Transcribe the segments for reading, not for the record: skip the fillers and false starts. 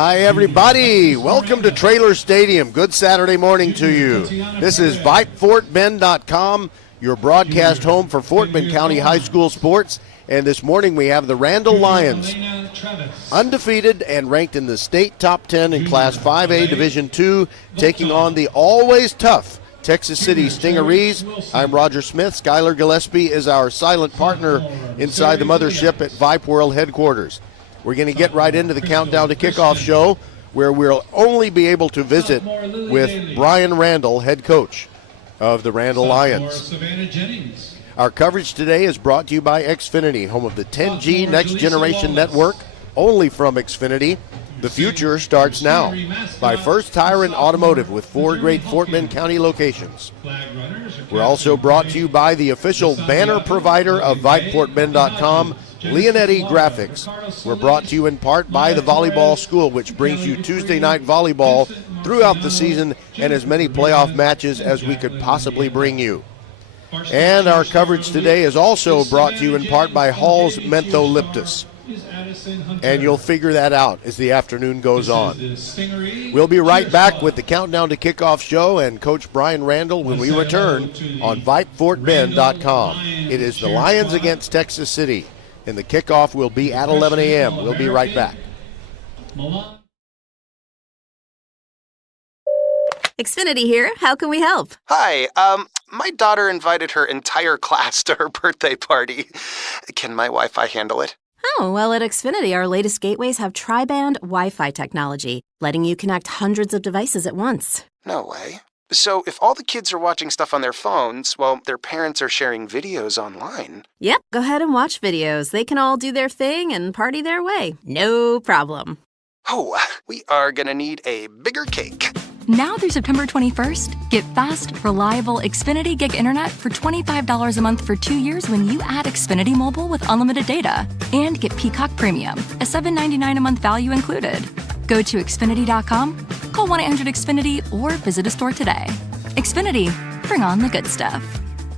Hi, everybody. Welcome to Trailer Stadium. Good Saturday morning to you. This is VypeFortBend.com, your broadcast home for Fort Bend County High School sports. And this morning we have the Randle Lions, undefeated and ranked in the state top 10 in Class 5A Division II, taking on the always tough Texas City Stingarees. I'm Roger Smith. Skylar Gillespie is our silent partner inside the mothership at Vype World headquarters. We're going to get right into the countdown to kickoff show, where we'll only be able to visit with Brian Randle, head coach of the Randle Lions. Our coverage today is brought to you by Xfinity, home of the 10G Next Generation Network, only from Xfinity. The future starts now. By First Tire and Automotive with 4 great Fort Bend County locations. We're also brought to you by the official banner provider of VypeFortBend.com, Leonetti Graphics. We're brought to you in part by the Volleyball School, which brings you Tuesday night volleyball throughout the season and as many playoff matches as we could possibly bring you. And our coverage today is also brought to you in part by Hall's Mentholyptus. And you'll figure that out as the afternoon goes on. We'll be right back with the countdown to kickoff show and Coach Brian Randle when we return on VypeFortBend.com. It is the Lions against Texas City, and the kickoff will be at 11 a.m. We'll be right back. Xfinity here. How can we help? Hi, my daughter invited her entire class to her birthday party. Can my Wi-Fi handle it? Oh, well, at Xfinity, our latest gateways have tri-band Wi-Fi technology, letting you connect hundreds of devices at once. No way. So if all the kids are watching stuff on their phones, well, their parents are sharing videos online. Yep, go ahead and watch videos. They can all do their thing and party their way. No problem. Oh, we are gonna need a bigger cake. Now through September 21st, get fast, reliable Xfinity Gig Internet for $25 a month for 2 years when you add Xfinity Mobile with unlimited data. And get Peacock Premium, a $7.99 a month value included. Go to Xfinity.com, call 1-800-XFINITY, or visit a store today. Xfinity, bring on the good stuff.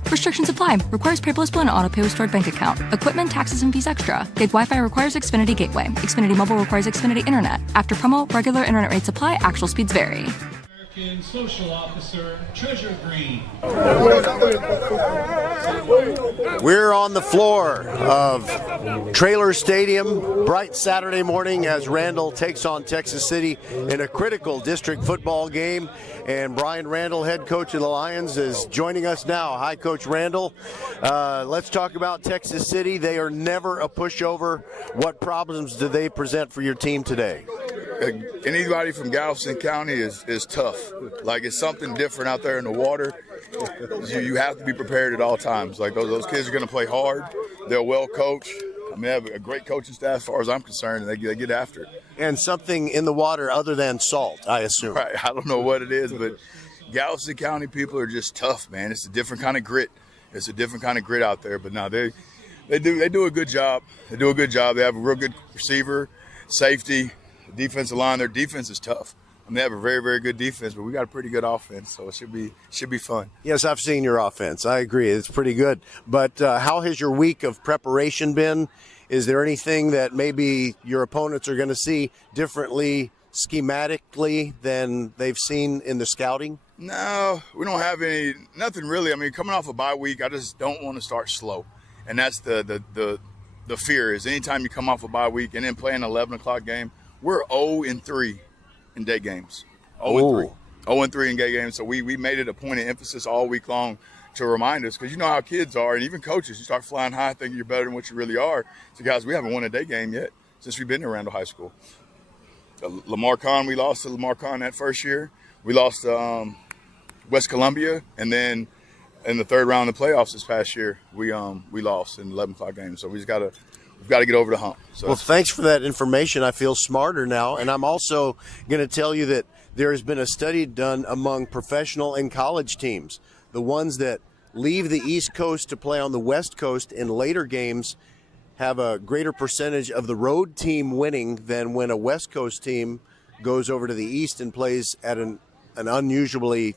Restrictions apply. Requires paperless bill and auto-pay with stored bank account. Equipment, taxes, and fees extra. Gig Wi-Fi requires Xfinity Gateway. Xfinity Mobile requires Xfinity Internet. After promo, regular internet rates apply. Actual speeds vary. American Social Officer Treasure Green. We're on the floor of Trailer Stadium, bright Saturday morning as Randle takes on Texas City in a critical district football game. And Brian Randle, head coach of the Lions, is joining us now. Hi, Coach Randle. Let's talk about Texas City. They are never a pushover. What problems do they present for your team today? Anybody from Galveston County is tough. Like, it's something different out there in the water. You have to be prepared at all times. Like, those kids are going to play hard. They're well coached. I mean, they have a great coaching staff as far as I'm concerned, and they get after it. And something in the water other than salt, I assume. Right. I don't know what it is, but Galveston County people are just tough, man. It's a different kind of grit. It's a different kind of grit out there. But no, they do a good job. They do a good job. They have a real good receiver, safety, defensive line. Their defense is tough. I mean, they have a very, very good defense, but we got a pretty good offense, so it should be fun. Yes, I've seen your offense. I agree. It's pretty good. But how has your week of preparation been? Is there anything that maybe your opponents are going to see differently schematically than they've seen in the scouting? No, we don't have nothing really. I mean, coming off a bye week, I just don't want to start slow. And that's the fear is anytime you come off a bye week and then play an 11 o'clock game, we're 0-3 in day games. 0-3. 0-3 in day games. So we made it a point of emphasis all week long to remind us, because you know how kids are, and even coaches, you start flying high thinking you're better than what you really are. So, guys, we haven't won a day game yet since we've been in Randle High School. Lamar Kahn, we lost to Lamar Kahn that first year. We lost to West Columbia, and then in the third round of the playoffs this past year, we lost in 11 o'clock games. So we've got to get over the hump. So, well, thanks for that information. I feel smarter now, and I'm also going to tell you that there has been a study done among professional and college teams. The ones that leave the East Coast to play on the West Coast in later games have a greater percentage of the road team winning than when a West Coast team goes over to the East and plays at an unusually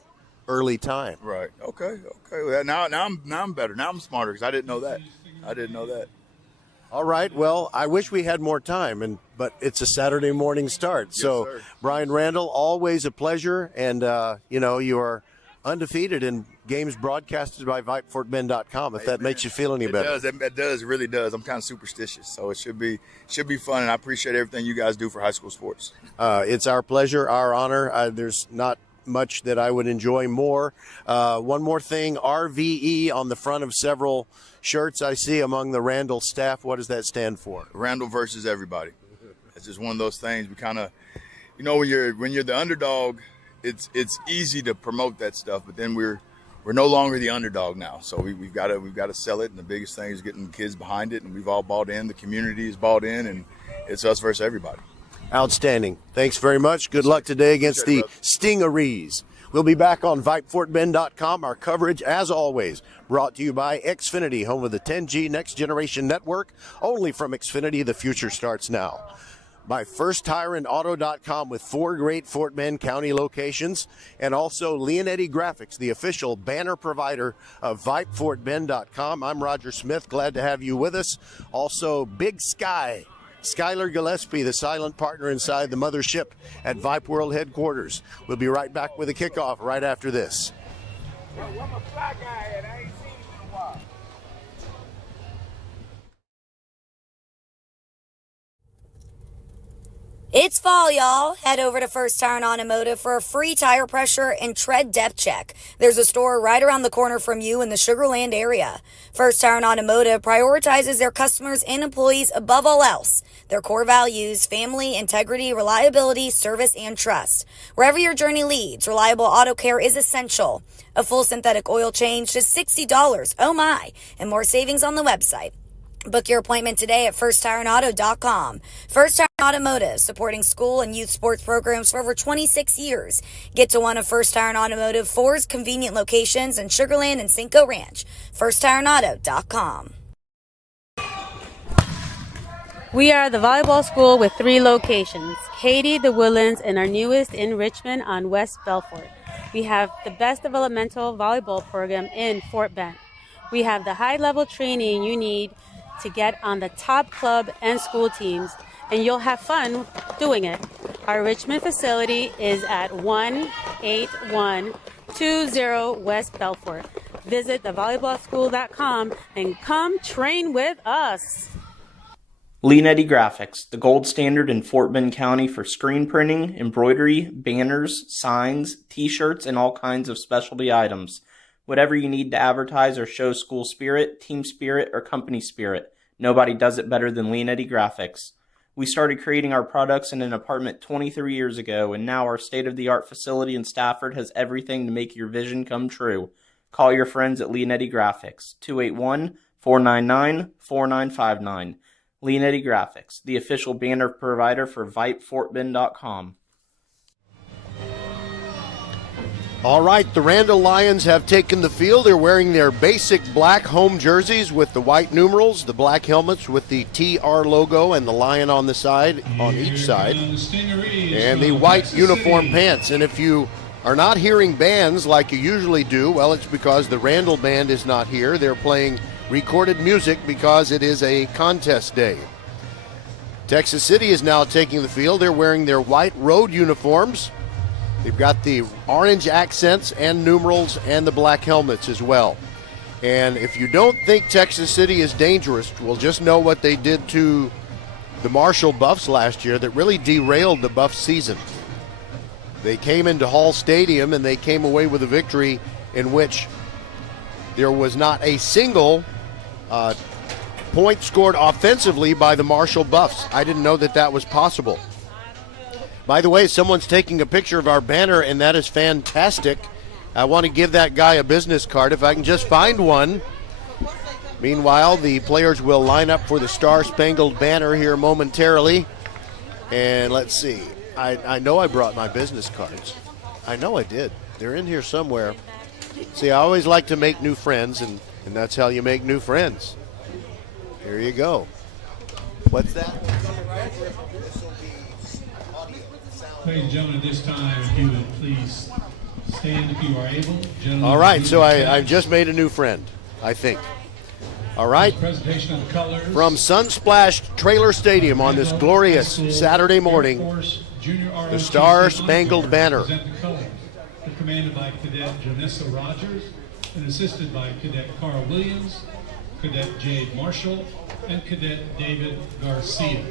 early time. Right. Okay. Well, now I'm better. Now I'm smarter because I didn't know that. All right. Well, I wish we had more time, but it's a Saturday morning start. Yes, So, sir. Brian Randle, always a pleasure. And, you are undefeated in games broadcasted by VypeFortBend.com, if that makes you feel any better. It does. It really does. I'm kind of superstitious, so it should be fun, and I appreciate everything you guys do for high school sports. It's our pleasure, our honor. There's not much that I would enjoy more. One more thing, RVE on the front of several shirts I see among the Randle staff. What does that stand for? Randle versus everybody. It's just one of those things. We kind of, when you're the underdog, it's easy to promote that stuff, but then we're no longer the underdog now. So we've got to sell it, and the biggest thing is getting kids behind it, and we've all bought in. The community is bought in, and it's us versus everybody. Outstanding. Thanks very much. Good luck today against the Stingarees. We'll be back on VypeFortBend.com. Our coverage, as always, brought to you by Xfinity, home of the 10G Next Generation Network. Only from Xfinity, the future starts now. By FirstTireAndAuto.com with 4 great Fort Bend County locations, and also Leonetti Graphics, the official banner provider of VypeFortBend.com. I'm Roger Smith. Glad to have you with us. Also, Big Sky. Skylar Gillespie, the silent partner inside the mothership at Vype World headquarters. We'll be right back with a kickoff right after this. It's fall, y'all. Head over to First Tire and Automotive for a free tire pressure and tread depth check. There's a store right around the corner from you in the Sugar Land area. First Tire and Automotive prioritizes their customers and employees above all else. Their core values: family, integrity, reliability, service, and trust. Wherever your journey leads, reliable auto care is essential. A full synthetic oil change, just $60. Oh my! And more savings on the website. Book your appointment today at FirstTireAndAuto.com. First Tire and Automotive, supporting school and youth sports programs for over 26 years. Get to one of First Tire and Automotive 4's convenient locations in Sugar Land and Cinco Ranch. FirstTireAndAuto.com. We are the volleyball school with 3 locations: Katy, the Woodlands, and our newest in Richmond on West Belfort. We have the best developmental volleyball program in Fort Bend. We have the high-level training you need to get on the top club and school teams, and you'll have fun doing it. Our Richmond facility is at 18120 West Belfort. Visit thevolleyballschool.com and come train with us. Leonetti Graphics, the gold standard in Fort Bend County for screen printing, embroidery, banners, signs, t-shirts, and all kinds of specialty items. Whatever you need to advertise or show school spirit, team spirit, or company spirit, nobody does it better than Leonetti Graphics. We started creating our products in an apartment 23 years ago, and now our state-of-the-art facility in Stafford has everything to make your vision come true. Call your friends at Leonetti Graphics, 281-499-4959. Leonetti Graphics, the official banner provider for VypeFortBend.com. All right, the Randle Lions have taken the field. They're wearing their basic black home jerseys with the white numerals, the black helmets with the TR logo and the lion on the side, on each side, and the white uniform pants. And if you are not hearing bands like you usually do, well, it's because the Randle band is not here. They're playing recorded music because it is a contest day. Texas City is now taking the field. They're wearing their white road uniforms. They've got the orange accents and numerals and the black helmets as well. And if you don't think Texas City is dangerous, well, just know what they did to the Marshall Buffs last year that really derailed the Buff season. They came into Hall Stadium and they came away with a victory in which there was not a single point scored offensively by the Marshall Buffs. I didn't know that that was possible. By the way, someone's taking a picture of our banner, and that is fantastic. I want to give that guy a business card if I can just find one. Meanwhile, the players will line up for the Star-Spangled Banner here momentarily. And let's see. I know I brought my business cards. I know I did. They're in here somewhere. See, I always like to make new friends, and that's how you make new friends. Here you go. What's that? Ladies and gentlemen, at this time, if you would please stand if you are able. Gentlemen, All right, so I've just made a new friend, I think. All right, Presentation of the colors. from Sunsplashed Trailer Stadium on this glorious Saturday morning, the Star-Spangled Banner. Present the colors. They're commanded by Cadet Janessa Rogers and assisted by Cadet Carl Williams, Cadet Jade Marshall, and Cadet David Garcia.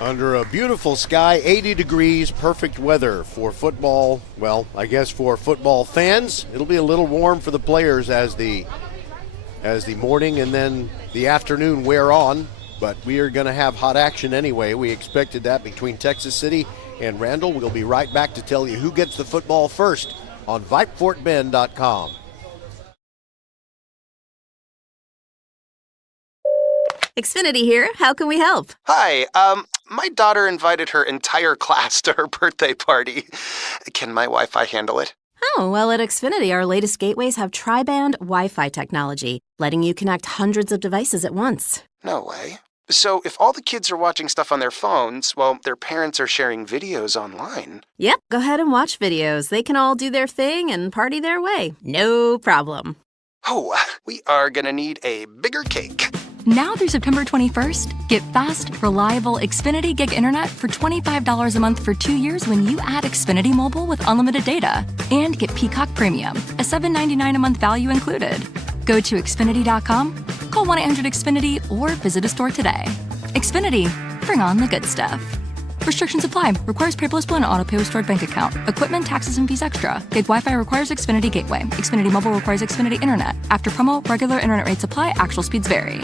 Under a beautiful sky, 80 degrees, perfect weather for football. Well, I guess for football fans, it'll be a little warm for the players as the morning and then the afternoon wear on. But we are going to have hot action anyway. We expected that between Texas City and Randle. We'll be right back to tell you who gets the football first on VypeFortBend.com. Xfinity here. How can we help? Hi, my daughter invited her entire class to her birthday party. Can my Wi-Fi handle it? Oh, well, at Xfinity, our latest gateways have tri-band Wi-Fi technology, letting you connect hundreds of devices at once. No way. So if all the kids are watching stuff on their phones, well, their parents are sharing videos online. Yep, go ahead and watch videos. They can all do their thing and party their way. No problem. Oh, we are gonna need a bigger cake. Now through September 21st, get fast, reliable Xfinity Gig Internet for $25 a month for 2 years when you add Xfinity Mobile with unlimited data. And get Peacock Premium, a $7.99 a month value included. Go to Xfinity.com, call 1-800-XFINITY, or visit a store today. Xfinity, bring on the good stuff. Restrictions apply. Requires paperless bill and auto-pay with stored bank account. Equipment, taxes, and fees extra. Gig Wi-Fi requires Xfinity Gateway. Xfinity Mobile requires Xfinity Internet. After promo, regular internet rates apply. Actual speeds vary.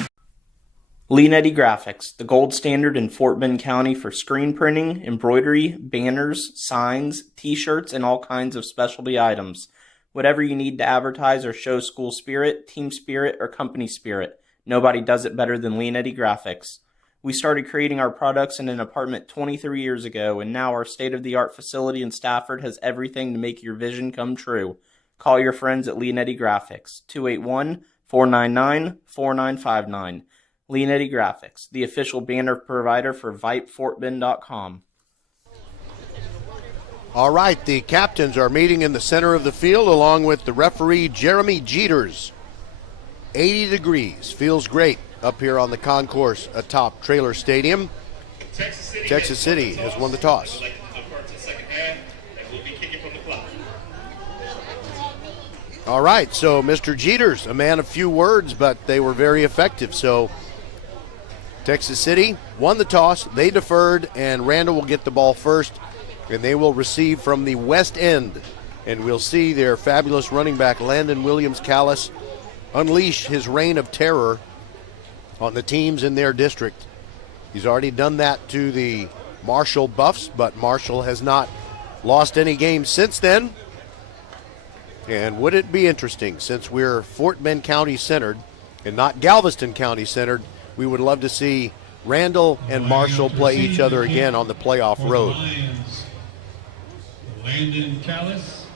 Leanetti Graphics, the gold standard in Fort Bend County for screen printing, embroidery, banners, signs, t-shirts, and all kinds of specialty items. Whatever you need to advertise or show school spirit, team spirit, or company spirit, nobody does it better than Leanetti Graphics. We started creating our products in an apartment 23 years ago, and now our state-of-the-art facility in Stafford has everything to make your vision come true. Call your friends at Leanetti Graphics, 281-499-4959. Leanetti Graphics, the official banner provider for VypeFortBend.com. All right, the captains are meeting in the center of the field along with the referee, Jeremy Jeters. 80 degrees, feels great up here on the concourse atop Trailer Stadium. Texas City has won the toss. All right, so Mr. Jeters, a man of few words, but they were very effective. So Texas City won the toss, they deferred, and Randle will get the ball first, and they will receive from the west end. And we'll see their fabulous running back, Landon Williams-Callis, unleash his reign of terror on the teams in their district. He's already done that to the Marshall Buffs, but Marshall has not lost any games since then. And would it be interesting, since we're Fort Bend County centered and not Galveston County centered, we would love to see Randle and Marshall play each other again on the playoff road. Landon Callis.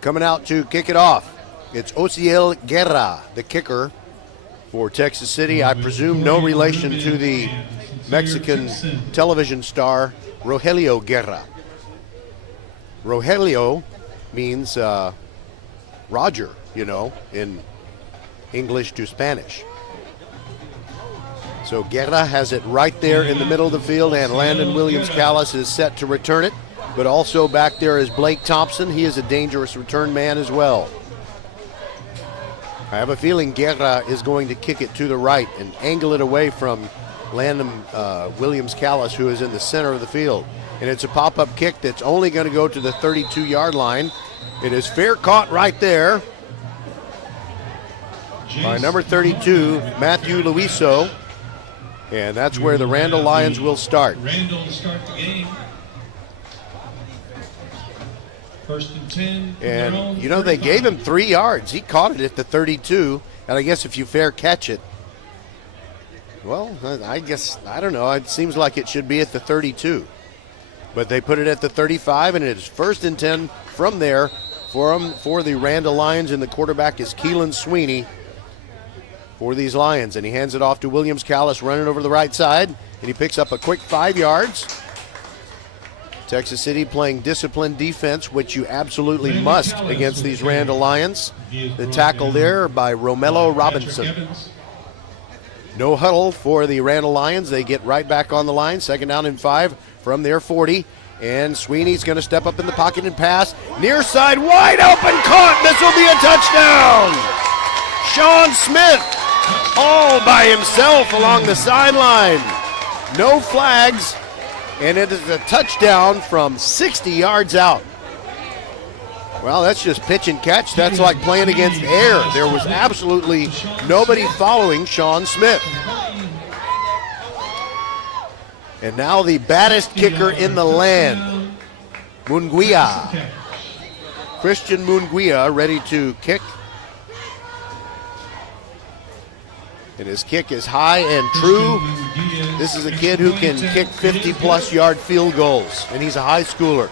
Coming out to kick it off, it's Osiel Guerra, the kicker for Texas City. I presume no relation to the Mexican television star Rogelio Guerra. Rogelio means Roger, in English to Spanish. So Guerra has it right there in the middle of the field, and Landon Williams-Callis is set to return it. But also back there is Blake Thompson. He is a dangerous return man as well. I have a feeling Guerra is going to kick it to the right and angle it away from Landon Williams-Callis, who is in the center of the field. And it's a pop-up kick that's only going to go to the 32-yard line. It is fair caught right there by number 32, Matthew Luiso. And that's where the Randle Lions will start. Randle to start the game. First and 10. And, they gave him 3 yards. He caught it at the 32. And I guess if you fair catch it, well, I don't know. It seems like it should be at the 32. But they put it at the 35, and it is first and 10 from there for the Randle Lions. And the quarterback is Keelan Sweeney for these Lions. And he hands it off to Williams-Callis running over the right side. And he picks up a quick 5 yards. Texas City playing disciplined defense, which you absolutely must against these Randle Lions. The tackle there by Romello Robinson. No huddle for the Randle Lions. They get right back on the line. Second down and 5 from their 40. And Sweeney's going to step up in the pocket and pass. Near side, wide open, caught. This will be a touchdown. Sean Smith all by himself along the sideline. No flags. And it is a touchdown from 60 yards out. Well, that's just pitch and catch. That's like playing against air. There was absolutely nobody following Sean Smith. And now the baddest kicker in the land, Munguia. Christian Munguia ready to kick. And his kick is high and true. This is a kid who can kick 50-plus yard field goals, and he's a high schooler.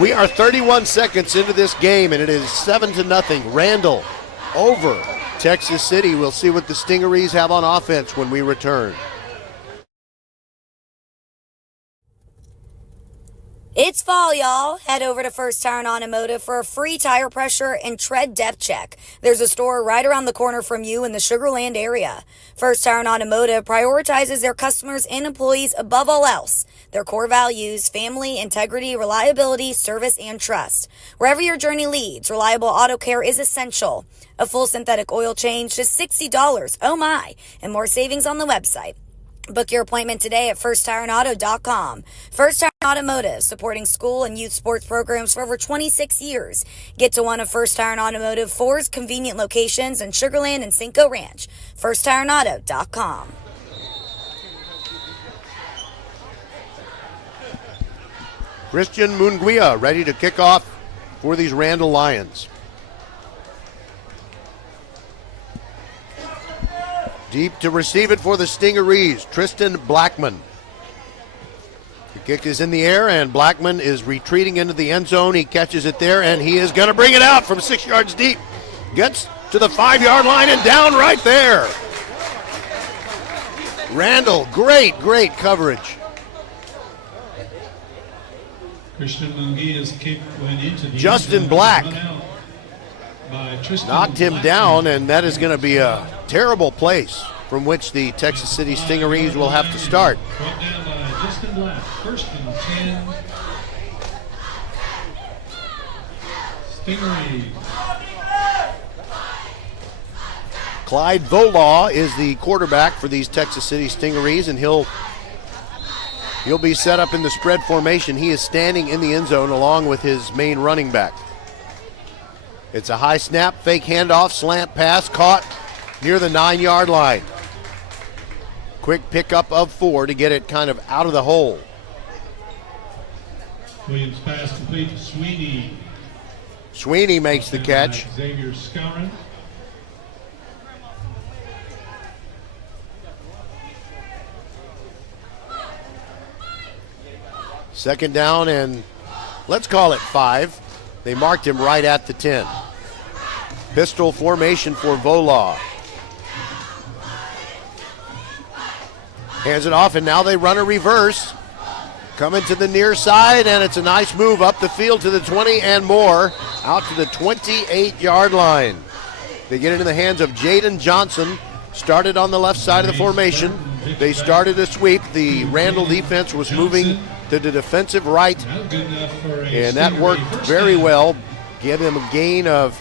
We are 31 seconds into this game, and it is 7-0. Randle over Texas City. We'll see what the Stingarees have on offense when we return. It's fall, y'all. Head over to First Tire and Automotive for a free tire pressure and tread depth check. There's a store right around the corner from you in the Sugar Land area. First Tire and Automotive prioritizes their customers and employees above all else. Their core values: family, integrity, reliability, service, and trust. Wherever your journey leads, reliable auto care is essential. A full synthetic oil change, just $60. Oh my! And more savings on the website. Book your appointment today at firsttireandauto.com. First Tire and Automotive, supporting school and youth sports programs for over 26 years. Get to one of First Tire and Automotive 4's convenient locations in Sugar Land and Cinco Ranch. firsttireandauto.com. Christian Munguia ready to kick off for these Randle Lions. Deep to receive it for the Stingarees, Tristan Blackman. The kick is in the air, and Blackman is retreating into the end zone. He catches it there, and he is going to bring it out from 6 yards deep. Gets to the 5-yard line and down right there. Randle, great coverage. Christian Munguia's kick went into the Justin Black knocked him down, and that is going to be a terrible place from which the Texas City Stingarees will have to start. Brought down by Justin Black. First and 10. Stingarees. Clyde Volaw is the quarterback for these Texas City Stingarees, and he'll be set up in the spread formation. He is standing in the end zone along with his main running back. It's a high snap, fake handoff, slant pass, caught near the 9-yard line. Quick pickup of 4 to get it kind of out of the hole. Williams pass complete to Sweeney. Sweeney makes the catch. Xavier Scourin. Second down and let's call it 5. They marked him right at the 10. Pistol formation for Volaw. Hands it off, and now they run a reverse. Coming to the near side, and it's a nice move up the field to the 20 and more, out to the 28-yard line. They get it in the hands of Jaden Johnson. Started on the left side of the formation. They started a sweep. The Randle defense was moving to the defensive right, and that worked very well. Give them a gain of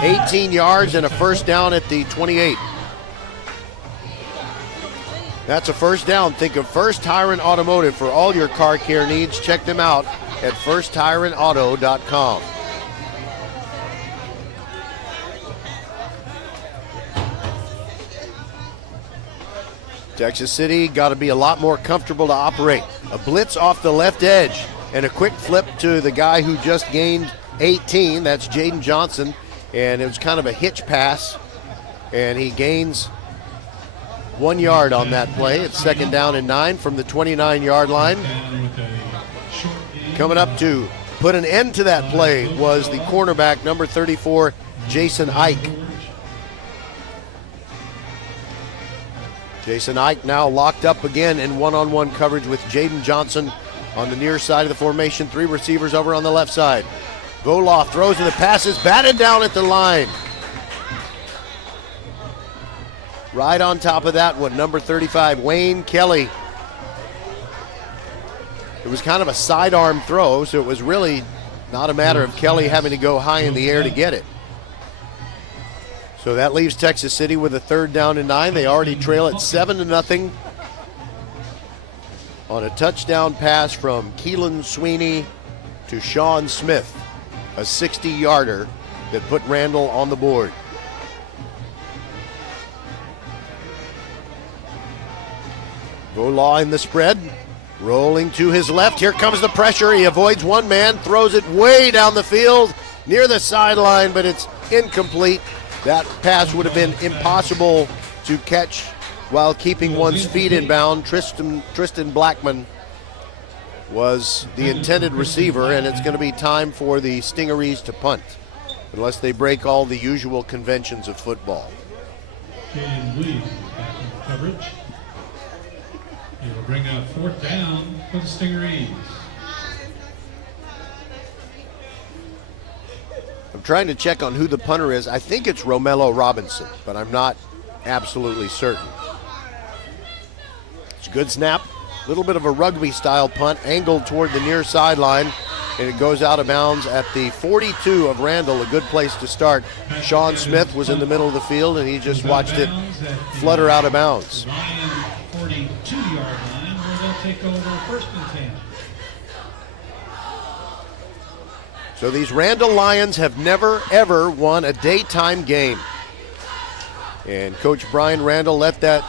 18 yards and a first down at the 28. That's a first down. Think of First Tire and Automotive for all your car care needs. Check them out at firsttireandauto.com. Texas City got to be a lot more comfortable to operate. A blitz off the left edge and a quick flip to the guy who just gained 18. That's Jaden Johnson. And it was kind of a hitch pass. And he gains 1 yard on that play. It's second down and 9 from the 29-yard line. Coming up to put an end to that play was the cornerback, number 34, Jason Ike. Jason Ike now locked up again in one-on-one coverage with Jaden Johnson on the near side of the formation. 3 receivers over on the left side. Volaw throws and the pass is batted down at the line. Right on top of that one, number 35, Wayne Kelly. It was kind of a sidearm throw, so it was really not a matter of Kelly having to go high in the air to get it. So that leaves Texas City with a third down and 9. They already trail at 7-0 on a touchdown pass from Keelan Sweeney to Sean Smith, a 60-yarder that put Randle on the board. Volaw in the spread, rolling to his left. Here comes the pressure. He avoids one man, throws it way down the field near the sideline, but it's incomplete. That pass would have been impossible to catch while keeping one's feet in bound. Tristan Blackman was the intended receiver, and it's going to be time for the Stingarees to punt, unless they break all the usual conventions of football. Jaden Williams back in coverage. He will bring out fourth down for the Stingarees. I'm trying to check on who the punter is. I think it's Romello Robinson, but I'm not absolutely certain. It's a good snap. A little bit of a rugby-style punt, angled toward the near sideline, and it goes out of bounds at the 42 of Randle, a good place to start. Sean Smith was in the middle of the field, and he just watched it flutter out of bounds. 42-yard line, where they'll take over first and 10. So these Randle Lions have never, ever won a daytime game. And Coach Brian Randle let that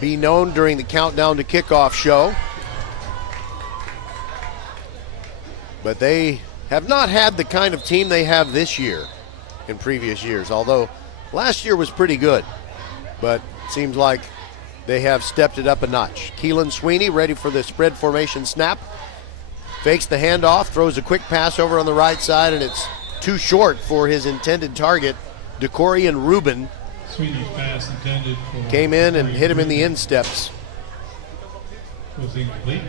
be known during the countdown to kickoff show. But they have not had the kind of team they have this year in previous years, although last year was pretty good. But it seems like they have stepped it up a notch. Keelan Sweeney ready for the spread formation snap. Fakes the handoff, throws a quick pass over on the right side, and it's too short for his intended target. DeCorian Rubin Sweeney's pass intended for came in and hit him in the insteps. Was incomplete.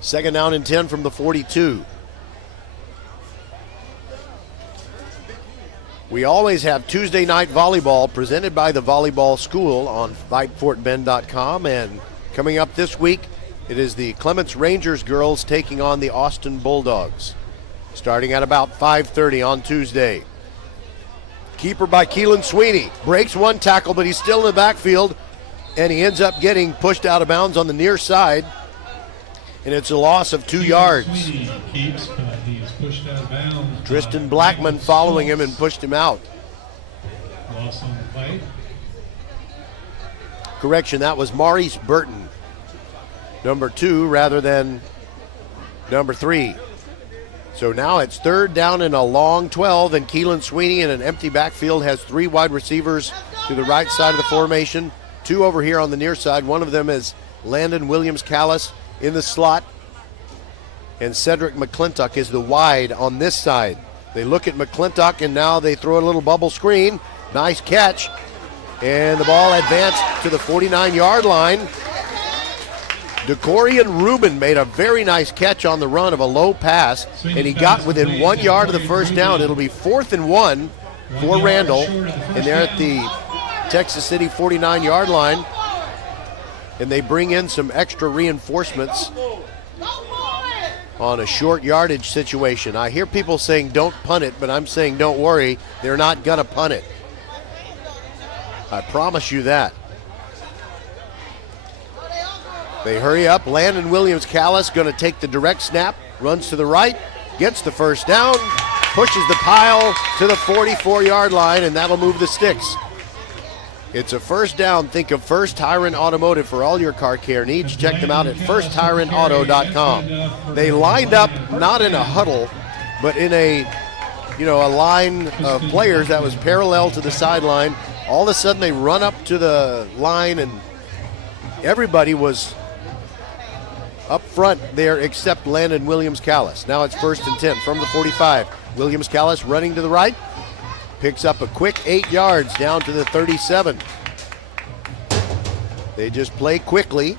Second down and 10 from the 42. We always have Tuesday night volleyball presented by the Volleyball School on VypeFortBend.com, and coming up this week, it is the Clements Rangers girls taking on the Austin Bulldogs, starting at about 5:30 on Tuesday. Keeper by Keelan Sweeney. Breaks one tackle, but he's still in the backfield, and he ends up getting pushed out of bounds on the near side, and it's a loss of 2 yards. Sweeney keeps, but he is pushed out of bounds. Tristan Blackman following him and pushed him out. Loss on the play. Correction, that was Maurice Burton, number 2 rather than number 3. So now it's third down and a long 12, and Keelan Sweeney in an empty backfield has 3 wide receivers to the right side of the formation, 2 over here on the near side. One of them is Landon Williams-Callis, in the slot, and Cedric McClintock is the wide on this side. They look at McClintock, and now they throw a little bubble screen. Nice catch. And the ball advanced to the 49-yard line. DeCorian Rubin made a very nice catch on the run of a low pass, and he got within 1 yard of the first down. It'll be 4th and 1 for Randle, and they're at the Texas City 49-yard line, and they bring in some extra reinforcements on a short yardage situation. I hear people saying don't punt it, but I'm saying don't worry, they're not going to punt it. I promise you that. They hurry up. Landon Williams-Callis going to take the direct snap, runs to the right, gets the first down, pushes the pile to the 44-yard line, and that'll move the sticks. It's a first down. Think of First Tyrant Automotive for all your car care needs. Check them out at firsttyrantauto.com. They lined up not in a huddle, but in a line of players that was parallel to the sideline. All of a sudden they run up to the line, and everybody was up front there except Landon Williams-Callis. Now it's 1st and 10 from the 45. Williams-Callis running to the right. Picks up a quick 8 yards down to the 37. They just play quickly.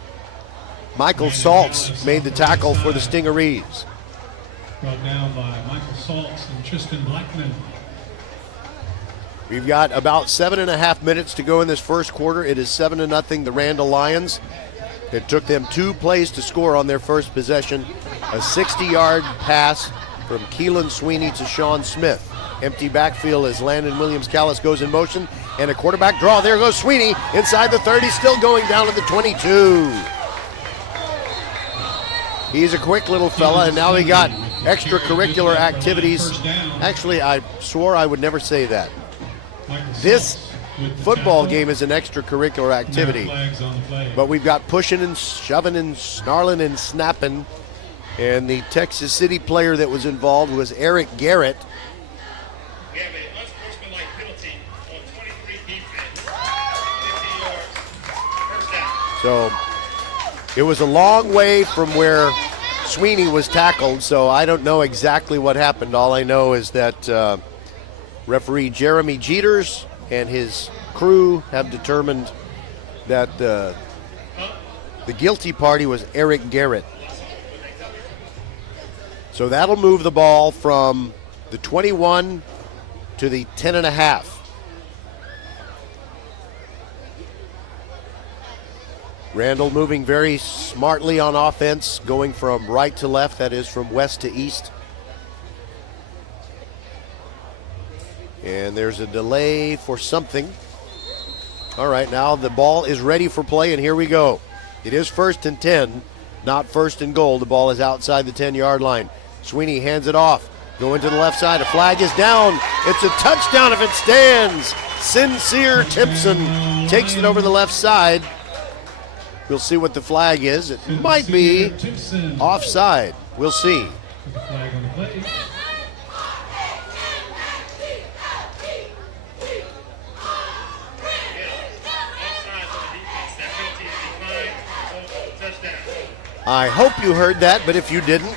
Michael Saltz made the tackle for the Stingarees. Brought down by Michael Saltz and Tristan Blackman. We've got about 7.5 minutes to go in this first quarter. It is 7-0 the Randle Lions. It took them 2 plays to score on their first possession. A 60-yard pass from Keelan Sweeney to Sean Smith. Empty backfield as Landon Williams-Callis goes in motion, and a quarterback draw. There goes Sweeney inside the 30, still going down to the 22. He's a quick little fella, and now he got extracurricular activities. Actually, I swore I would never say that. This football game is an extracurricular activity, but we've got pushing and shoving and snarling and snapping, and the Texas City player that was involved was Eric Garrett. We have an unsportsmanlike penalty on 23 defense. 50 yards. First down. So it was a long way from where Sweeney was tackled, so I don't know exactly what happened. All I know is that referee Jeremy Jeters and his crew have determined that the guilty party was Eric Garrett. So that'll move the ball from the 21 to the 10.5. Randle moving very smartly on offense, going from right to left, that is from west to east. And there's a delay for something. All right, now the ball is ready for play, and here we go. It is 1st and 10, not 1st and goal. The ball is outside the 10-yard line. Sweeney hands it off. Going to the left side. A flag is down. It's a touchdown if it stands. Sincere Timpson takes it over the left side. We'll see what the flag is. It might be offside. We'll see. I hope you heard that, but if you didn't,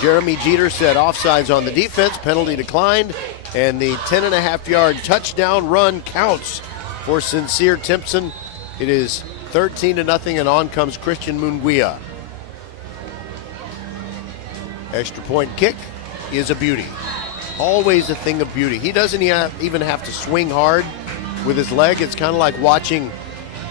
Jeremy Jeter said offsides on the defense, penalty declined, and the 10.5-yard touchdown run counts for Sincere Timpson. It is 13-0, and on comes Christian Munguia. Extra point kick is a beauty. Always a thing of beauty. He doesn't even have to swing hard with his leg. It's kind of like watching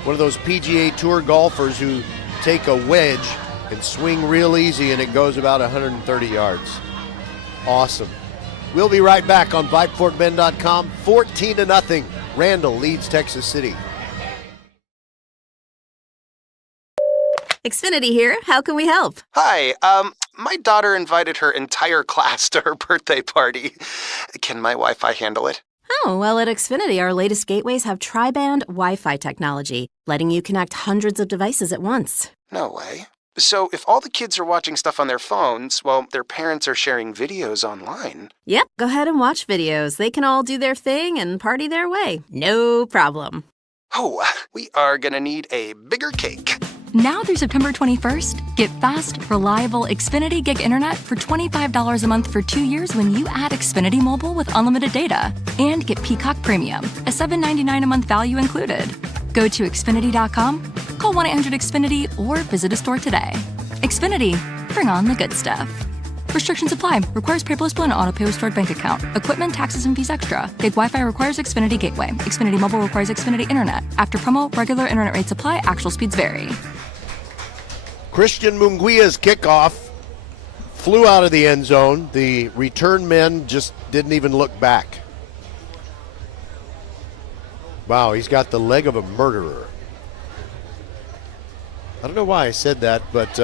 one of those PGA Tour golfers who take a wedge and swing real easy, and it goes about 130 yards. Awesome. We'll be right back on VypeFortBend.com. 14-0. Randle leads Texas City. Xfinity here. How can we help? Hi, my daughter invited her entire class to her birthday party. Can my Wi-Fi handle it? Oh, well, at Xfinity, our latest gateways have tri-band Wi-Fi technology, letting you connect hundreds of devices at once. No way. So if all the kids are watching stuff on their phones, well, their parents are sharing videos online. Yep, go ahead and watch videos. They can all do their thing and party their way. No problem. Oh, we are gonna need a bigger cake. Now through September 21st, get fast, reliable Xfinity Gig Internet for $25 a month for 2 years when you add Xfinity Mobile with unlimited data. And get Peacock Premium, a $7.99 a month value included. Go to Xfinity.com, call 1-800-XFINITY, or visit a store today. Xfinity, bring on the good stuff. Restrictions apply. Requires paperless bill and auto-pay with stored bank account. Equipment, taxes, and fees extra. Gig Wi-Fi requires Xfinity Gateway. Xfinity Mobile requires Xfinity Internet. After promo, regular internet rates apply. Actual speeds vary. Christian Munguia's kickoff flew out of the end zone. The return men just didn't even look back. Wow, he's got the leg of a murderer. I don't know why I said that, but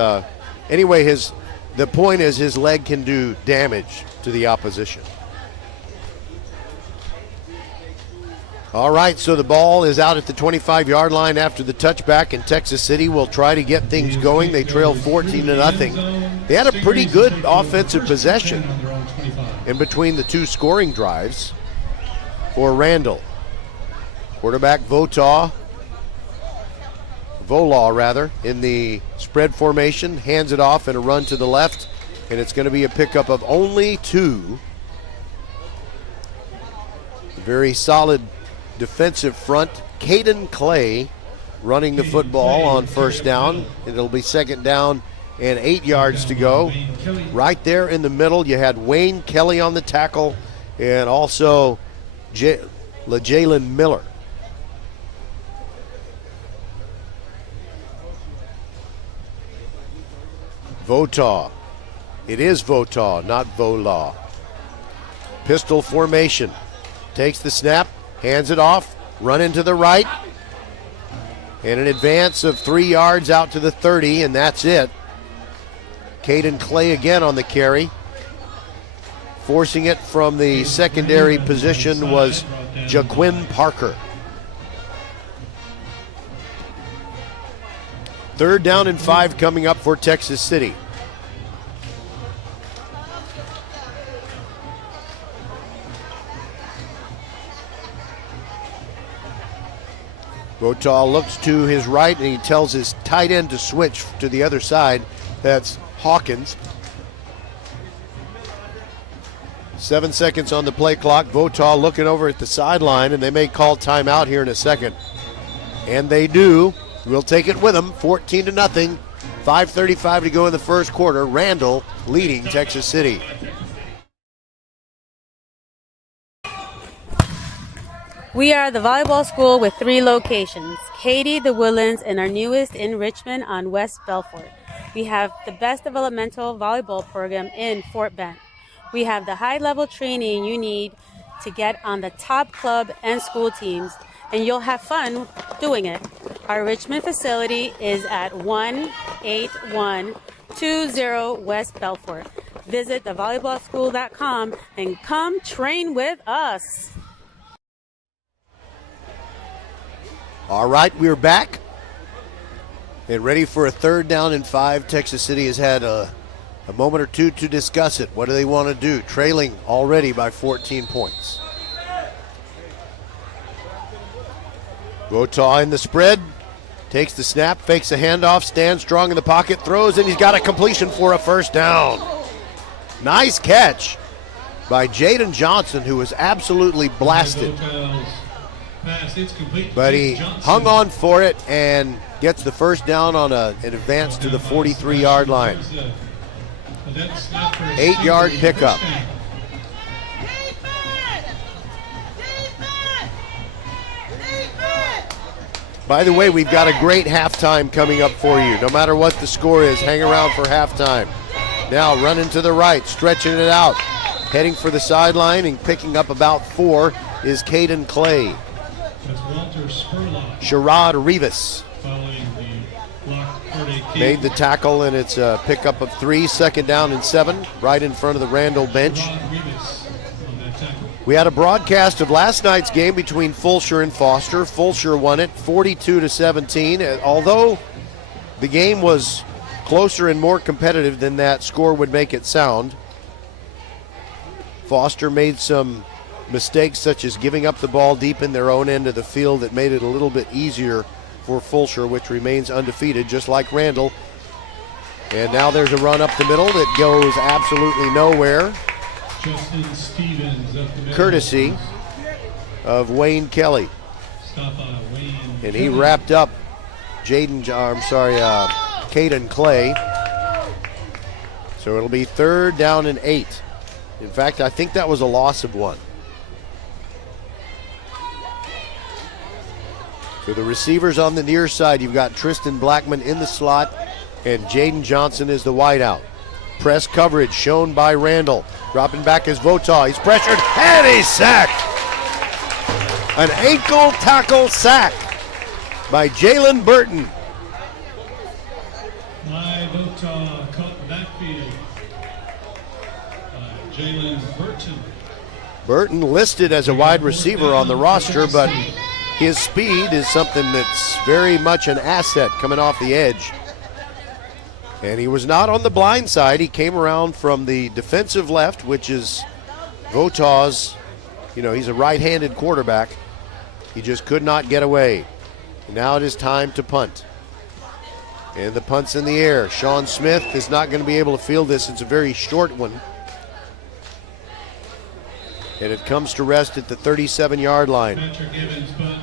anyway, the point is his leg can do damage to the opposition. All right, so the ball is out at the 25-yard line after the touchback, and Texas City will try to get things going. They trail 14-0. They had a pretty good offensive possession in between the two scoring drives for Randle. Quarterback Volaw, in the spread formation, hands it off and a run to the left, and it's going to be a pickup of only 2. Very solid defensive front. Caden Clay running the football on first down. It'll be second down and 8 yards to go. Right there in the middle, you had Wayne Kelly on the tackle and also Jalen Miller. Volaw. It is Volaw, not Volaw. Pistol formation. Takes the snap, hands it off, run into the right, and an advance of 3 yards out to the 30, and that's it. Caden Clay again on the carry. Forcing it from the secondary position was Jaquin Parker. 3rd down and 5 coming up for Texas City. Volaw looks to his right and he tells his tight end to switch to the other side. That's Hawkins. 7 seconds on the play clock. Volaw looking over at the sideline, and they may call timeout here in a second. And they do. We'll take it with them. 14-0. 5:35 to go in the first quarter. Randle leading Texas City. We are the volleyball school with 3 locations, Katy, the Woodlands, and our newest in Richmond on West Belfort. We have the best developmental volleyball program in Fort Bend. We have the high-level training you need to get on the top club and school teams, and you'll have fun doing it. Our Richmond facility is at 18120 West Belfort. Visit thevolleyballschool.com and come train with us. All right, we're back and ready for a 3rd down and 5. Texas City has had a moment or two to discuss it. What do they want to do? Trailing already by 14 points. Volaw in the spread, takes the snap, fakes a handoff, stands strong in the pocket, throws, and he's got a completion for a first down. Nice catch by Jaden Johnson, who was absolutely blasted. But he hung on for it and gets the first down on an advance to the 43-yard line. 8-yard pickup. By the way, we've got a great halftime coming up for you. No matter what the score is, hang around for halftime. Now running to the right, stretching it out. Heading for the sideline and picking up about 4 is Caden Clay. Sherrod Rivas made the tackle, and it's a pickup of 3, 2nd down and 7, right in front of the Randle bench. We had a broadcast of last night's game between Fulshear and Foster. Fulshear won it 42-17. Although the game was closer and more competitive than that score would make it sound, Foster made some mistakes such as giving up the ball deep in their own end of the field that made it a little bit easier for Fulshear, which remains undefeated, just like Randle. And now there's a run up the middle that goes absolutely nowhere. Justin Stevens up the middle. Courtesy of Wayne Kelly. Stop by Wayne. And he wrapped up Caden Clay. So it'll be 3rd down and 8. In fact, I think that was a loss of 1. So the receivers on the near side, you've got Tristan Blackman in the slot, and Jaden Johnson is the wideout. Press coverage shown by Randle. Dropping back is Votaw. He's pressured, and he's sacked. An ankle tackle sack by Jalen Burton. Votaw caught the backfield by Jalen Burton. Burton listed as a wide receiver on the roster, but his speed is something that's very much an asset coming off the edge. And he was not on the blind side. He came around from the defensive left, which is Votaw's, he's a right-handed quarterback. He just could not get away. And now it is time to punt. And the punt's in the air. Sean Smith is not going to be able to field this. It's a very short one. And it comes to rest at the 37-yard line.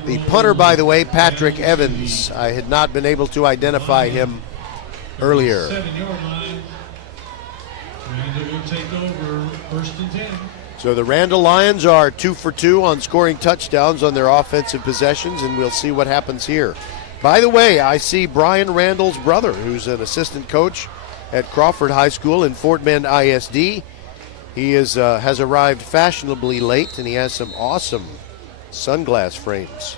The punter, by the way, Patrick Evans. I had not been able to identify him earlier. 7-yard line. Randle will take over, 1st and 10. So the Randle Lions are 2 for 2 on scoring touchdowns on their offensive possessions, and we'll see what happens here. By the way, I see Brian Randle's brother, who's an assistant coach at Crawford High School in Fort Bend ISD. He has arrived fashionably late, and he has some awesome sunglass frames.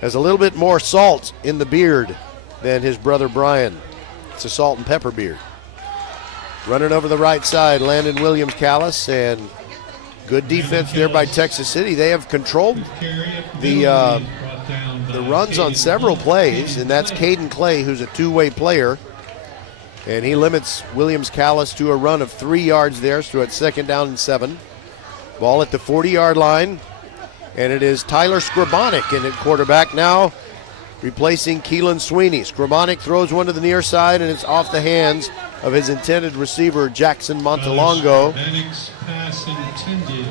Has a little bit more salt in the beard than his brother Brian. It's a salt and pepper beard. Running over the right side, Landon Williams-Callis, and good defense there by Texas City. They have controlled the runs on several plays, and that's Caden Clay, who's a two-way player. And he limits Williams-Callis to a run of 3 yards there, so it's 2nd down and 7. Ball at the 40-yard line, and it is Tyler Skrabonic in at quarterback now, replacing Keelan Sweeney. Skrabonic throws one to the near side, and it's off the hands of his intended receiver, Jackson Montalongo. Pass intended.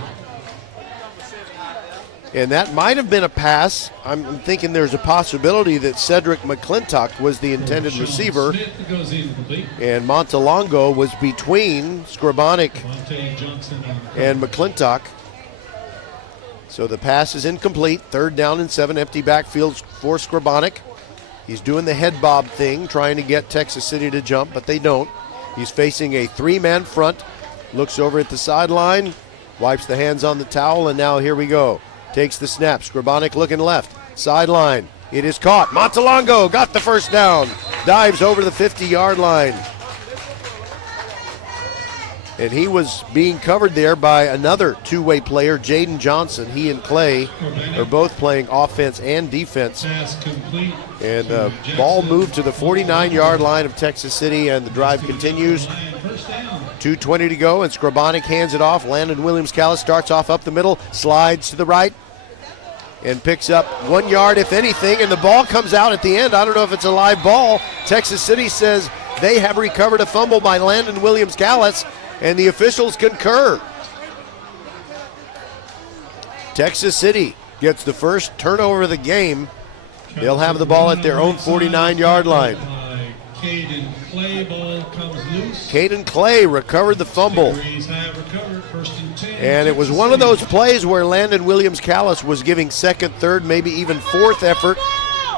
And that might have been a pass. I'm thinking there's a possibility that Cedric McClintock was the intended receiver. And Montalongo was between Skrabonic and McClintock. So the pass is incomplete. 3rd down and 7, empty backfield for Skrabonic. He's doing the head bob thing, trying to get Texas City to jump, but they don't. He's facing a 3-man front, looks over at the sideline, wipes the hands on the towel, and now here we go. Takes the snap. Skrabonic looking left. Sideline. It is caught. Montalongo got the 1st down. Dives over the 50-yard line. And he was being covered there by another two-way player, Jaden Johnson. He and Clay are both playing offense and defense. And the ball moved to the 49-yard line of Texas City, and the drive continues. 2:20 to go, and Skrabonic hands it off. Landon Williams-Callis starts off up the middle, slides to the right, and picks up 1 yard, if anything, and the ball comes out at the end. I don't know if it's a live ball. Texas City says they have recovered a fumble by Landon Williams-Callis, and the officials concur. Texas City gets the first turnover of the game. They'll have the ball at their own 49-yard line. Caden Clay, ball comes loose. Caden Clay recovered the fumble. And it was one of those plays where Landon Williams-Callis was giving 2nd, 3rd, maybe even 4th effort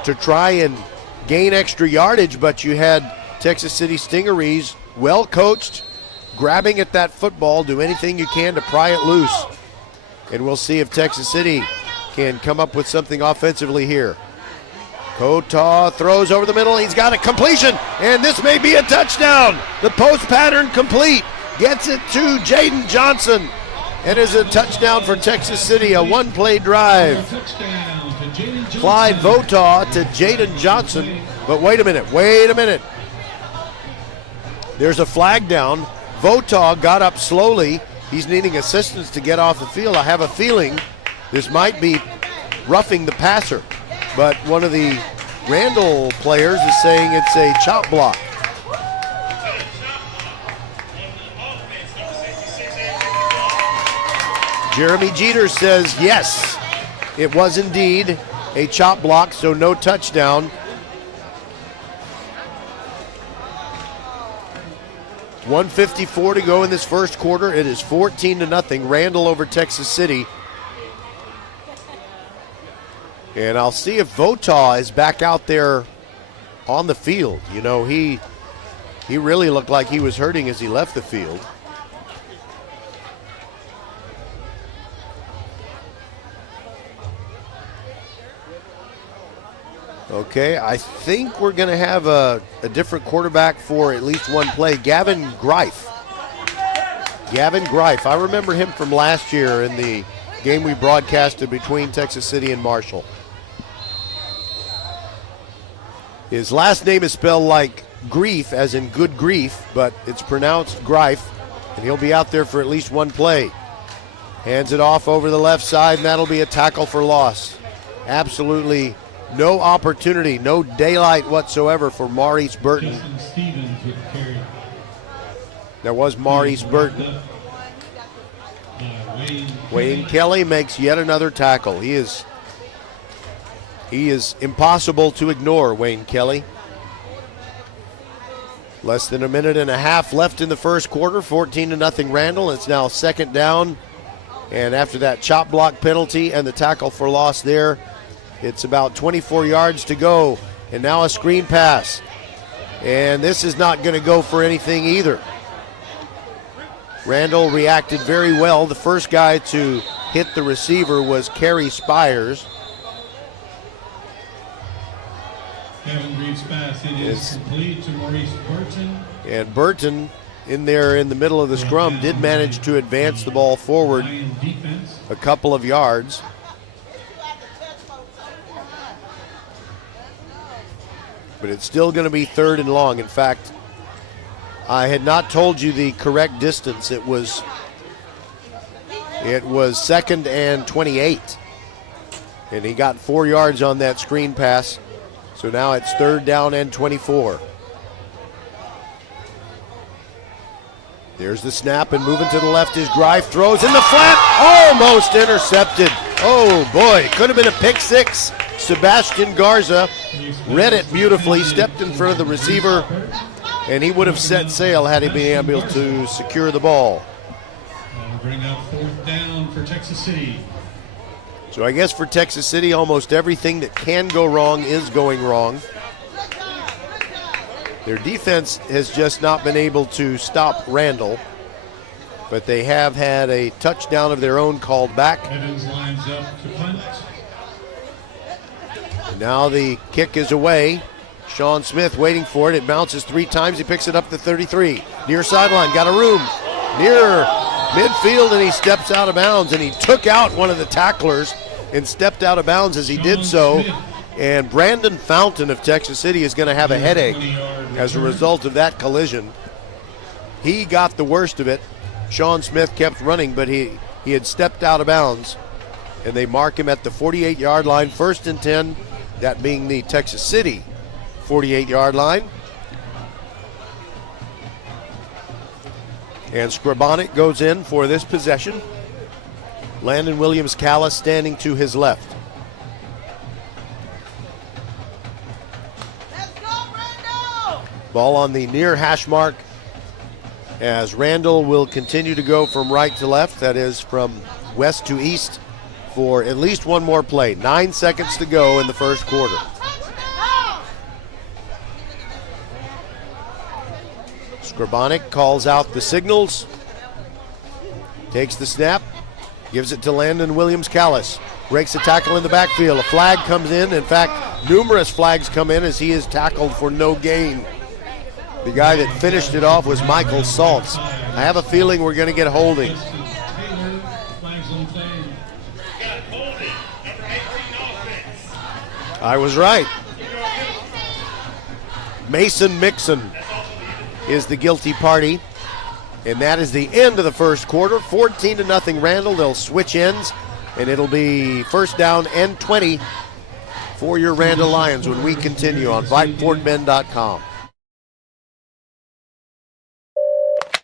to try and gain extra yardage, but you had Texas City Stingarees, well coached, grabbing at that football, do anything you can to pry it loose. And we'll see if Texas City can come up with something offensively here. Kotaw throws over the middle. He's got a completion, and this may be a touchdown. The post pattern complete. Gets it to Jaden Johnson. It is a touchdown for Texas City, a one-play drive. Clyde Votaw to Jaden Johnson. But wait a minute. There's a flag down. Votaw got up slowly. He's needing assistance to get off the field. I have a feeling this might be roughing the passer. but one of the Randle players is saying it's a chop block. Jeremy Jeter says yes, it was indeed a chop block, so no touchdown. .154 to go in this first quarter. It is 14-0. Randle over Texas City. And I'll see if Votaw is back out there on the field. You know, he really looked like he was hurting as he left the field. Okay, I think we're going to have a different quarterback for at least one play. Gavin Greif. I remember him from last year in the game we broadcasted between Texas City and Marshall. His last name is spelled like grief, as in good grief, but it's pronounced Greif, and he'll be out there for at least one play. Hands it off over the left side, and that'll be a tackle for loss. Absolutely no opportunity, no daylight whatsoever for Maurice Burton. That was Maurice Burton. Wayne Kelly makes yet another tackle. He is impossible to ignore, Wayne Kelly. Less than a minute and a half left in the first quarter, 14-0 Randle. It's now second down, and after that chop block penalty and the tackle for loss there, it's about 24 yards to go, and now a screen pass. And this is not going to go for anything either. Randle reacted very well. The first guy to hit the receiver was Kerry Spires. Kevin Reeves' pass, it is complete to Maurice Burton. And Burton, in there in the middle of the scrum, did manage to advance the ball forward a couple of yards. But it's still going to be third and long. In fact, I had not told you the correct distance. It was second and 28. And he got 4 yards on that screen pass. So now it's third down and 24. There's the snap, and moving to the left is Greif. Throws in the flat. Almost intercepted. Oh, boy. Could have been a pick six. Sebastian Garza read it beautifully, stepped in front of the receiver, and he would have set sail had he been able to secure the ball. Bring up fourth down for Texas City. So I guess for Texas City, almost everything that can go wrong is going wrong. Their defense has just not been able to stop Randle, but they have had a touchdown of their own called back. Evans lines up to punt. And now the kick is away. Sean Smith waiting for it. It bounces 3 times. He picks it up to 33. Near sideline, got a room. Near midfield, and he steps out of bounds. And he took out one of the tacklers and stepped out of bounds as he did so. And Brandon Fountain of Texas City is going to have a headache as a result of that collision. He got the worst of it. Sean Smith kept running, but he had stepped out of bounds. And they mark him at the 48-yard line, first and 10, that being the Texas City 48-yard line. And Scribonic goes in for this possession. Landon Williams-Callis standing to his left. Ball on the near hash mark as Randle will continue to go from right to left, that is from west to east, for at least one more play. 9 seconds to go in the first quarter. Scribonic calls out the signals, takes the snap, gives it to Landon Williams-Callis. Breaks a tackle in the backfield. A flag comes in. In fact, numerous flags come in as he is tackled for no gain. The guy that finished it off was Michael Saltz. I have a feeling we're going to get holding. I was right. Mason Mixon is the guilty party. And that is the end of the first quarter. 14-0 Randle. They'll switch ends, and it'll be first down and 20 for your Randle Lions when we continue on VypeFortBend.com.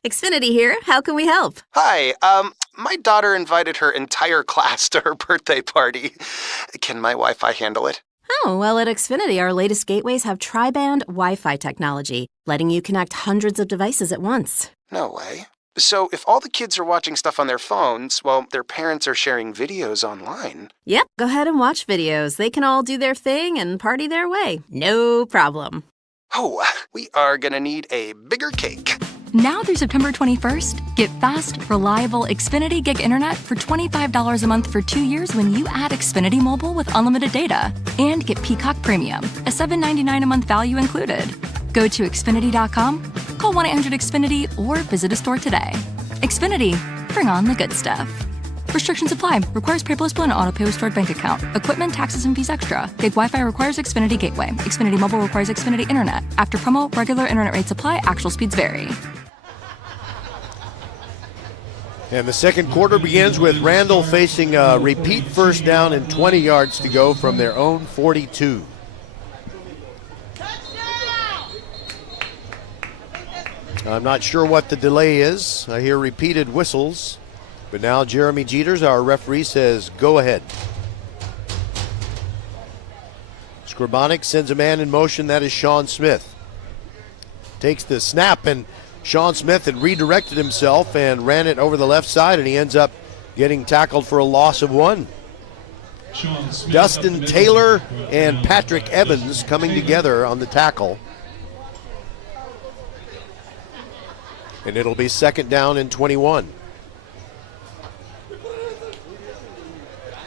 Xfinity here. How can we help? Hi, my daughter invited her entire class to her birthday party. Can my Wi-Fi handle it? Oh, well, at Xfinity, our latest gateways have tri-band Wi-Fi technology, letting you connect hundreds of devices at once. No way. So if all the kids are watching stuff on their phones, well, their parents are sharing videos online. Yep, go ahead and watch videos. They can all do their thing and party their way. No problem. Oh, we are gonna need a bigger cake. Now through September 21st, get fast, reliable Xfinity Gig Internet for $25 a month for 2 years when you add Xfinity Mobile with unlimited data. And get Peacock Premium, a $7.99 a month value included. Go to Xfinity.com, call 1-800-XFINITY, or visit a store today. Xfinity, bring on the good stuff. Restrictions apply. Requires paperless bill and auto-pay with stored bank account. Equipment, taxes, and fees extra. Gig Wi-Fi requires Xfinity Gateway. Xfinity Mobile requires Xfinity Internet. After promo, regular internet rates apply. Actual speeds vary. And the second quarter begins with Randle facing a repeat first down and 20 yards to go from their own 42. I'm not sure what the delay is. I hear repeated whistles. But now Jeremy Jeters, our referee, says go ahead. Scribonic sends a man in motion. That is Sean Smith. Takes the snap, and Sean Smith had redirected himself and ran it over the left side, and he ends up getting tackled for a loss of 1. Dustin Taylor and Patrick Evans coming together on the tackle. And it'll be second down and 21.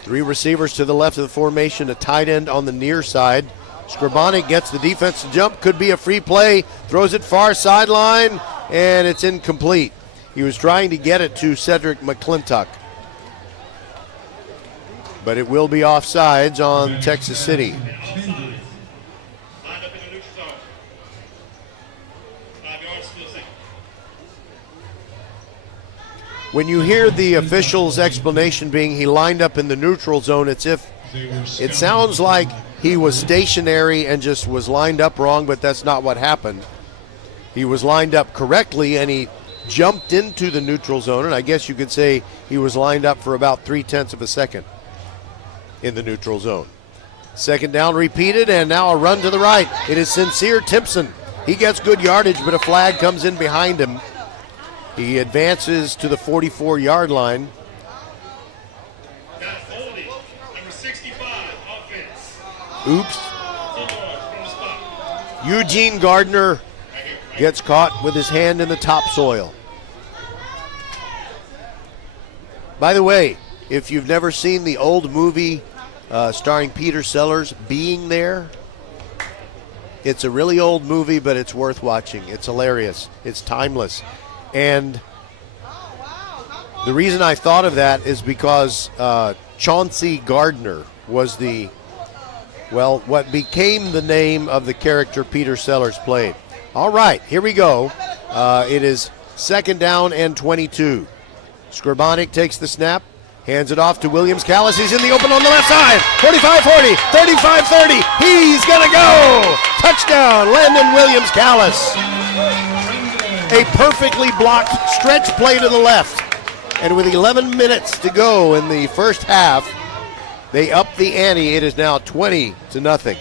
3 receivers to the left of the formation, a tight end on the near side. Scribonic gets the defense to jump, could be a free play, throws it far sideline, and it's incomplete. He was trying to get it to Cedric McClintock. But it will be offsides on Texas City. When you hear the official's explanation being he lined up in the neutral zone, it sounds like he was stationary and just was lined up wrong, but that's not what happened. He was lined up correctly, and he jumped into the neutral zone, and I guess you could say he was lined up for about 0.3 of a second in the neutral zone. Second down repeated, and now a run to the right. It is Sincere Timpson. He gets good yardage, but a flag comes in behind him. He advances to the 44-yard line. Number 65, offense. Oops. Eugene Gardner gets caught with his hand in the topsoil. By the way, if you've never seen the old movie starring Peter Sellers, Being There, it's a really old movie, but it's worth watching. It's hilarious. It's timeless. And the reason I thought of that is because Chauncey Gardner was what became the name of the character Peter Sellers played. All right, here we go. It is second down and 22. Scribonic takes the snap, hands it off to Williams Callis. He's in the open on the left side. 45-40, 35-30. He's going to go. Touchdown, Landon Williams Callis. A perfectly blocked stretch play to the left. And with 11 minutes to go in the first half, they up the ante. It is now 20-0.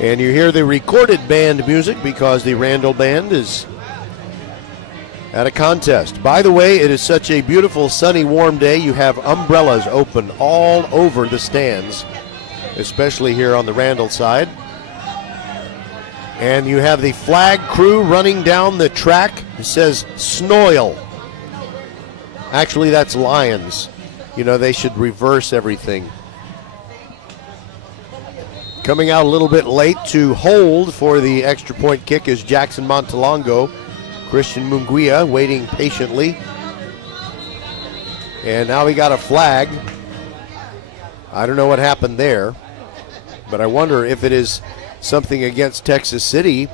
And you hear the recorded band music because the Randle Band is at a contest. By the way, it is such a beautiful, sunny, warm day. You have umbrellas open all over the stands, especially here on the Randle side. And you have the flag crew running down the track. It says Snoil. Actually, that's Lions. You know, they should reverse everything. Coming out a little bit late to hold for the extra point kick is Jackson Montalongo. Christian Munguia waiting patiently. And now we got a flag. I don't know what happened there, but I wonder if it is something against Texas City.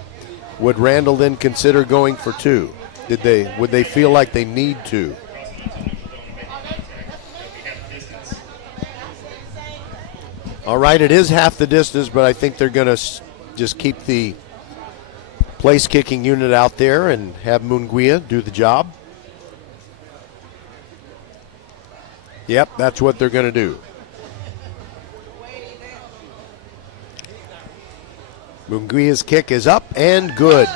Would Randle then consider going for 2? Would they feel like they need to? All right, it is half the distance, but I think they're going to just keep the place kicking unit out there and have Munguia do the job. Yep, that's what they're going to do. Munguia's kick is up and good.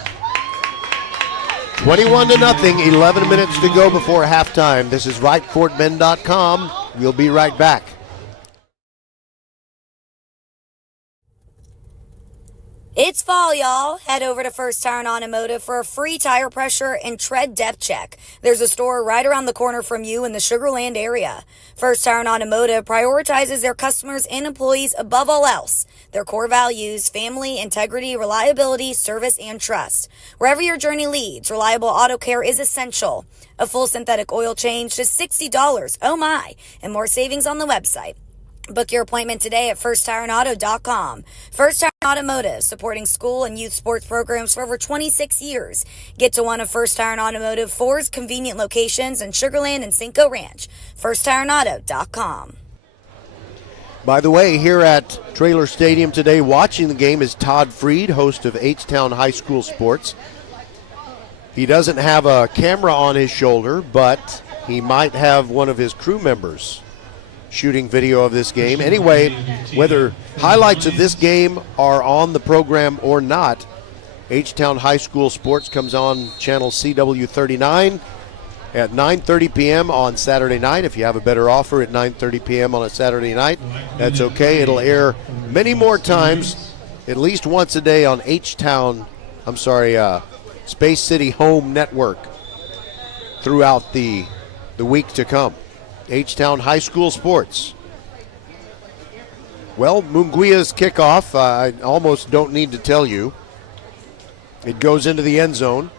21-0, 11 minutes to go before halftime. This is VypeFortBend.com. We'll be right back. It's fall, y'all. Head over to First Tire and Automotive for a free tire pressure and tread depth check. There's a store right around the corner from you in the Sugar Land area. First Tire and Automotive prioritizes their customers and employees above all else. Their core values: family, integrity, reliability, service, and trust. Wherever your journey leads, reliable auto care is essential. A full synthetic oil change, just $60. Oh my! And more savings on the website. Book your appointment today at firsttireandauto.com. First Tire and Automotive, supporting school and youth sports programs for over 26 years. Get to one of First Tire and Automotive 4's convenient locations in Sugar Land and Cinco Ranch. firsttireandauto.com. By the way, here at Trailer Stadium today, watching the game is Todd Freed, host of H-Town High School Sports. He doesn't have a camera on his shoulder, but he might have one of his crew members shooting video of this game. Anyway, whether highlights of this game are on the program or not, H-Town High School Sports comes on channel CW39 at 9:30 p.m. on Saturday night. If you have a better offer at 9:30 p.m. on a Saturday night, that's okay. It'll air many more times, at least once a day on Space City Home Network throughout the week to come. H-Town High School Sports. Well, Munguia's kickoff, I almost don't need to tell you. It goes into the end zone.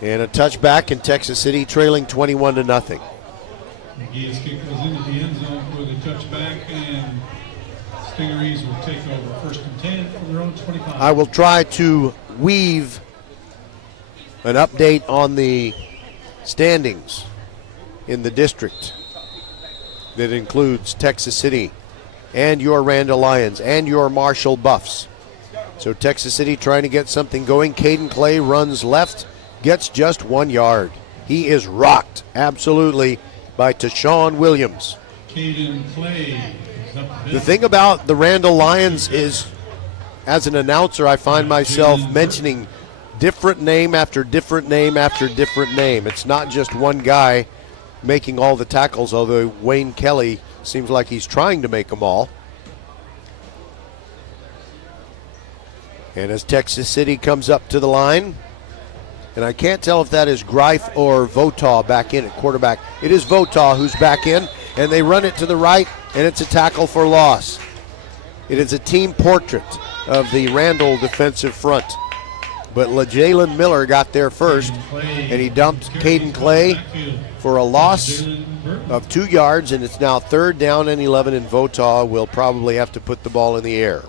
And a touchback in Texas City, trailing 21-0. Munguia's kick goes into the end zone for the touchback, and Stingarees will take over 1st and 10 from their own 25. I will try to weave an update on the standings in the district that includes Texas City and your Randle Lions and your Marshall Buffs. So Texas City trying to get something going. Caden Clay runs left, gets just 1 yard. He is rocked absolutely by Tashawn Williams. Caden Clay is up The thing about the Randle Lions is, as an announcer, I find myself mentioning different name after different name after different name. It's not just one guy making all the tackles, although Wayne Kelly seems like he's trying to make them all. And as Texas City comes up to the line, and I can't tell if that is Greif or Votaw back in at quarterback. It is Votaw who's back in, and they run it to the right, and it's a tackle for loss. It is a team portrait of the Randle defensive front. But LaJalen Miller got there first, and he dumped Caden Clay for a loss of 2 yards, and it's now 3rd down and 11, and Votaw will probably have to put the ball in the air.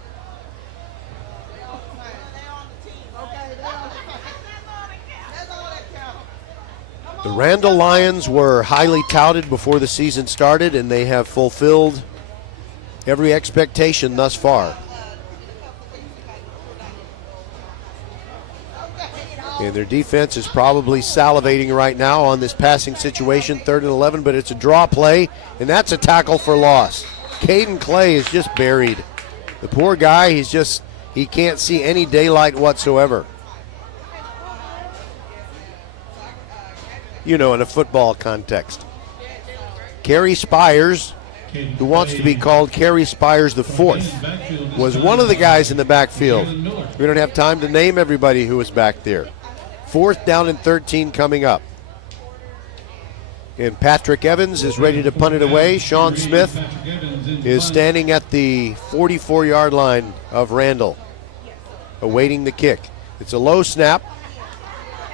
The Randle Lions were highly touted before the season started, and they have fulfilled every expectation thus far. And their defense is probably salivating right now on this passing situation, 3rd and 11, but it's a draw play, and that's a tackle for loss. Caden Clay is just buried. The poor guy, he can't see any daylight whatsoever. You know, in a football context. Kerry Spires, who wants to be called Kerry Spires the fourth, was one of the guys in the backfield. We don't have time to name everybody who was back there. 4th down and 13 coming up. And Patrick Evans is ready to punt it away. Sean Smith is standing at the 44-yard line of Randle, awaiting the kick. It's a low snap,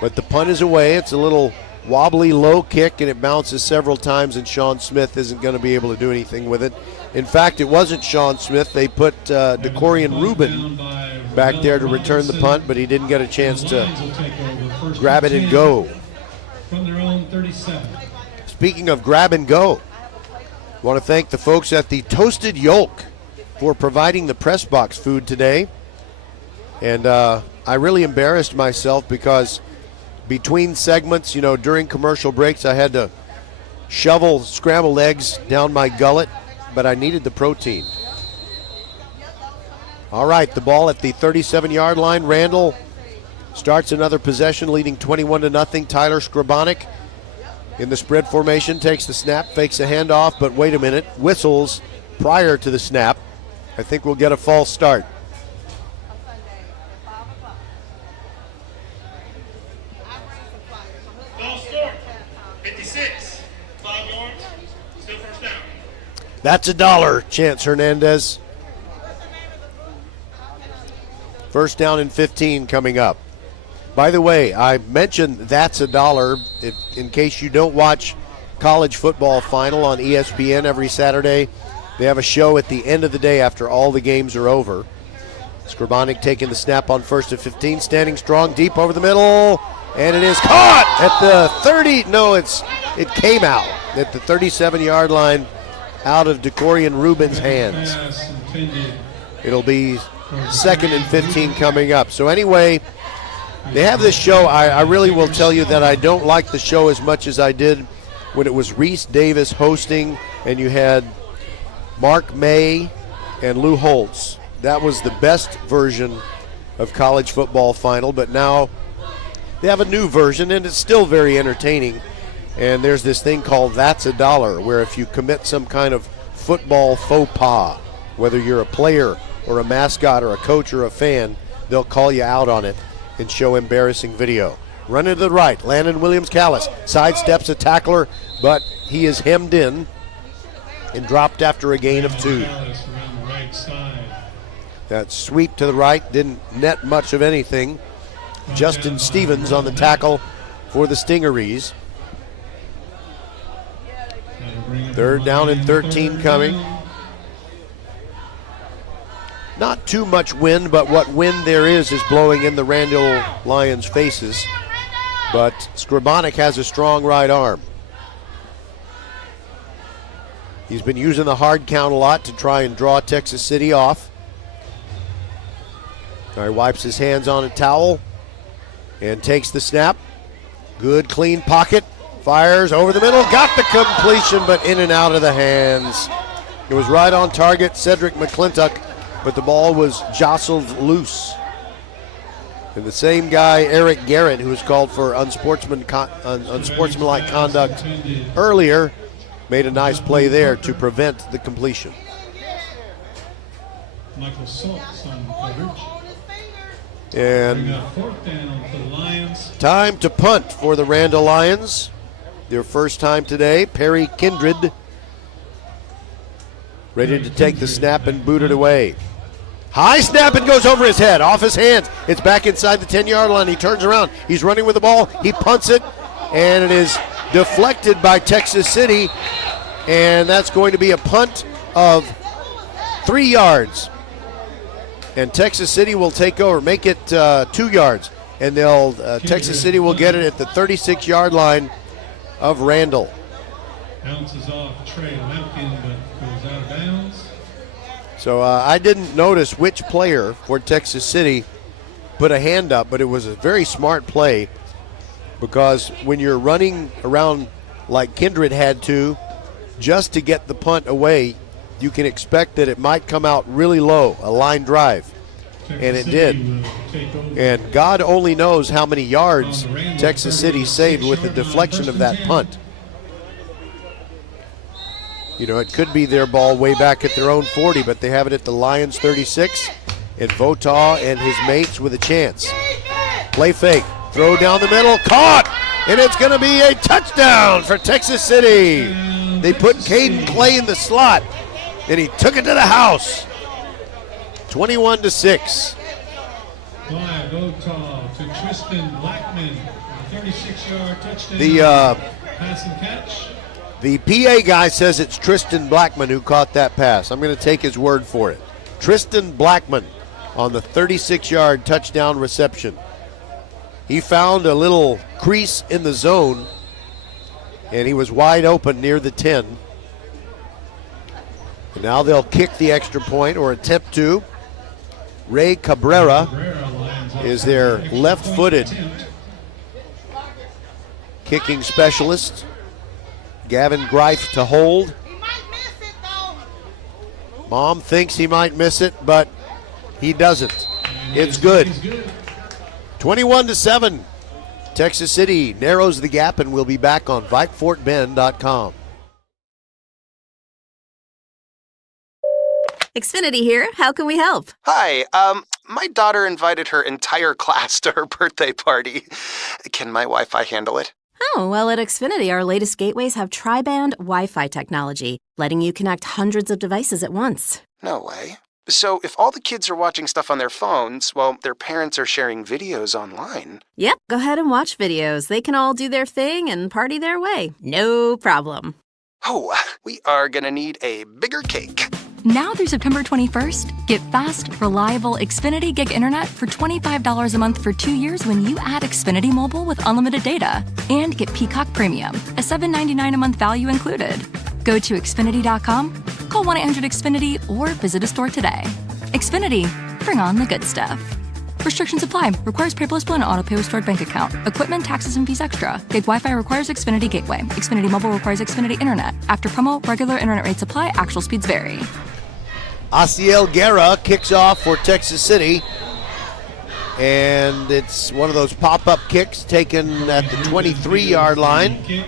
but the punt is away. It's a little wobbly, low kick, and it bounces several times, and Sean Smith isn't going to be able to do anything with it. In fact, it wasn't Sean Smith. They put DeCorian Rubin back there to return the punt, but he didn't get a chance to grab it and go. From their own 37. Speaking of grab and go, I want to thank the folks at the Toasted Yolk for providing the press box food today. And I really embarrassed myself because between segments, during commercial breaks, I had to shovel scrambled eggs down my gullet, but I needed the protein. All right, the ball at the 37-yard line. Randle starts another possession, leading 21-0. Tyler Skrabonic in the spread formation takes the snap, fakes a handoff, but wait a minute, whistles prior to the snap. I think we'll get a false start. False start. 56. 5 yards. Still first down. That's $1, Chance Hernandez. First down and 15 coming up. By the way, I mentioned that's $1 in case you don't watch college football final on ESPN every Saturday. They have a show at the end of the day after all the games are over. Skrabonic taking the snap on first and 15, standing strong deep over the middle, and it is caught at the 30. No, it came out at the 37-yard line out of DeCorian Rubin's hands. It'll be second and 15 coming up. So anyway, they have this show. I really will tell you that I don't like the show as much as I did when it was Reese Davis hosting and you had Mark May and Lou Holtz. That was the best version of college football final, but now they have a new version and it's still very entertaining. And there's this thing called That's $1, where if you commit some kind of football faux pas, whether you're a player or a mascot or a coach or a fan, they'll call you out on it and show embarrassing video. Running to the right, Landon Williams-Callis sidesteps a tackler, but he is hemmed in and dropped after a gain of 2. That sweep to the right didn't net much of anything. Justin Stevens on the tackle for the Stingeries. Third down and 13 coming. Not too much wind, but what wind there is blowing in the Randle Lions' faces. But Skrabonic has a strong right arm. He's been using the hard count a lot to try and draw Texas City off. All right, wipes his hands on a towel and takes the snap. Good clean pocket. Fires over the middle. Got the completion, but in and out of the hands. It was right on target, Cedric McClintock, but the ball was jostled loose. And the same guy, Eric Garrett, who was called for unsportsmanlike conduct earlier, made a nice play there to prevent the completion. Michael Saltz on coverage. And fourth down for the Lions. Time to punt for the Randle Lions. Their first time today. Perry Kindred ready to take the snap and boot it away. High snap and goes over his head, off his hands. It's back inside the 10-yard line. He turns around. He's running with the ball. He punts it, and it is deflected by Texas City. And that's going to be a punt of 3 yards. And Texas City will take over, make it 2 yards. And Texas City will get it at the 36-yard line of Randle. Bounces off Trey Lampkin, but goes out of bounds. So I didn't notice which player for Texas City put a hand up, but it was a very smart play because when you're running around like Kindred had to, just to get the punt away, you can expect that it might come out really low, a line drive. And it did. And God only knows how many yards Texas City saved with the deflection of that punt. You know, it could be their ball way back at their own 40, but they have it at the Lions 36, and Votaw and his mates with a chance. Play fake, throw down the middle, caught, and it's going to be a touchdown for Texas City. They put Caden Clay in the slot, and he took it to the house. 21-6. By Votaw to Tristan Blackman, 36-yard touchdown. Pass and catch. The PA guy says it's Tristan Blackman who caught that pass. I'm going to take his word for it. Tristan Blackman on the 36-yard touchdown reception. He found a little crease in the zone, and he was wide open near the 10. And now they'll kick the extra point or attempt to. Ray Cabrera is their left-footed kicking specialist. Gavin Greif to hold. Mom thinks he might miss it, but he doesn't. It's good. 21-7. Texas City narrows the gap, and we'll be back on VypeFortBend.com. Xfinity here. How can we help? Hi, my daughter invited her entire class to her birthday party. Can my Wi-Fi handle it? Oh, well, at Xfinity, our latest gateways have tri-band Wi-Fi technology, letting you connect hundreds of devices at once. No way. So if all the kids are watching stuff on their phones, well, their parents are sharing videos online. Yep, go ahead and watch videos. They can all do their thing and party their way. No problem. Oh, we are gonna need a bigger cake. Now through September 21st, get fast, reliable Xfinity Gig Internet for $25 a month for 2 years when you add Xfinity Mobile with unlimited data. And get Peacock Premium, a $7.99 a month value included. Go to Xfinity.com, call 1-800-XFINITY, or visit a store today. Xfinity, bring on the good stuff. Restrictions apply. Requires paperless bill and auto-pay with stored bank account. Equipment, taxes, and fees extra. Gig Wi-Fi requires Xfinity Gateway. Xfinity Mobile requires Xfinity Internet. After promo, regular internet rates apply. Actual speeds vary. Asiel Guerra kicks off for Texas City. And it's one of those pop-up kicks taken at the 23-yard line.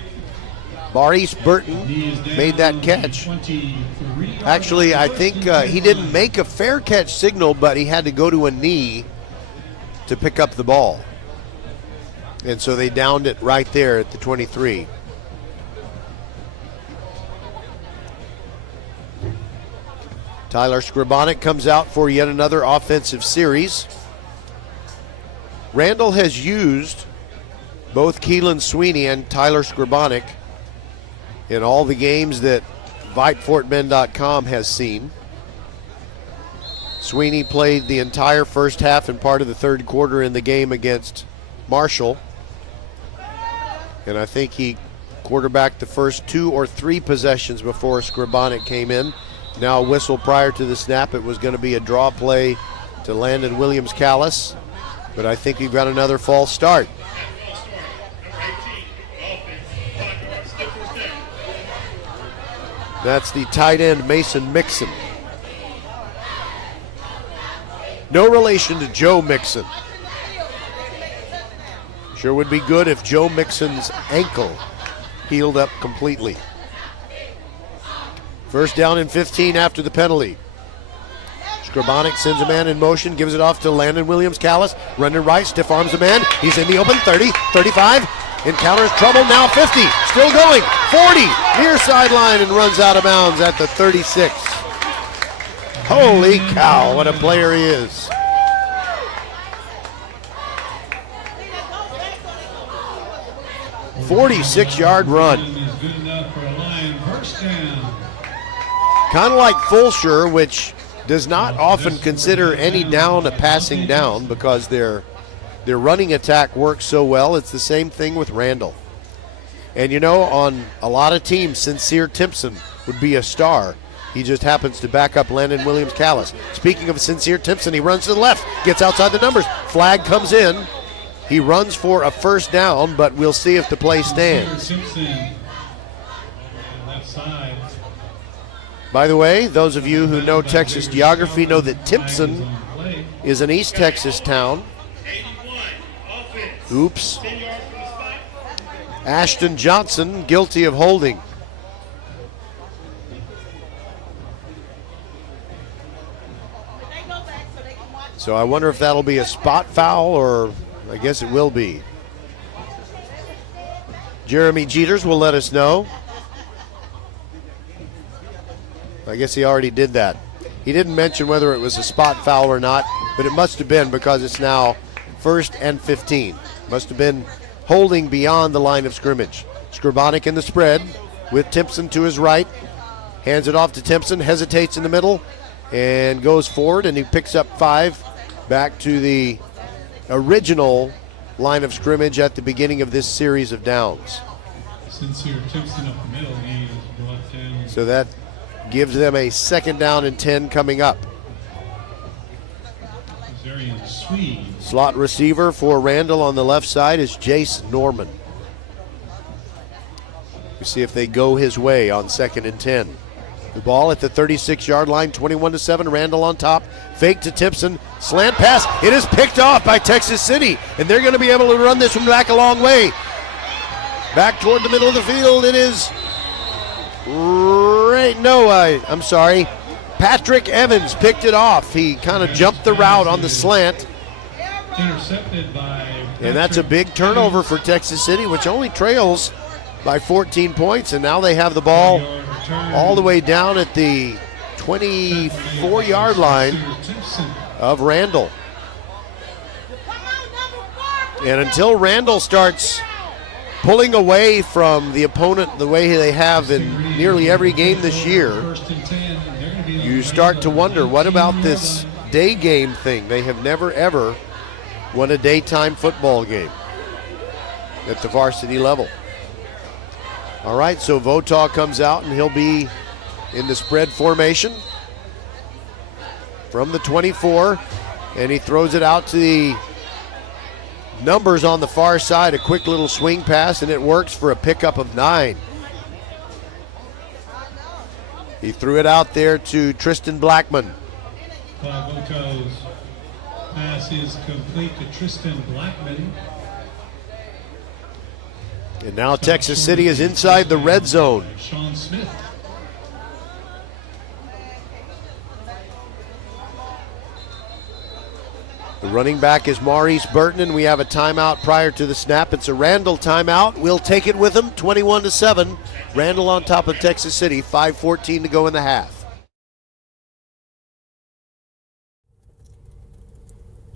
Maurice Burton made that catch. Actually, I think he didn't make a fair catch signal, but he had to go to a knee to pick up the ball. And so they downed it right there at the 23. Tyler Scribonic comes out for yet another offensive series. Randle has used both Keelan Sweeney and Tyler Scribonic in all the games that VypeFortBend.com has seen. Sweeney played the entire first half and part of the third quarter in the game against Marshall. And I think he quarterbacked the first 2 or 3 possessions before Scribonic came in. Now a whistle prior to the snap. It was going to be a draw play to Landon Williams-Callis, but I think we've got another false start. That's the tight end Mason Mixon. No relation to Joe Mixon. Sure would be good if Joe Mixon's ankle healed up completely. First down and 15 after the penalty. Scribonic sends a man in motion, gives it off to Landon Williams-Callis. Running right, stiff arms a man. He's in the open, 30, 35. Encounters trouble, now 50. Still going, 40. Near sideline and runs out of bounds at the 36. Holy cow, what a player he is. "46-yard run." Kind of like Fulsher, which does not often consider any down a passing down because their running attack works so well. It's the same thing with Randle. And you know, on a lot of teams, Sincere Timpson would be a star. He just happens to back up Landon Williams-Callis. Speaking of Sincere Timpson, he runs to the left, gets outside the numbers. Flag comes in. He runs for a first down, but we'll see if the play stands. By the way, those of you who know Texas geography know that Timpson is an East Texas town. Oops. Ashton Johnson guilty of holding. So I wonder if that'll be a spot foul, or I guess it will be. Jeremy Jeters will let us know. I guess he already did that. He didn't mention whether it was a spot foul or not, but it must have been because it's now 1st and 15. Must have been holding beyond the line of scrimmage. Scribonic in the spread with Timpson to his right. Hands it off to Timpson, hesitates in the middle, and goes forward, and he picks up 5 back to the original line of scrimmage at the beginning of this series of downs. Sincere Timpson up the middle. He is brought down. So that gives them a 2nd down and 10 coming up. Zarian Swede. Slot receiver for Randle on the left side is Jace Norman. We see if they go his way on 2nd and 10. The ball at the 36-yard line, 21-7. Randle on top. Fake to Timpson. Slant pass. It is picked off by Texas City, and they're going to be able to run this one back a long way. Back toward the middle of the field. It is I'm sorry. Patrick Evans picked it off. He kind of jumped the route on the slant. Intercepted by. And that's a big turnover for Texas City, which only trails by 14 points. And now they have the ball all the way down at the 24-yard line of Randle. And until Randle starts pulling away from the opponent the way they have in nearly every game this year, you start to wonder, what about this day game thing? They have never, ever won a daytime football game at the varsity level. All right, so Votaw comes out, and he'll be in the spread formation from the 24, and he throws it out to the numbers on the far side. A quick little swing pass, and it works for a pickup of 9. He threw it out there to Tristan Blackman. Votaw's pass is complete to Tristan Blackman. And now Texas City is inside the red zone. Sean Smith. The running back is Maurice Burton, and we have a timeout prior to the snap. It's a Randle timeout. We'll take it with them, 21-7. Randle on top of Texas City, 5:14 to go in the half.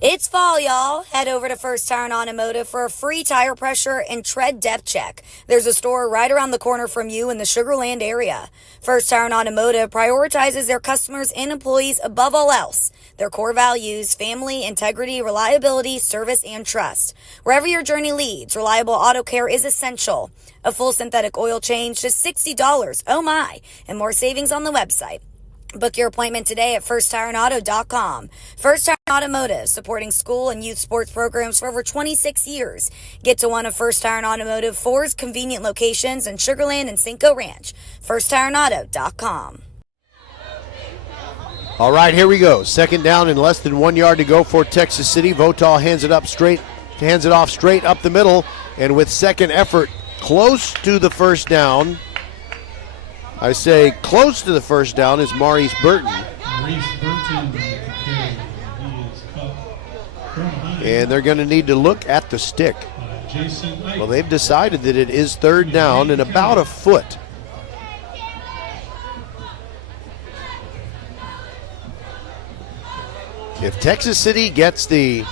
It's fall, y'all. Head over to First Tire and Automotive for a free tire pressure and tread depth check. There's a store right around the corner from you in the Sugar Land area. First Tire and Automotive prioritizes their customers and employees above all else. Their core values: family, integrity, reliability, service, and trust. Wherever your journey leads, reliable auto care is essential. A full synthetic oil change, just $60. Oh my! And more savings on the website. Book your appointment today at firsttireandauto.com. First Tire and Automotive, supporting school and youth sports programs for over 26 years. Get to one of First Tire and Automotive 4's convenient locations in Sugar Land and Cinco Ranch. firsttireandauto.com. All right, here we go. 2nd down and less than 1 yard to go for Texas City. Votaw hands it off straight up the middle, and with second effort, close to the first down. I say close to the first down is Maurice Burton. And they're going to need to look at the stick. Well, they've decided that it is 3rd down and about a foot. If Texas City gets the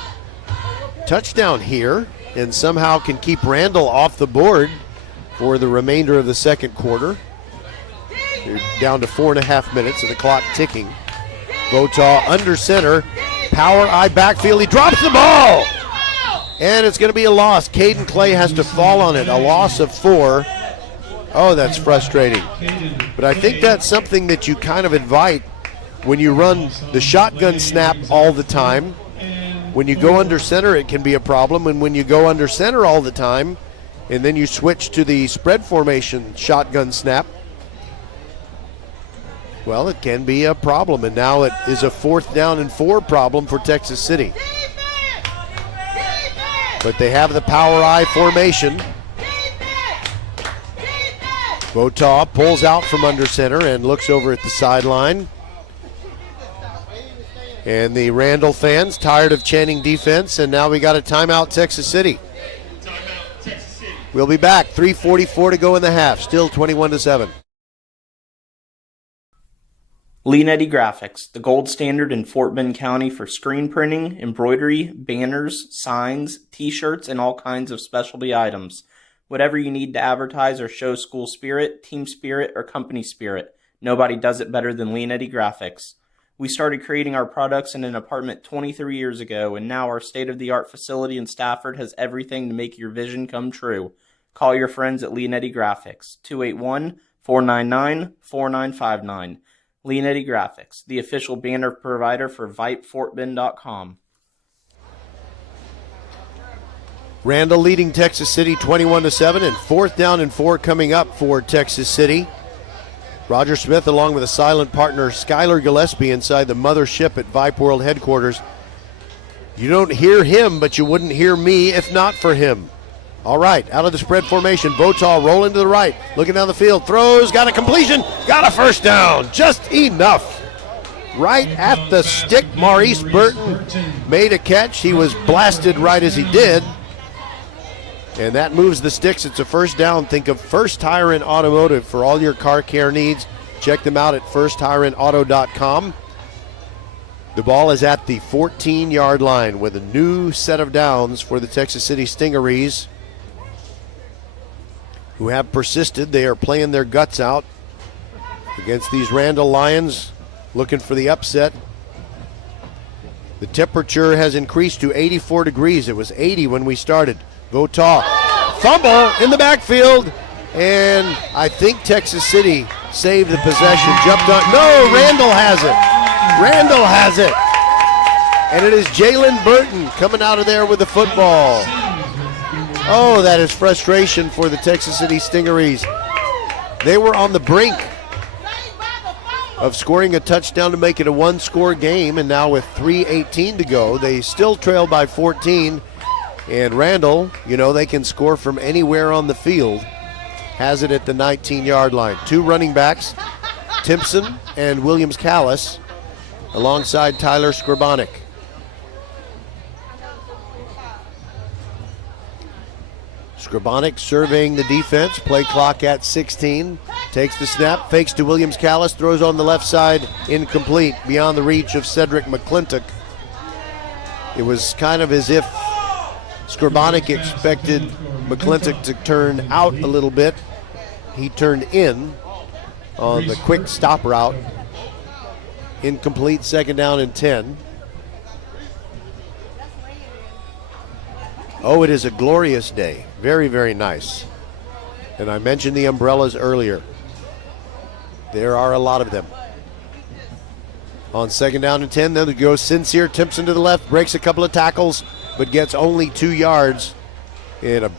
touchdown here and somehow can keep Randle off the board for the remainder of the second quarter, you're down to 4.5 minutes and the clock ticking. Votaw under center, power eye backfield. He drops the ball, and it's going to be a loss. Caden Clay has to fall on it. A loss of 4. Oh, that's frustrating. But I think that's something that you kind of invite when you run the shotgun snap all the time. When you go under center, it can be a problem. And when you go under center all the time, and then you switch to the spread formation shotgun snap, well, it can be a problem. And now it is a 4th down and 4 problem for Texas City. But they have the power eye formation. Votaw pulls out from under center and looks over at the sideline. And the Randle fans tired of chanting defense, and now we got a timeout, Texas City. We'll be back. 3:44 to go in the half. Still 21-7. Linetti Graphics, the gold standard in Fort Bend County for screen printing, embroidery, banners, signs, t-shirts, and all kinds of specialty items. Whatever you need to advertise or show school spirit, team spirit, or company spirit, nobody does it better than Linetti Graphics. We started creating our products in an apartment 23 years ago, and now our state-of-the-art facility in Stafford has everything to make your vision come true. Call your friends at Leonetti Graphics, 281-499-4959. Leonetti Graphics, the official banner provider for VypeFortBend.com. Randle leading Texas City 21-7, and 4th down and 4 coming up for Texas City. Roger Smith along with a silent partner Skylar Gillespie inside the mothership at Vype World headquarters. You don't hear him, but you wouldn't hear me if not for him. All right, out of the spread formation, Votaw rolling to the right, looking down the field, throws, got a completion, got a first down, just enough. Right at the stick, Maurice Burton made a catch. He was blasted right as he did. And that moves the sticks. It's a first down. Think of First Tire and Automotive for all your car care needs. Check them out at firsttireandauto.com. The ball is at the 14-yard line with a new set of downs for the Texas City Stingarees, who have persisted. They are playing their guts out against these Randle Lions, looking for the upset. The temperature has increased to 84 degrees. It was 80 when we started. Votaw, fumble in the backfield, and I think Texas City saved the possession. Jumped on. No, Randle has it. Randle has it. And it is Jalen Burton coming out of there with the football. Oh, that is frustration for the Texas City Stingarees. They were on the brink of scoring a touchdown to make it a one-score game, and now with 3:18 to go, they still trail by 14. And Randle, you know, they can score from anywhere on the field. Has it at the 19-yard line. Two running backs, Timpson and Williams Callis, alongside Tyler Skrabonic. Skrabonic surveying the defense. Play clock at 16. Takes the snap, fakes to Williams Callis, throws on the left side, incomplete, beyond the reach of Cedric McClintock. It was kind of as if Skrabonic expected McClintock to turn out a little bit. He turned in on the quick stop route. Incomplete, 2nd down and 10. Oh, it is a glorious day. Very, very nice. And I mentioned the umbrellas earlier. There are a lot of them. On 2nd down and 10, then it goes Sincere Timpson to the left, breaks a couple of tackles, but gets only 2 yards in an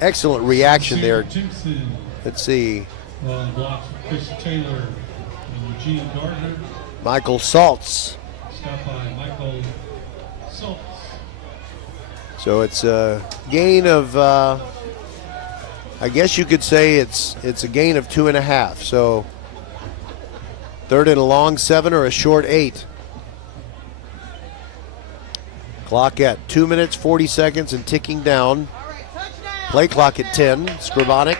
excellent reaction there. Let's see. Blocks Chris Taylor and Eugene Gardner. Michael Saltz. Stop by Michael Saltz. So it's a gain of, I guess you could say it's a gain of 2.5. So 3rd and a long 7 or a short 8. Clock at 2 minutes, 40 seconds and ticking down. Play clock at 10. Skrabonic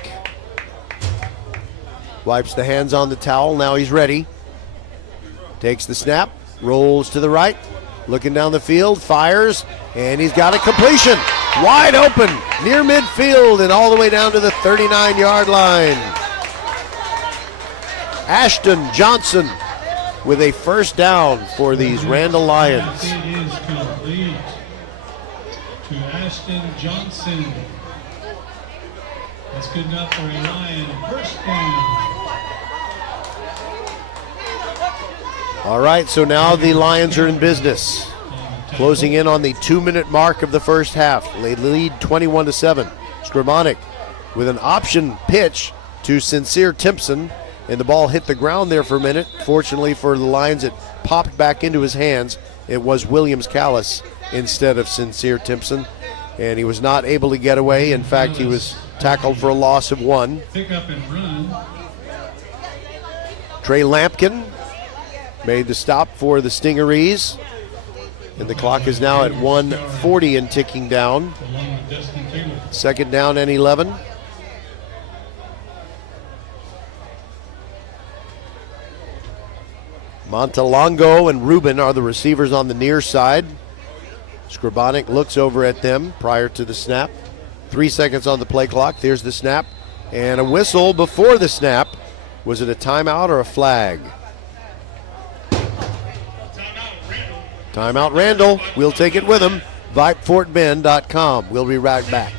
wipes the hands on the towel. Now he's ready. Takes the snap, rolls to the right, looking down the field, fires, and he's got a completion. Wide open, near midfield and all the way down to the 39-yard line. Ashton Johnson with a first down for these Randle Lions. It is complete to Ashton Johnson. That's good enough for a Lion first down. All right, so now the Lions are in business. Closing in on the 2-minute mark of the first half. They lead 21-7. Skrabonic with an option pitch to Sincere Timpson, and the ball hit the ground there for a minute. Fortunately for the Lions, it popped back into his hands. It was Williams Callis instead of Sincere Timpson, and he was not able to get away. In fact, he was tackled for a loss of 1. Pick up and run. Trey Lampkin made the stop for the Stingarees, and the clock is now at 1:40 and ticking down. 2nd down and 11. Montalongo and Rubin are the receivers on the near side. Skrabonic looks over at them prior to the snap. 3 seconds on the play clock. There's the snap and a whistle before the snap. Was it a timeout or a flag? Timeout Randle. We'll take it with him. VypeFortBend.com. We'll be right back.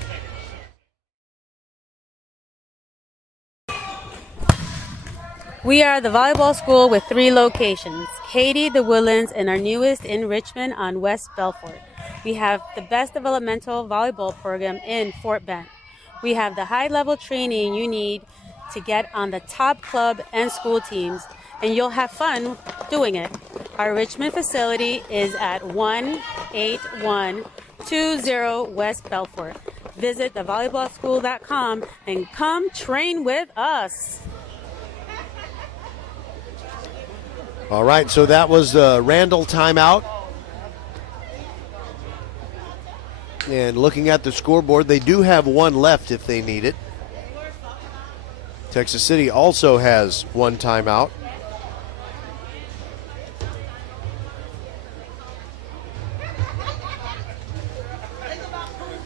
We are the volleyball school with 3 locations, Katy, the Woodlands, and our newest in Richmond on West Belfort. We have the best developmental volleyball program in Fort Bend. We have the high-level training you need to get on the top club and school teams, and you'll have fun doing it. Our Richmond facility is at 18120 West Belfort. Visit thevolleyballschool.com and come train with us. All right, so that was the Randle timeout. And looking at the scoreboard, they do have one left if they need it. Texas City also has one timeout.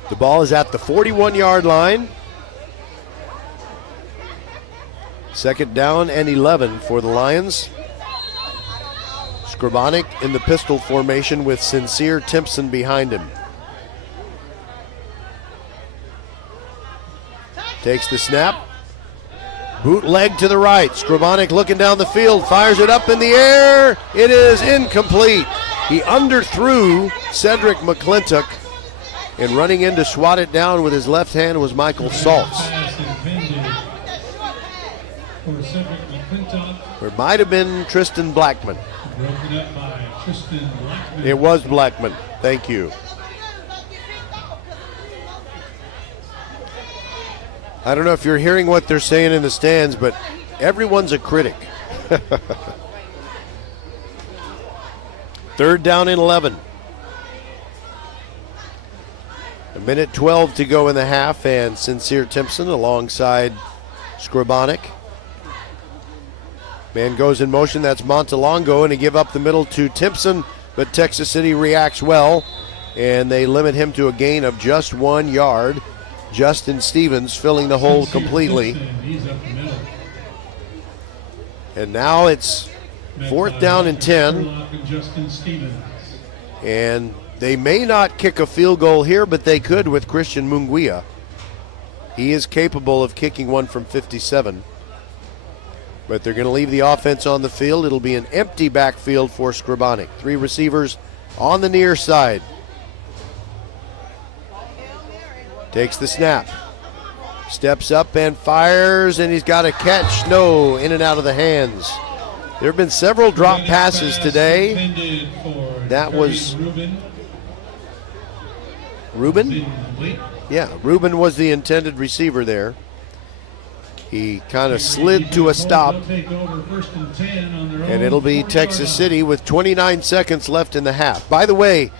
The ball is at the 41-yard line. Second down and 11 for the Lions. Skrabonic in the pistol formation with Sincere Timpson behind him. Takes the snap. Bootleg to the right. Skrabonic looking down the field, fires it up in the air. It is incomplete. He underthrew Cedric McClintock, and running in to swat it down with his left hand was Michael Saltz. Or it might have been Tristan Blackman. Broken up by Tristan Blackman. It was Blackman. Thank you. I don't know if you're hearing what they're saying in the stands, but everyone's a critic. Third down and 11. 1:12 to go in the half, and Sincere Timpson alongside Skrabonic. Man goes in motion, that's Montelongo, and they give up the middle to Timpson, but Texas City reacts well, and they limit him to a gain of just 1 yard. Justin Stevens filling the hole completely. And now it's 4th down and 10. And they may not kick a field goal here, but they could with Christian Munguia. He is capable of kicking one from 57. But they're going to leave the offense on the field. It'll be an empty backfield for Skrabonic. 3 receivers on the near side. Takes the snap. Steps up and fires, and he's got a catch. No, in and out of the hands. There have been several drop passes today. That was Ruben? Yeah, Ruben was the intended receiver there. He kind of slid to a stop, and it'll be Texas City with 29 seconds left in the half. By the way,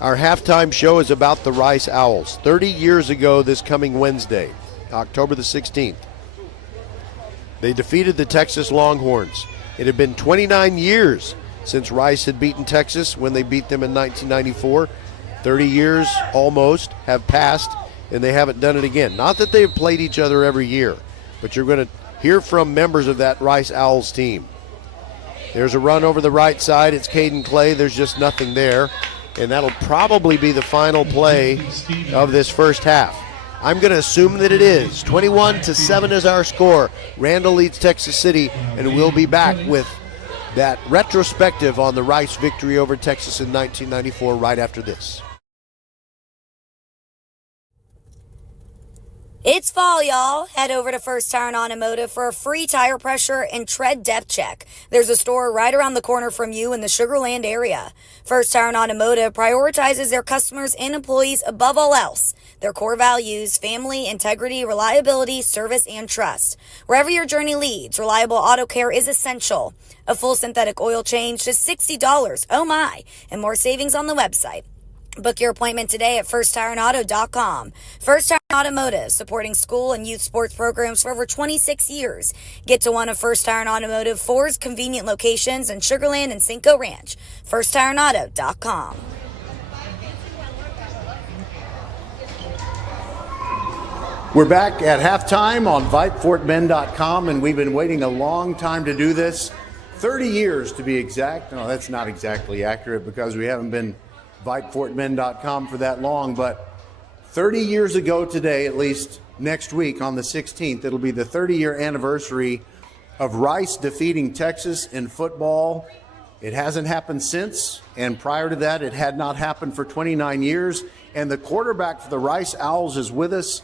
our halftime show is about the Rice Owls. 30 years ago this coming Wednesday, October the 16th, they defeated the Texas Longhorns. It had been 29 years since Rice had beaten Texas when they beat them in 1994. 30 years almost have passed, and they haven't done it again. Not that they've played each other every year, but you're going to hear from members of that Rice Owls team. There's a run over the right side. It's Caden Clay. There's just nothing there. And that'll probably be the final play of this first half. I'm going to assume that it is. 21-7 is our score. Randle leads Texas City, and we'll be back with that retrospective on the Rice victory over Texas in 1994 right after this. It's fall, y'all. Head over to First Tire and Automotive for a free tire pressure and tread depth check. There's a store right around the corner from you in the Sugar Land area. First Tire and Automotive prioritizes their customers and employees above all else. Their core values: family, integrity, reliability, service, and trust. Wherever your journey leads, reliable auto care is essential. A full synthetic oil change, just $60. Oh my! And more savings on the website. Book your appointment today at firsttireandauto.com. First Tire and Automotive, supporting school and youth sports programs for over 26 years. Get to one of First Tire and Automotive 4's convenient locations in Sugar Land and Cinco Ranch. firsttireandauto.com. We're back at halftime on VypeFortBend.com, and we've been waiting a long time to do this. 30 years to be exact. No, that's not exactly accurate because we haven't been VypeFortBend.com for that long, but 30 years ago today, at least next week on the 16th, it'll be the 30-year anniversary of Rice defeating Texas in football. It hasn't happened since, and prior to that, it had not happened for 29 years. And the quarterback for the Rice Owls is with us.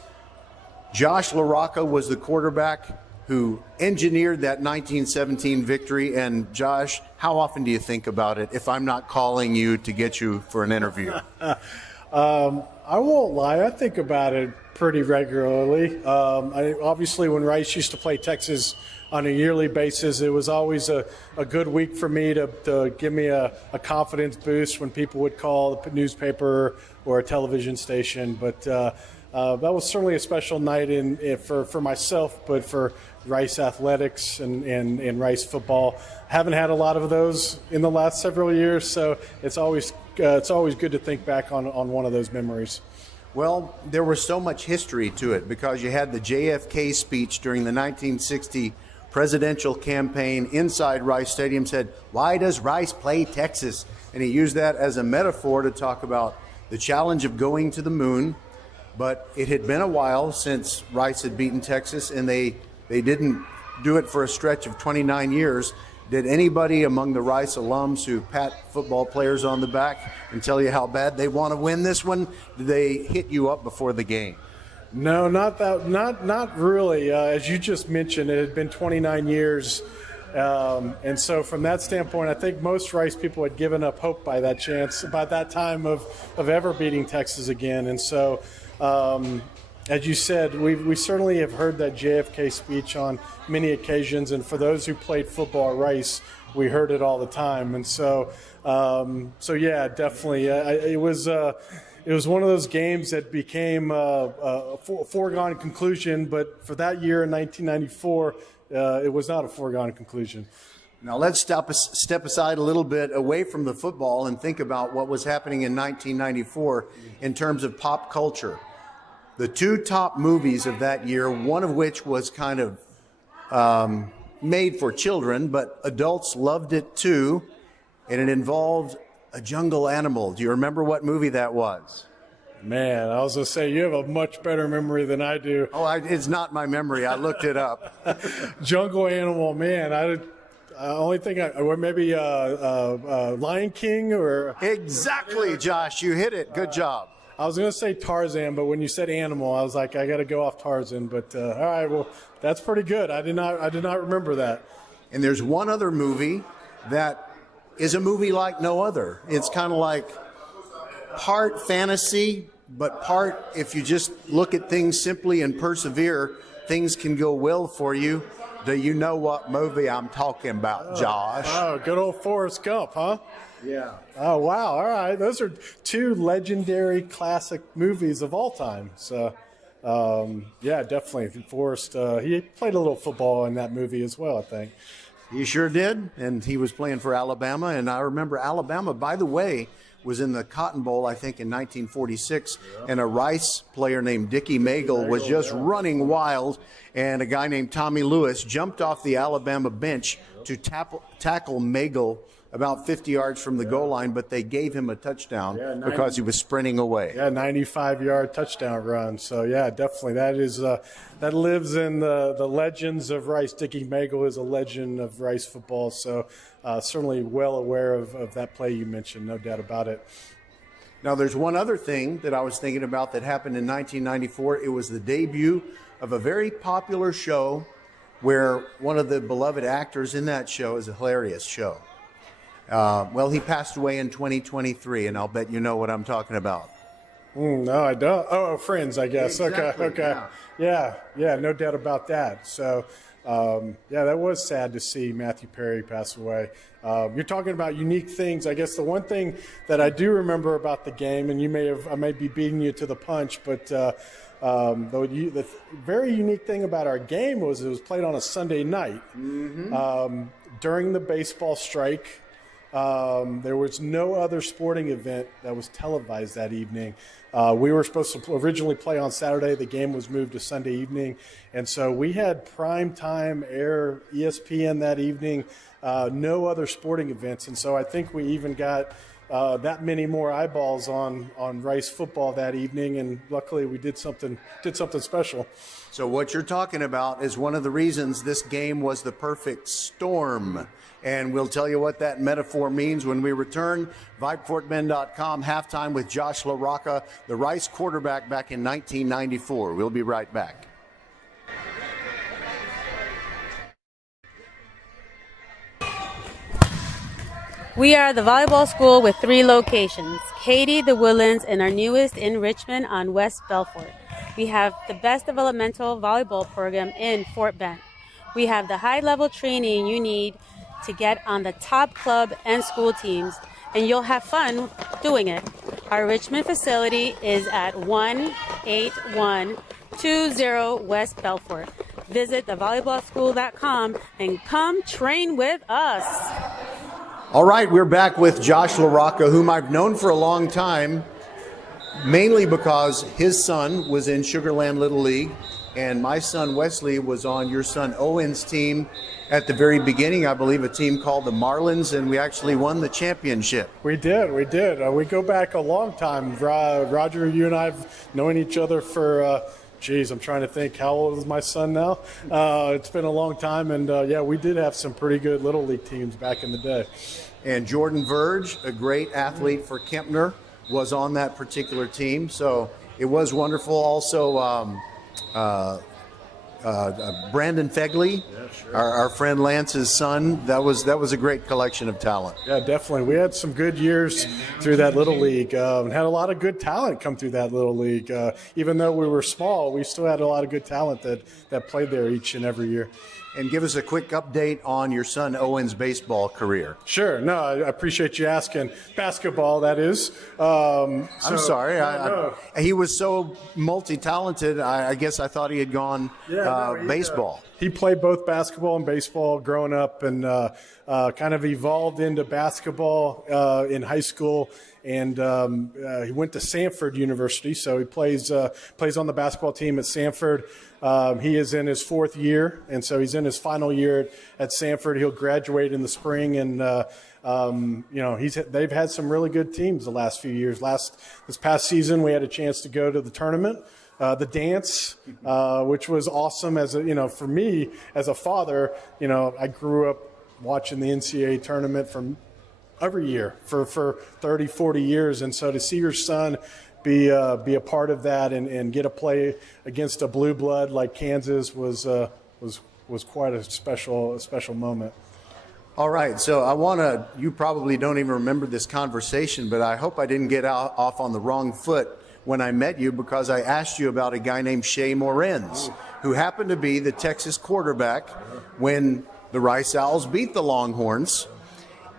Josh LaRocca was the quarterback who engineered that 1917 victory. And Josh, how often do you think about it if I'm not calling you to get you for an interview? I won't lie. I think about it pretty regularly. Obviously, when Rice used to play Texas on a yearly basis, it was always a good week for me to give me a confidence boost when people would call the newspaper or a television station. But that was certainly a special night for myself, but for Rice athletics and Rice football. Haven't had a lot of those in the last several years, so it's always good to think back on one of those memories. Well, there was so much history to it because you had the JFK speech during the 1960 presidential campaign inside Rice Stadium, said, "Why does Rice play Texas?" And he used that as a metaphor to talk about the challenge of going to the moon. But it had been a while since Rice had beaten Texas, and they didn't do it for a stretch of 29 years. Did anybody among the Rice alums who pat football players on the back and tell you how bad they want to win this one? Did they hit you up before the game? No, not really. As you just mentioned, it had been 29 years. And so from that standpoint, I think most Rice people had given up hope by that time of ever beating Texas again. And so, as you said, we certainly have heard that JFK speech on many occasions. And for those who played football at Rice, we heard it all the time. And so yeah, definitely. It was one of those games that became a foregone conclusion. But for that year in 1994, it was not a foregone conclusion. Now let's step aside a little bit away from the football and think about what was happening in 1994 in terms of pop culture. The two top movies of that year, one of which was kind of made for children, but adults loved it too, and it involved a jungle animal. Do you remember what movie that was? Man, I was going to say, you have a much better memory than I do. Oh, it's not my memory. I looked it up. Jungle animal, man. I only think maybe Lion King or... Exactly, Josh. You hit it. Good job. I was going to say Tarzan, but when you said animal, I was like, I got to go off Tarzan. But all right, well, that's pretty good. I did not remember that. And there's one other movie that is a movie like no other. It's kind of like part fantasy, but part, if you just look at things simply and persevere, things can go well for you. Do you know what movie I'm talking about, Josh? Oh, good old Forrest Gump, huh? Yeah. Oh, wow. All right. Those are two legendary classic movies of all time. So, yeah, definitely. Forrest, he played a little football in that movie as well, I think. He sure did, and he was playing for Alabama. And I remember Alabama, by the way, was in the Cotton Bowl, I think, in 1946, and a Rice player named Dickie Magle was just running wild, and a guy named Tommy Lewis jumped off the Alabama bench to tackle Magle about 50 yards from the goal line, but they gave him a touchdown because he was sprinting away. Yeah, 95-yard touchdown run. So, yeah, definitely. That lives in the legends of Rice. Dickie Magle is a legend of Rice football, so certainly well aware of that play you mentioned, no doubt about it. Now, there's one other thing that I was thinking about that happened in 1994. It was the debut of a very popular show where one of the beloved actors in that show is a hilarious show. Well, he passed away in 2023, and I'll bet you know what I'm talking about. No, I don't. Oh, Friends, I guess. Exactly, Okay. Yeah, no doubt about that. So, yeah, that was sad to see Matthew Perry pass away. You're talking about unique things. I guess the one thing that I do remember about the game, and I may be beating you to the punch, but the very unique thing about our game was it was played on a Sunday night. Mm-hmm. During the baseball strike. There was no other sporting event that was televised that evening. We were supposed to originally play on Saturday. The game was moved to Sunday evening. And so we had prime time air ESPN that evening. no other sporting events. And so I think we even got that many more eyeballs on Rice football that evening, and luckily we did something special. So what you're talking about is one of the reasons this game was the perfect storm. And we'll tell you what that metaphor means when we return. VypeFortBend.com, halftime with Josh LaRocca, the Rice quarterback back in 1994. We'll be right back. We are the volleyball school with 3 locations, Katy, the Woodlands, and our newest in Richmond on West Belfort. We have the best developmental volleyball program in Fort Bend. We have the high-level training you need to get on the top club and school teams, and you'll have fun doing it. Our Richmond facility is at 18120 West Belfort. Visit thevolleyballschool.com and come train with us. All right, we're back with Josh LaRocca, whom I've known for a long time, mainly because his son was in Sugar Land Little League, and my son Wesley was on your son Owen's team at the very beginning, I believe, a team called the Marlins, and we actually won the championship. We did. We go back a long time. Roger, you and I have known each other for, I'm trying to think, how old is my son now? It's been a long time, and we did have some pretty good Little League teams back in the day. And Jordan Verge, a great athlete for Kempner, was on that particular team, so it was wonderful. Also, Brandon Fegley, our friend Lance's son. That was a great collection of talent. Yeah, definitely. We had some good years through that Little League, and had a lot of good talent come through that Little League. Even though we were small, we still had a lot of good talent that played there each and every year. And give us a quick update on your son Owen's baseball career. Sure. No, I appreciate you asking. Basketball, that is. I'm sorry. He was so multi-talented, I guess I thought he had gone baseball. He played both basketball and baseball growing up, and kind of evolved into basketball in high school. And he went to Sanford University, so he plays on the basketball team at Sanford. He is in his 4th year, and so he's in his final year at Sanford. He'll graduate in the spring, and they've had some really good teams the last few years. This past season, we had a chance to go to the tournament, the dance, which was awesome. For me as a father, I grew up watching the NCAA tournament from every year for 30, 40 years, and so to see your son be a part of that and get a play against a blue blood like Kansas was quite a special moment. All right, so you probably don't even remember this conversation, but I hope I didn't get off on the wrong foot when I met you, because I asked you about a guy named Shea Morenz, who happened to be the Texas quarterback when the Rice Owls beat the Longhorns.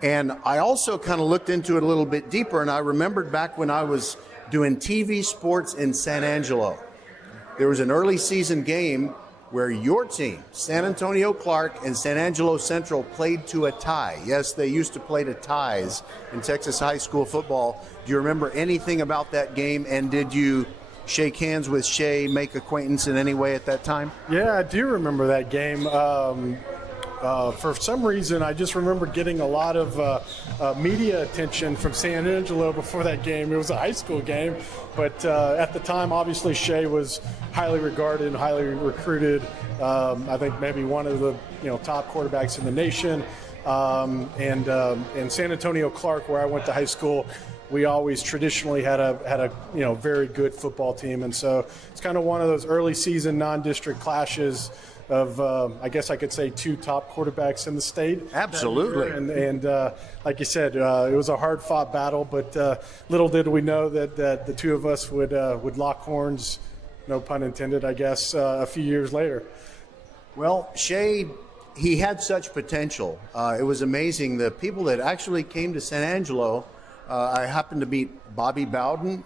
And I also kind of looked into it a little bit deeper, and I remembered back when I was doing TV sports in San Angelo, there was an early season game where your team, San Antonio Clark and San Angelo Central, played to a tie. Yes, they used to play to ties in Texas high school football. Do you remember anything about that game, and did you shake hands with Shea, make acquaintance in any way at that time? Yeah, I do remember that game. For some reason, I just remember getting a lot of media attention from San Angelo before that game. It was a high school game, but at the time, obviously, Shea was highly regarded and highly recruited. I think maybe one of the top quarterbacks in the nation. And San Antonio Clark, where I went to high school, we always traditionally had a very good football team, and so it's kind of one of those early season non-district clashes of, I guess I could say, 2 top quarterbacks in the state. Absolutely. And like you said, it was a hard-fought battle, but little did we know that the 2 of us would lock horns, no pun intended, I guess, a few years later. Well, Shea, he had such potential. It was amazing. The people that actually came to San Angelo, I happened to meet Bobby Bowden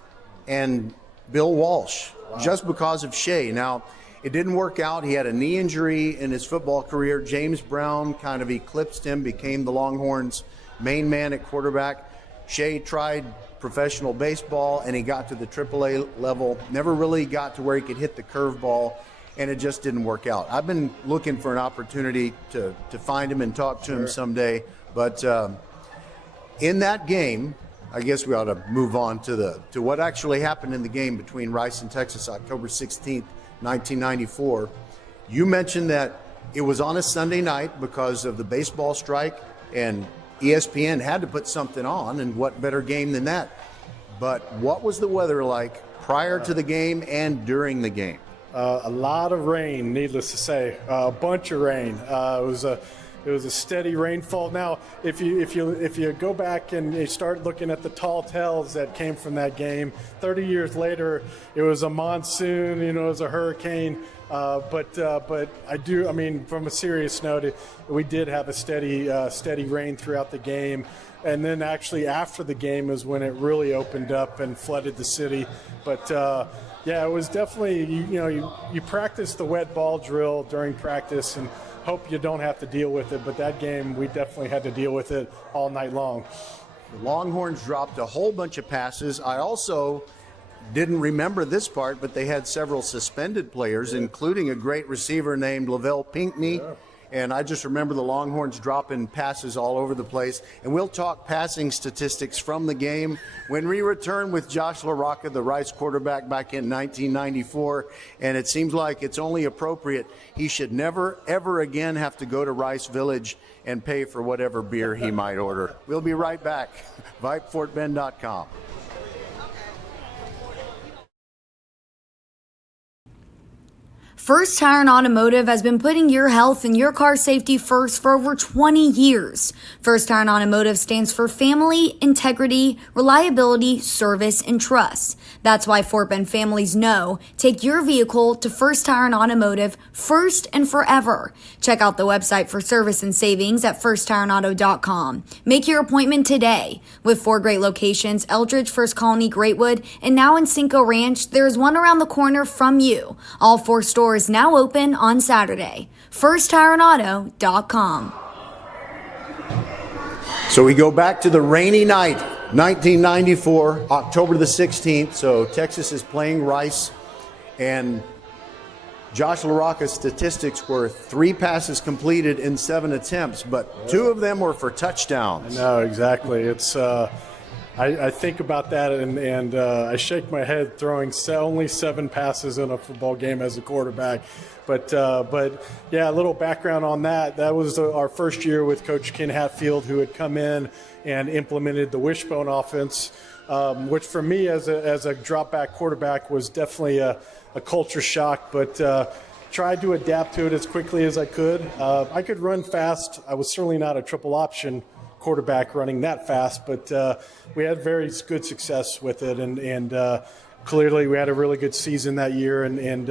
and Bill Walsh, just because of Shea. Now, it didn't work out. He had a knee injury in his football career. James Brown kind of eclipsed him, became the Longhorns' main man at quarterback. Shea tried professional baseball, and he got to the AAA level, never really got to where he could hit the curveball. and it just didn't work out. I've been looking for an opportunity to find him and talk to him someday, but in that game, I guess we ought to move on to what actually happened in the game between Rice and Texas, October 16th, 1994. You mentioned that it was on a Sunday night because of the baseball strike, and ESPN had to put something on, and what better game than that? But what was the weather like prior to the game and during the game? A lot of rain, needless to say, a bunch of rain. It was a steady rainfall. Now, if you go back and you start looking at the tall tales that came from that game, 30 years later, it was a monsoon. It was a hurricane. But from a serious note, we did have a steady rain throughout the game. And then actually after the game is when it really opened up and flooded the city. But it was definitely, you practice the wet ball drill during practice and hope you don't have to deal with it. But that game, we definitely had to deal with it all night long. The Longhorns dropped a whole bunch of passes. I also didn't remember this part, but they had several suspended players, including a great receiver named Lavelle Pinkney. Yeah. And I just remember the Longhorns dropping passes all over the place. And we'll talk passing statistics from the game when we return with Josh LaRocca, the Rice quarterback, back in 1994. And it seems like it's only appropriate. He should never, ever again have to go to Rice Village and pay for whatever beer he might order. We'll be right back. VypeFortBend.com. First Tire and Automotive has been putting your health and your car safety first for over 20 years. First Tire and Automotive stands for family, integrity, reliability, service, and trust. That's why Fort Bend families know take your vehicle to First Tire and Automotive first and forever. Check out the website for service and savings at firsttireandauto.com. Make your appointment today. With 4 great locations, Eldridge, First Colony, Greatwood, and now in Cinco Ranch, there's one around the corner from you. All 4 stores now open on Saturday. FirstTireandAuto.com. So we go back to the rainy night, 1994, October the 16th. So Texas is playing Rice, and Josh LaRocca's statistics were 3 passes completed in 7 attempts, but 2 of them were for touchdowns. I know, exactly. It's I think about that and I shake my head throwing only 7 passes in a football game as a quarterback. But yeah, a little background on that. That was our first year with Coach Ken Hatfield, who had come in and implemented the wishbone offense, which for me as a drop back quarterback was definitely a culture shock, but tried to adapt to it as quickly as I could. I could run fast. I was certainly not a triple option quarterback running that fast, but we had very good success with it, and clearly we had a really good season that year, and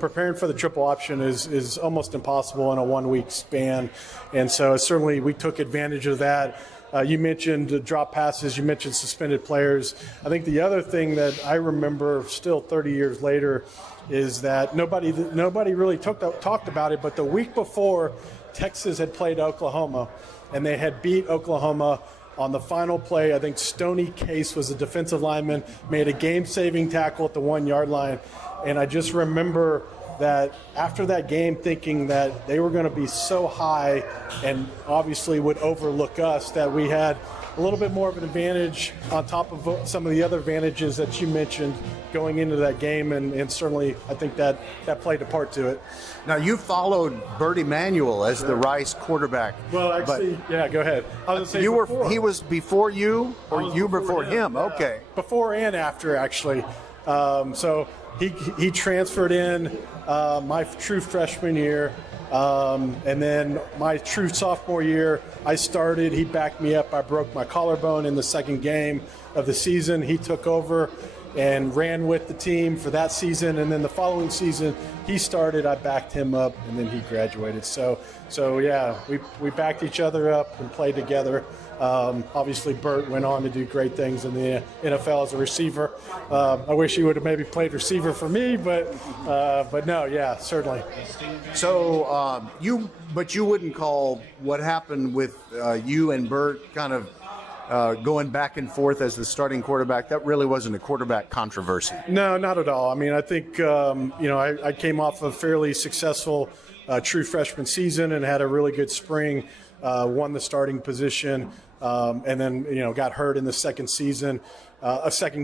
preparing for the triple option is almost impossible in a 1-week span, and so certainly we took advantage of that. You mentioned drop passes, you mentioned suspended players. I think the other thing that I remember still 30 years later is that nobody really talked about it, but the week before, Texas had played Oklahoma, and they had beat Oklahoma on the final play. I think Stoney Case was a defensive lineman, made a game-saving tackle at the 1-yard line. And I just remember that after that game thinking that they were going to be so high and obviously would overlook us, that we had a little bit more of an advantage on top of some of the other advantages that you mentioned going into that game, and certainly I think that played a part to it. Now, you followed Bert Emanuel as the Rice quarterback. Well, actually, yeah, go ahead. I was going to say he was before you, or you before him? Yeah. Okay. Before and after, actually. So he transferred in my true freshman year. And then my true sophomore year, I started. He backed me up. I broke my collarbone in the second game of the season. He took over and ran with the team for that season. And then the following season, he started. I backed him up, and then he graduated. So yeah, we backed each other up and played together. Obviously, Bert went on to do great things in the NFL as a receiver. I wish he would have maybe played receiver for me, but no, yeah, certainly. So you wouldn't call what happened with you and Bert kind of going back and forth as the starting quarterback, that really wasn't a quarterback controversy. No, not at all. I mean, I think, I came off a fairly successful true freshman season and had a really good spring, won the starting position, and then, got hurt in the second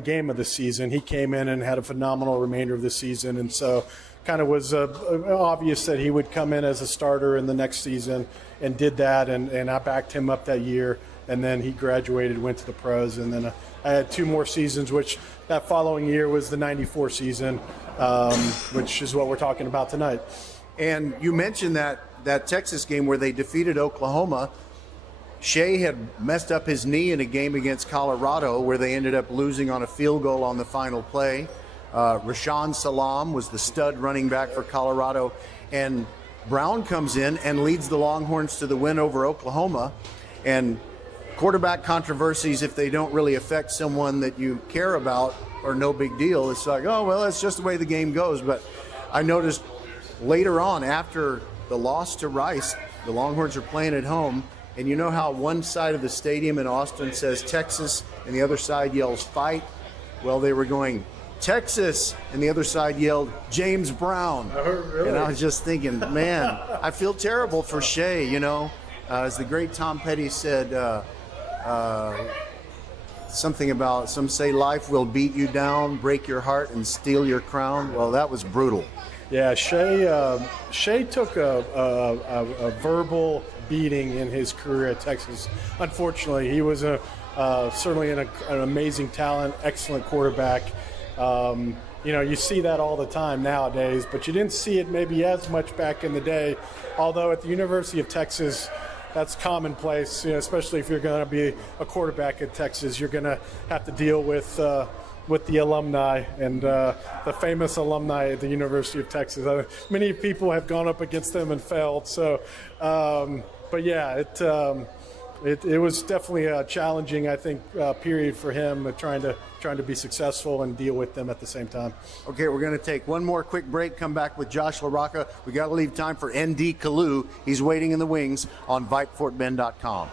game of the season. He came in and had a phenomenal remainder of the season. And so kind of was obvious that he would come in as a starter in the next season, and did that. And I backed him up that year. And then he graduated, went to the pros. And then I had 2 more seasons, which that following year was the 94 season, which is what we're talking about tonight. And you mentioned that Texas game where they defeated Oklahoma. Shea had messed up his knee in a game against Colorado where they ended up losing on a field goal on the final play. Rashawn Salam was the stud running back for Colorado. And Brown comes in and leads the Longhorns to the win over Oklahoma. And quarterback controversies, if they don't really affect someone that you care about, are no big deal. It's like, oh, well, that's just the way the game goes. But I noticed later on, after the loss to Rice, the Longhorns are playing at home, and you know how one side of the stadium in Austin says Texas and the other side yells fight? Well, they were going Texas, and the other side yelled James Brown. Oh, really? And I was just thinking, man, I feel terrible for Shea, As the great Tom Petty said, something about, some say life will beat you down, break your heart, and steal your crown. Well, that was brutal. Yeah, Shea took a verbal beating in his career at Texas. Unfortunately, he was certainly an amazing talent, excellent quarterback. You see that all the time nowadays, but you didn't see it maybe as much back in the day. Although at the University of Texas, that's commonplace, especially if you're going to be a quarterback at Texas. You're going to have to deal with the alumni and the famous alumni at the University of Texas. Many people have gone up against them and failed. So, but yeah, it was definitely a challenging, I think, period for him, trying to be successful and deal with them at the same time. Okay, we're going to take one more quick break, come back with Josh LaRocca. We got to leave time for ND Kalu. He's waiting in the wings on VypeFortBend.com.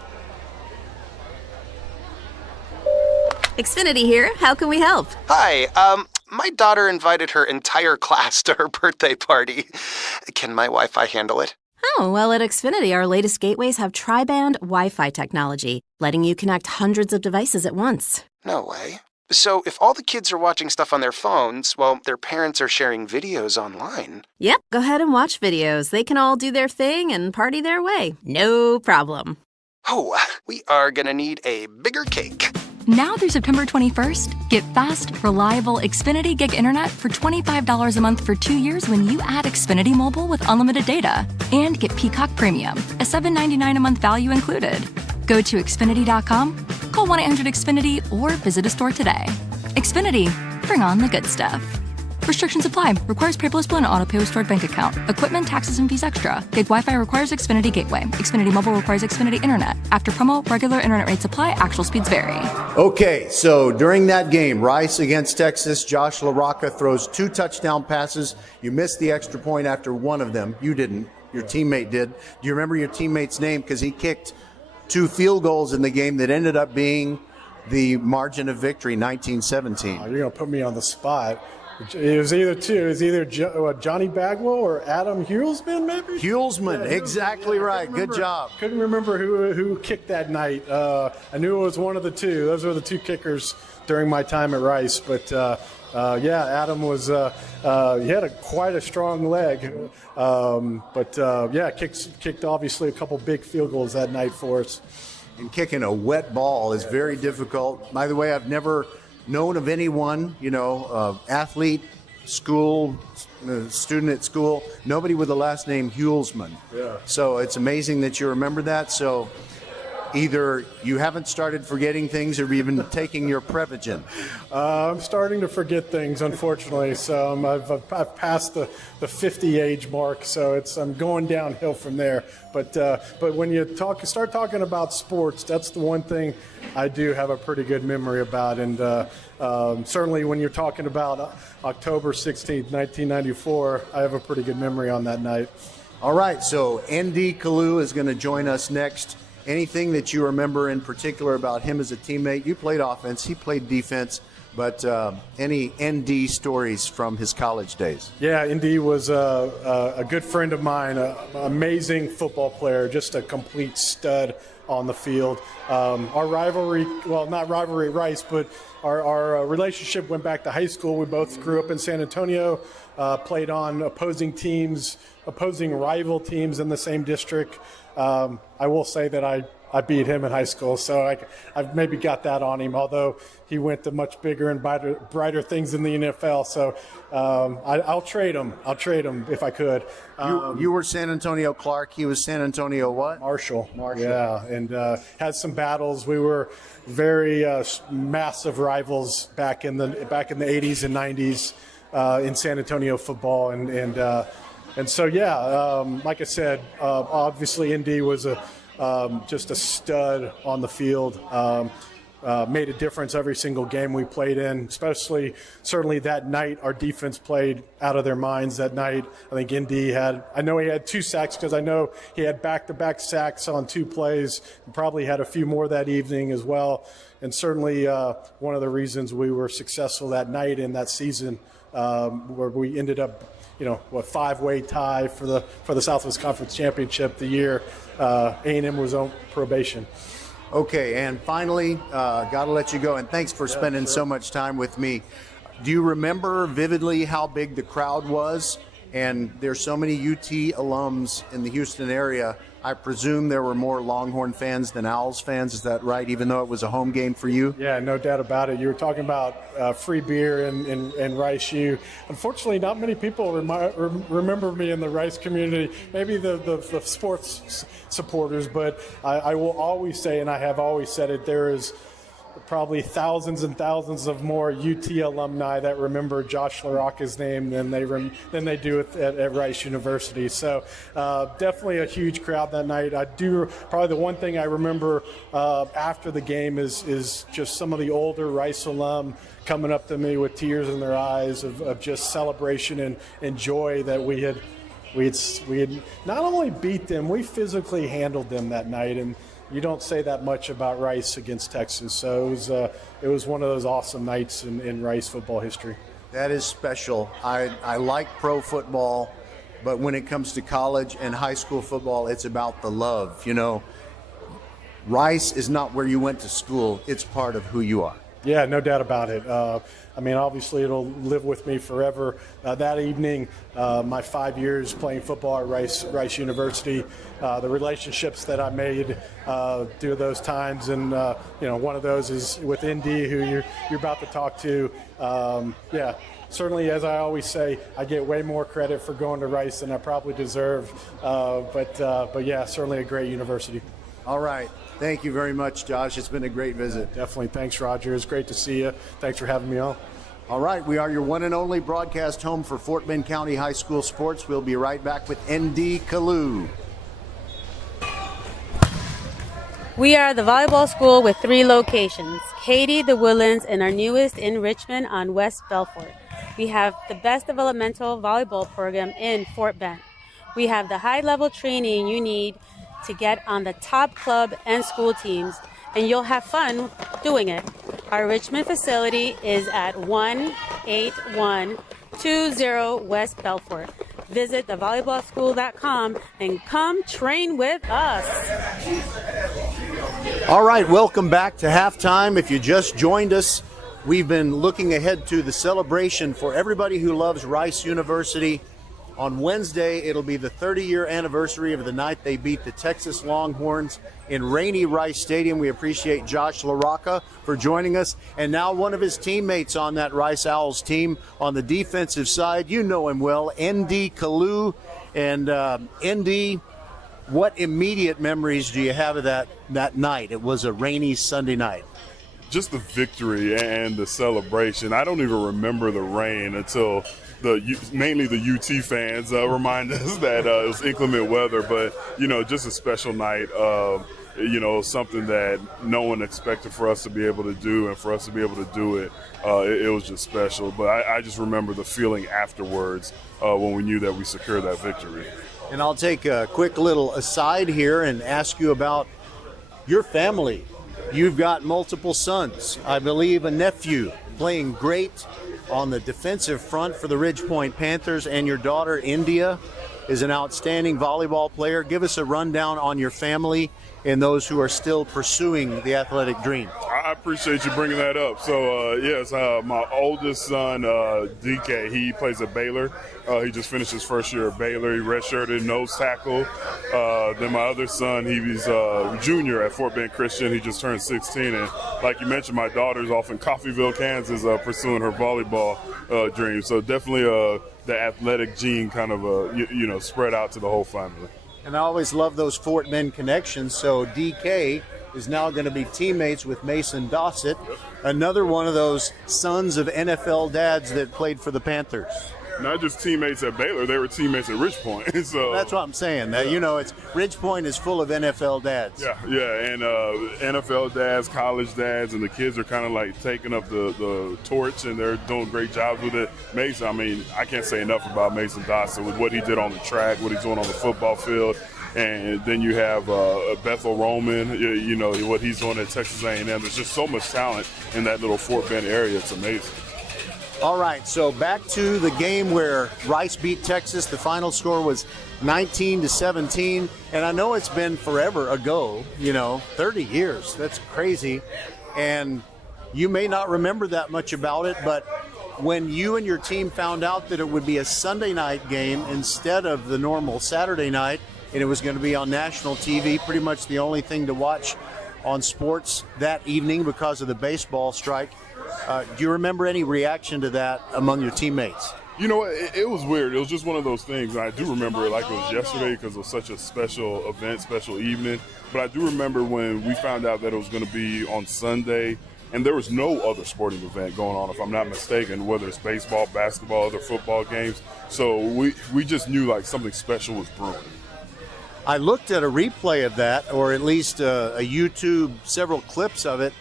Xfinity here. How can we help? Hi, my daughter invited her entire class to her birthday party. Can my Wi-Fi handle it? Oh, well, at Xfinity, our latest gateways have tri-band Wi-Fi technology, letting you connect hundreds of devices at once. No way. So if all the kids are watching stuff on their phones, well, their parents are sharing videos online. Yep, go ahead and watch videos. They can all do their thing and party their way. No problem. Oh, we are gonna need a bigger cake. Now through September 21st, get fast, reliable Xfinity Gig Internet for $25 a month for 2 years when you add Xfinity Mobile with unlimited data. And get Peacock Premium, a $7.99 a month value included. Go to Xfinity.com, call 1-800-XFINITY, or visit a store today. Xfinity, bring on the good stuff. Restrictions apply. Requires paperless bill and auto-pay with stored bank account. Equipment, taxes, and fees extra. Gig Wi-Fi requires Xfinity Gateway. Xfinity Mobile requires Xfinity Internet. After promo, regular internet rates apply. Actual speeds vary. Okay, so during that game, Rice against Texas, Josh LaRocca throws 2 touchdown passes. You missed the extra point after one of them. You didn't. Your teammate did. Do you remember your teammate's name? Because he kicked 2 field goals in the game that ended up being the margin of victory, 19-17. Oh, you're going to put me on the spot. It was either 2. It was either Johnny Bagwell or Adam Hulsman, maybe? Hulsman, yeah, exactly right. Good job. Couldn't remember who kicked that night. I knew it was one of the 2. Those were the 2 kickers during my time at Rice. But, Adam was he had quite a strong leg. Kicked obviously a couple big field goals that night for us. And kicking a wet ball is very difficult. By the way, I've never known of anyone, athlete, school, student at school, nobody with the last name Hulsman. Yeah. So it's amazing that you remember that. So either you haven't started forgetting things or you've been taking your Prevagen. I'm starting to forget things, unfortunately. So I've passed the 50 age mark, so I'm going downhill from there. But when you start talking about sports, that's the one thing I do have a pretty good memory about. And certainly when you're talking about October 16th, 1994, I have a pretty good memory on that night. All right, so ND Kalu is going to join us next. Anything that you remember in particular about him as a teammate? You played offense, he played defense, but any ND stories from his college days? Yeah, ND was a good friend of mine, an amazing football player, just a complete stud on the field. Our rivalry, well, not rivalry Rice, but our relationship went back to high school. We both grew up in San Antonio, played on opposing rival teams in the same district. I will say that I beat him in high school, so I've maybe got that on him, although he went to much bigger and brighter things in the NFL. So I'll trade him. I'll trade him if I could. You were San Antonio Clark. He was San Antonio what? Marshall. Yeah, and had some battles. We were very massive rivals back in the 80s and 90s in San Antonio football, and so like I said, obviously ND was just a stud on the field. Made a difference every single game we played in, certainly that night. Our defense played out of their minds that night. I think I know he had 2 sacks because I know he had back-to-back sacks on 2 plays, and probably had a few more that evening as well. And certainly one of the reasons we were successful that night in that season, where we ended up, 5-way tie for the Southwest Conference Championship the year A&M was on probation. Okay, and finally, got to let you go, and thanks for spending so much time with me. Do you remember vividly how big the crowd was? And there's so many UT alums in the Houston area. I presume there were more Longhorn fans than Owls fans. Is that right, even though it was a home game for you? Yeah, no doubt about it. You were talking about free beer in Rice U. Unfortunately, not many people remember me in the Rice community, maybe the sports supporters, but I will always say, and I have always said it, there is probably thousands and thousands of more UT alumni that remember Josh LaRocca's name than they do at Rice University. So definitely a huge crowd that night. Probably the one thing I remember after the game is just some of the older Rice alum coming up to me with tears in their eyes of just celebration and joy that we had not only beat them, we physically handled them that night. And you don't say that much about Rice against Texas. So it was one of those awesome nights in Rice football history. That is special. I like pro football, but when it comes to college and high school football, it's about the love. Rice is not where you went to school. It's part of who you are. Yeah, no doubt about it. Obviously it'll live with me forever. That evening, my 5 years playing football at Rice University, the relationships that I made through those times, and one of those is with ND, who you're about to talk to. Certainly, as I always say, I get way more credit for going to Rice than I probably deserve. But yeah, certainly a great university. All right. Thank you very much, Josh. It's been a great visit. Definitely. Thanks, Roger. It's great to see you. Thanks for having me on. All right. We are your one and only broadcast home for Fort Bend County High School sports. We'll be right back with ND Kalu. We are the volleyball school with 3 locations, Katy, the Woodlands, and our newest in Richmond on West Belfort. We have the best developmental volleyball program in Fort Bend. We have the high-level training you need to get on the top club and school teams, and you'll have fun doing it. Our Richmond facility is at 18120 West Belfort. Visit thevolleyballschool.com and come train with us. All right, welcome back to halftime. If you just joined us, we've been looking ahead to the celebration for everybody who loves Rice University. On Wednesday, it'll be the 30-year anniversary of the night they beat the Texas Longhorns in rainy Rice Stadium. We appreciate Josh LaRocca for joining us. And now one of his teammates on that Rice Owls team on the defensive side. You know him well, ND Kalu. And ND, what immediate memories do you have of that night? It was a rainy Sunday night. Just the victory and the celebration. I don't even remember the rain until mainly the UT fans remind us that it was inclement weather, but just a special night. Something that no one expected for us to be able to do, and for us to be able to do it, it was just special. But I just remember the feeling afterwards when we knew that we secured that victory. And I'll take a quick little aside here and ask you about your family. You've got multiple sons, I believe a nephew playing great on the defensive front for the Ridgepoint Panthers, and your daughter, India, is an outstanding volleyball player. Give us a rundown on your family and those who are still pursuing the athletic dream. I appreciate you bringing that up. So, yes, my oldest son, DK, he plays at Baylor. He just finished his first year at Baylor. He redshirted, nose tackle. Then my other son, he's a junior at Fort Bend Christian. He just turned 16. And like you mentioned, my daughter's off in Coffeyville, Kansas, pursuing her volleyball dream. So definitely the athletic gene kind of, spread out to the whole family. And I always love those Fort Bend connections. So DK is now going to be teammates with Mason Dossett, another one of those sons of NFL dads that played for the Panthers. Not just teammates at Baylor, they were teammates at Ridgepoint. So that's what I'm saying. That it's Ridgepoint is full of NFL dads. Yeah, and NFL dads, college dads, and the kids are kind of like taking up the torch, and they're doing great jobs with it. Mason, I mean, I can't say enough about Mason Dawson with what he did on the track, what he's doing on the football field. And then you have Bethel Roman, what he's doing at Texas A&M. There's just so much talent in that little Fort Bend area. It's amazing. All right, so back to the game where Rice beat Texas. The final score was 19-17. And I know it's been forever ago, 30 years. That's crazy. And you may not remember that much about it, but when you and your team found out that it would be a Sunday night game instead of the normal Saturday night, and it was going to be on national TV, pretty much the only thing to watch on sports that evening because of the baseball strike. Do you remember any reaction to that among your teammates? You know what? It was weird. It was just one of those things. And I do remember it like it was yesterday because it was such a special event, special evening. But I do remember when we found out that it was going to be on Sunday, and there was no other sporting event going on, if I'm not mistaken, whether it's baseball, basketball, other football games. So we just knew like something special was brewing. I looked at a replay of that, or at least a YouTube, several clips of it,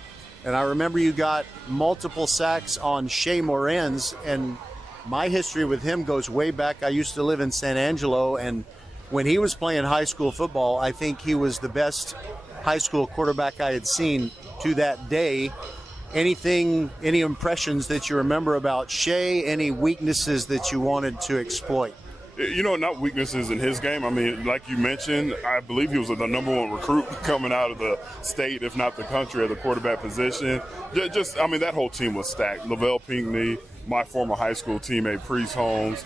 and I remember you got multiple sacks on Shea Morenz, and my history with him goes way back. I used to live in San Angelo, and when he was playing high school football, I think he was the best high school quarterback I had seen to that day. Any impressions that you remember about Shea, any weaknesses that you wanted to exploit? Not weaknesses in his game. I mean, like you mentioned, I believe he was the number one recruit coming out of the state, if not the country, at the quarterback position. That whole team was stacked. Lavelle Pinckney, my former high school teammate, Priest Holmes,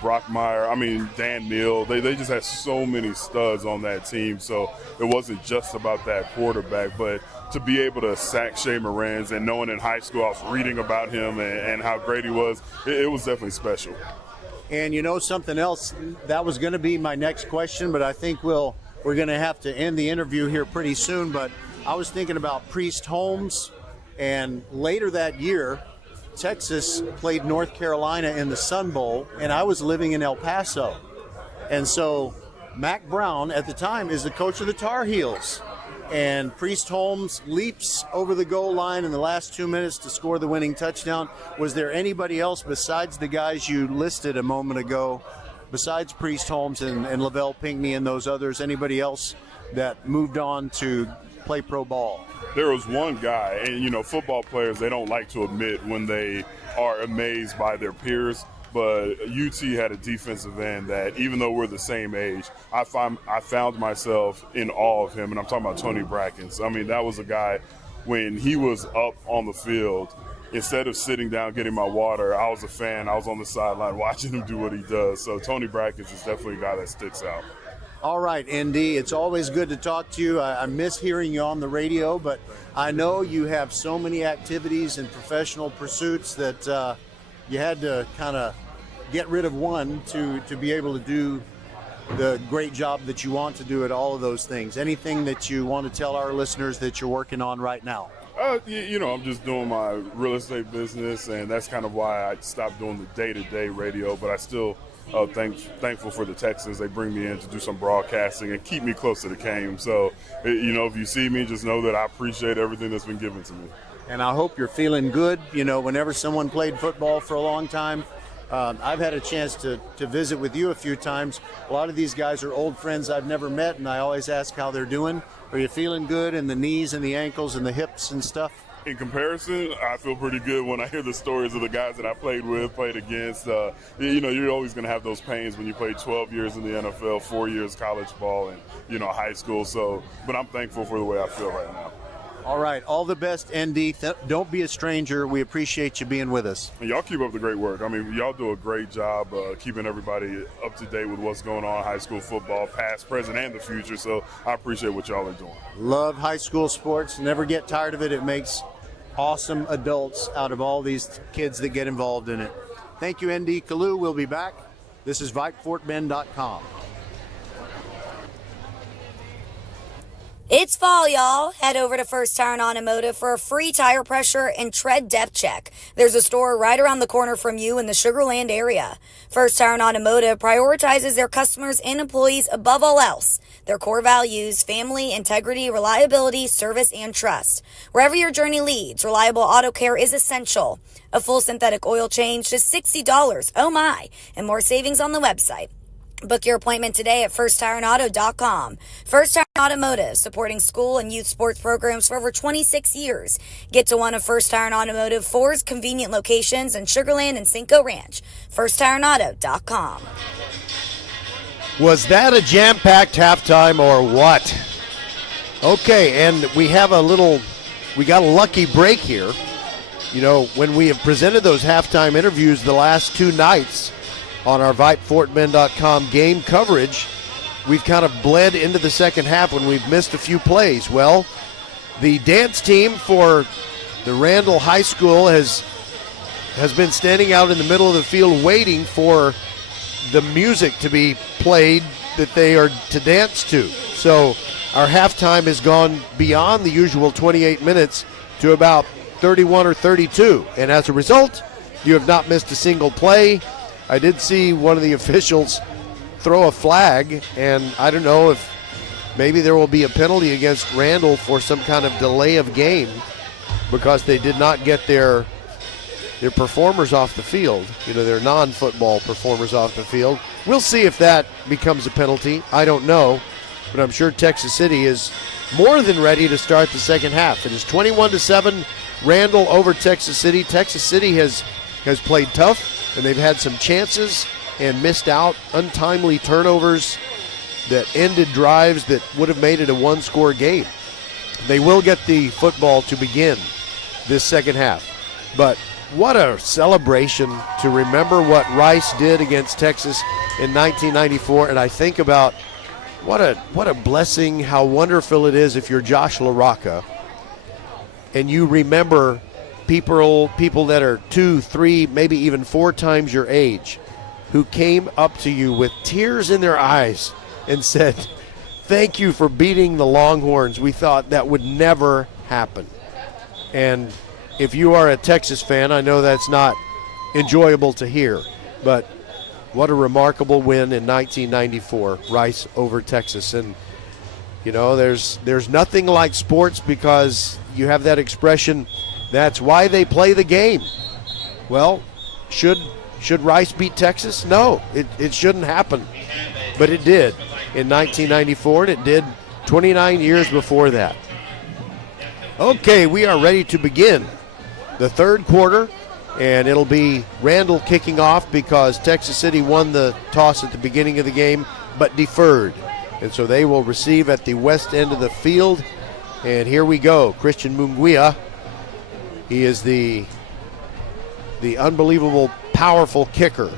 Brock Meyer, Dan Neal. They just had so many studs on that team. So it wasn't just about that quarterback, but to be able to sack Shea Morenz and knowing in high school I was reading about him and how great he was, it was definitely special. And something else, that was going to be my next question, but I think we're going to have to end the interview here pretty soon. But I was thinking about Priest Holmes, and later that year, Texas played North Carolina in the Sun Bowl, and I was living in El Paso. And so Mac Brown at the time is the coach of the Tar Heels. And Priest Holmes leaps over the goal line in the last 2 minutes to score the winning touchdown. Was there anybody else besides the guys you listed a moment ago, besides Priest Holmes and Lavelle Pinckney and those others, anybody else that moved on to play pro ball? There was one guy, and football players, they don't like to admit when they are amazed by their peers. But UT had a defensive end that, even though we're the same age, I found myself in awe of him, and I'm talking about Tony Brackens. That was a guy, when he was up on the field, instead of sitting down getting my water, I was a fan. I was on the sideline watching him do what he does. So Tony Brackens is definitely a guy that sticks out. All right, ND, it's always good to talk to you. I miss hearing you on the radio, but I know you have so many activities and professional pursuits that you had to kind of get rid of one to be able to do the great job that you want to do at all of those things. Anything that you want to tell our listeners that you're working on right now? I'm just doing my real estate business, and that's kind of why I stopped doing the day-to-day radio, but I still thankful for the Texans. They bring me in to do some broadcasting and keep me close to the game. So, if you see me, just know that I appreciate everything that's been given to me. And I hope you're feeling good. Whenever someone played football for a long time, I've had a chance to visit with you a few times. A lot of these guys are old friends I've never met, and I always ask how they're doing. Are you feeling good in the knees and the ankles and the hips and stuff? In comparison, I feel pretty good when I hear the stories of the guys that I played with, played against. You're always going to have those pains when you play 12 years in the NFL, 4 years college ball, and, high school. But I'm thankful for the way I feel right now. All right. All the best, ND. Don't be a stranger. We appreciate you being with us. And y'all keep up the great work. I mean, y'all do a great job keeping everybody up to date with what's going on in high school football, past, present, and the future. So I appreciate what y'all are doing. Love high school sports. Never get tired of it. It makes awesome adults out of all these kids that get involved in it. Thank you, ND Kalu. We'll be back. This is VypeFortBend.com. It's fall, y'all. Head over to First Tire and Automotive for a free tire pressure and tread depth check. There's a store right around the corner from you in the Sugar Land area. First Tire and Automotive prioritizes their customers and employees above all else. Their core values: family, integrity, reliability, service, and trust. Wherever your journey leads, reliable auto care is essential. A full synthetic oil change, just $60. Oh my! And more savings on the website. Book your appointment today at firsttireandauto.com. First Tire and Automotive, supporting school and youth sports programs for over 26 years. Get to one of First Tire and Automotive 4's convenient locations in Sugar Land and Cinco Ranch. firsttireandauto.com. Was that a jam-packed halftime or what? Okay, and we got a lucky break here. When we have presented those halftime interviews the last two nights on our VypeFortBend.com game coverage, we've kind of bled into the second half when we've missed a few plays. Well, the dance team for the Randle High School has been standing out in the middle of the field waiting for the music to be played that they are to dance to. So our halftime has gone beyond the usual 28 minutes to about 31 or 32. And as a result, you have not missed a single play. I did see one of the officials throw a flag, and I don't know if maybe there will be a penalty against Randle for some kind of delay of game because they did not get their performers off the field, their non-football performers off the field. We'll see if that becomes a penalty. I don't know, but I'm sure Texas City is more than ready to start the second half. It is 21-7, Randle over Texas City. Texas City has played tough, and they've had some chances and missed out, untimely turnovers that ended drives that would have made it a one-score game. They will get the football to begin this second half. But what a celebration to remember what Rice did against Texas in 1994. And I think about what a blessing, how wonderful it is if you're Josh LaRocca and you remember people that are 2, 3, maybe even 4 times your age who came up to you with tears in their eyes and said, "Thank you for beating the Longhorns. We thought that would never happen." And if you are a Texas fan, I know that's not enjoyable to hear, but what a remarkable win in 1994, Rice over Texas. And there's nothing like sports because you have that expression, that's why they play the game. Well, should Rice beat Texas? No, it shouldn't happen. But it did in 1994, and it did 29 years before that. Okay, we are ready to begin the third quarter, and it'll be Randle kicking off because Texas City won the toss at the beginning of the game but deferred. And so they will receive at the west end of the field. And here we go, Christian Munguia. He is the unbelievable, powerful kicker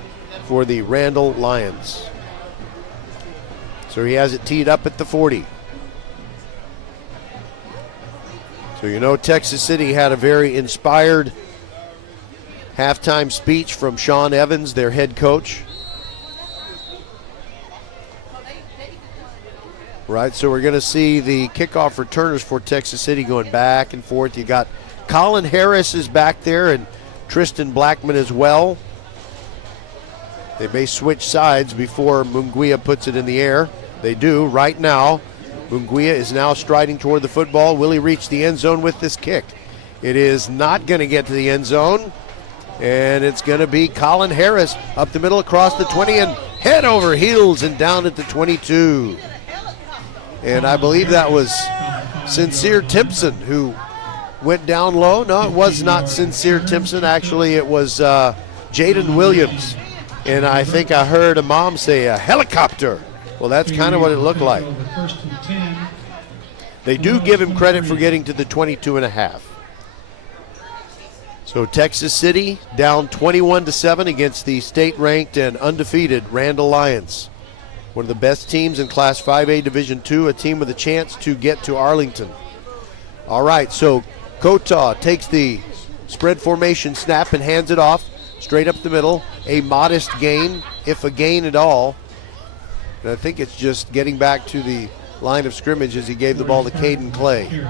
for the Randle Lions. So he has it teed up at the 40. So Texas City had a very inspired halftime speech from Sean Evans, their head coach. Right, so we're going to see the kickoff returners for Texas City going back and forth. You got Colin Harris is back there and Tristan Blackman as well. They may switch sides before Munguia puts it in the air. They do right now. Munguia is now striding toward the football. Will he reach the end zone with this kick? It is not going to get to the end zone. And it's going to be Colin Harris up the middle across the 20 and head over heels and down at the 22. And I believe that was Sincere Timpson who went down low. No, it was not Sincere Timpson. Actually, it was Jaden Williams. And I think I heard a mom say a helicopter. Well, that's kind of what it looked like. They do give him credit for getting to the 22.5. So Texas City down 21-7 against the state-ranked and undefeated Randle Lions. One of the best teams in Class 5A Division II, a team with a chance to get to Arlington. All right, so Kotaw takes the spread formation snap and hands it off straight up the middle. A modest gain, if a gain at all. And I think it's just getting back to the line of scrimmage as he gave the ball to Caden Clay.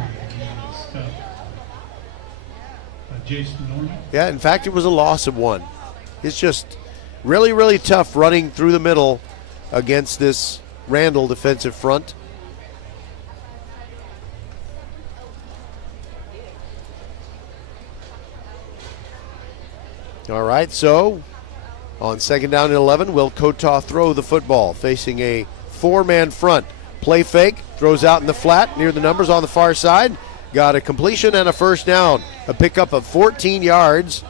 Yeah, in fact, it was a loss of 1. It's just really, really tough running through the middle against this Randle defensive front. All right, so on second down and 11, will Kotaw throw the football, facing a 4-man front. Play fake, throws out in the flat near the numbers on the far side. Got a completion and a first down. A pickup of 14 yards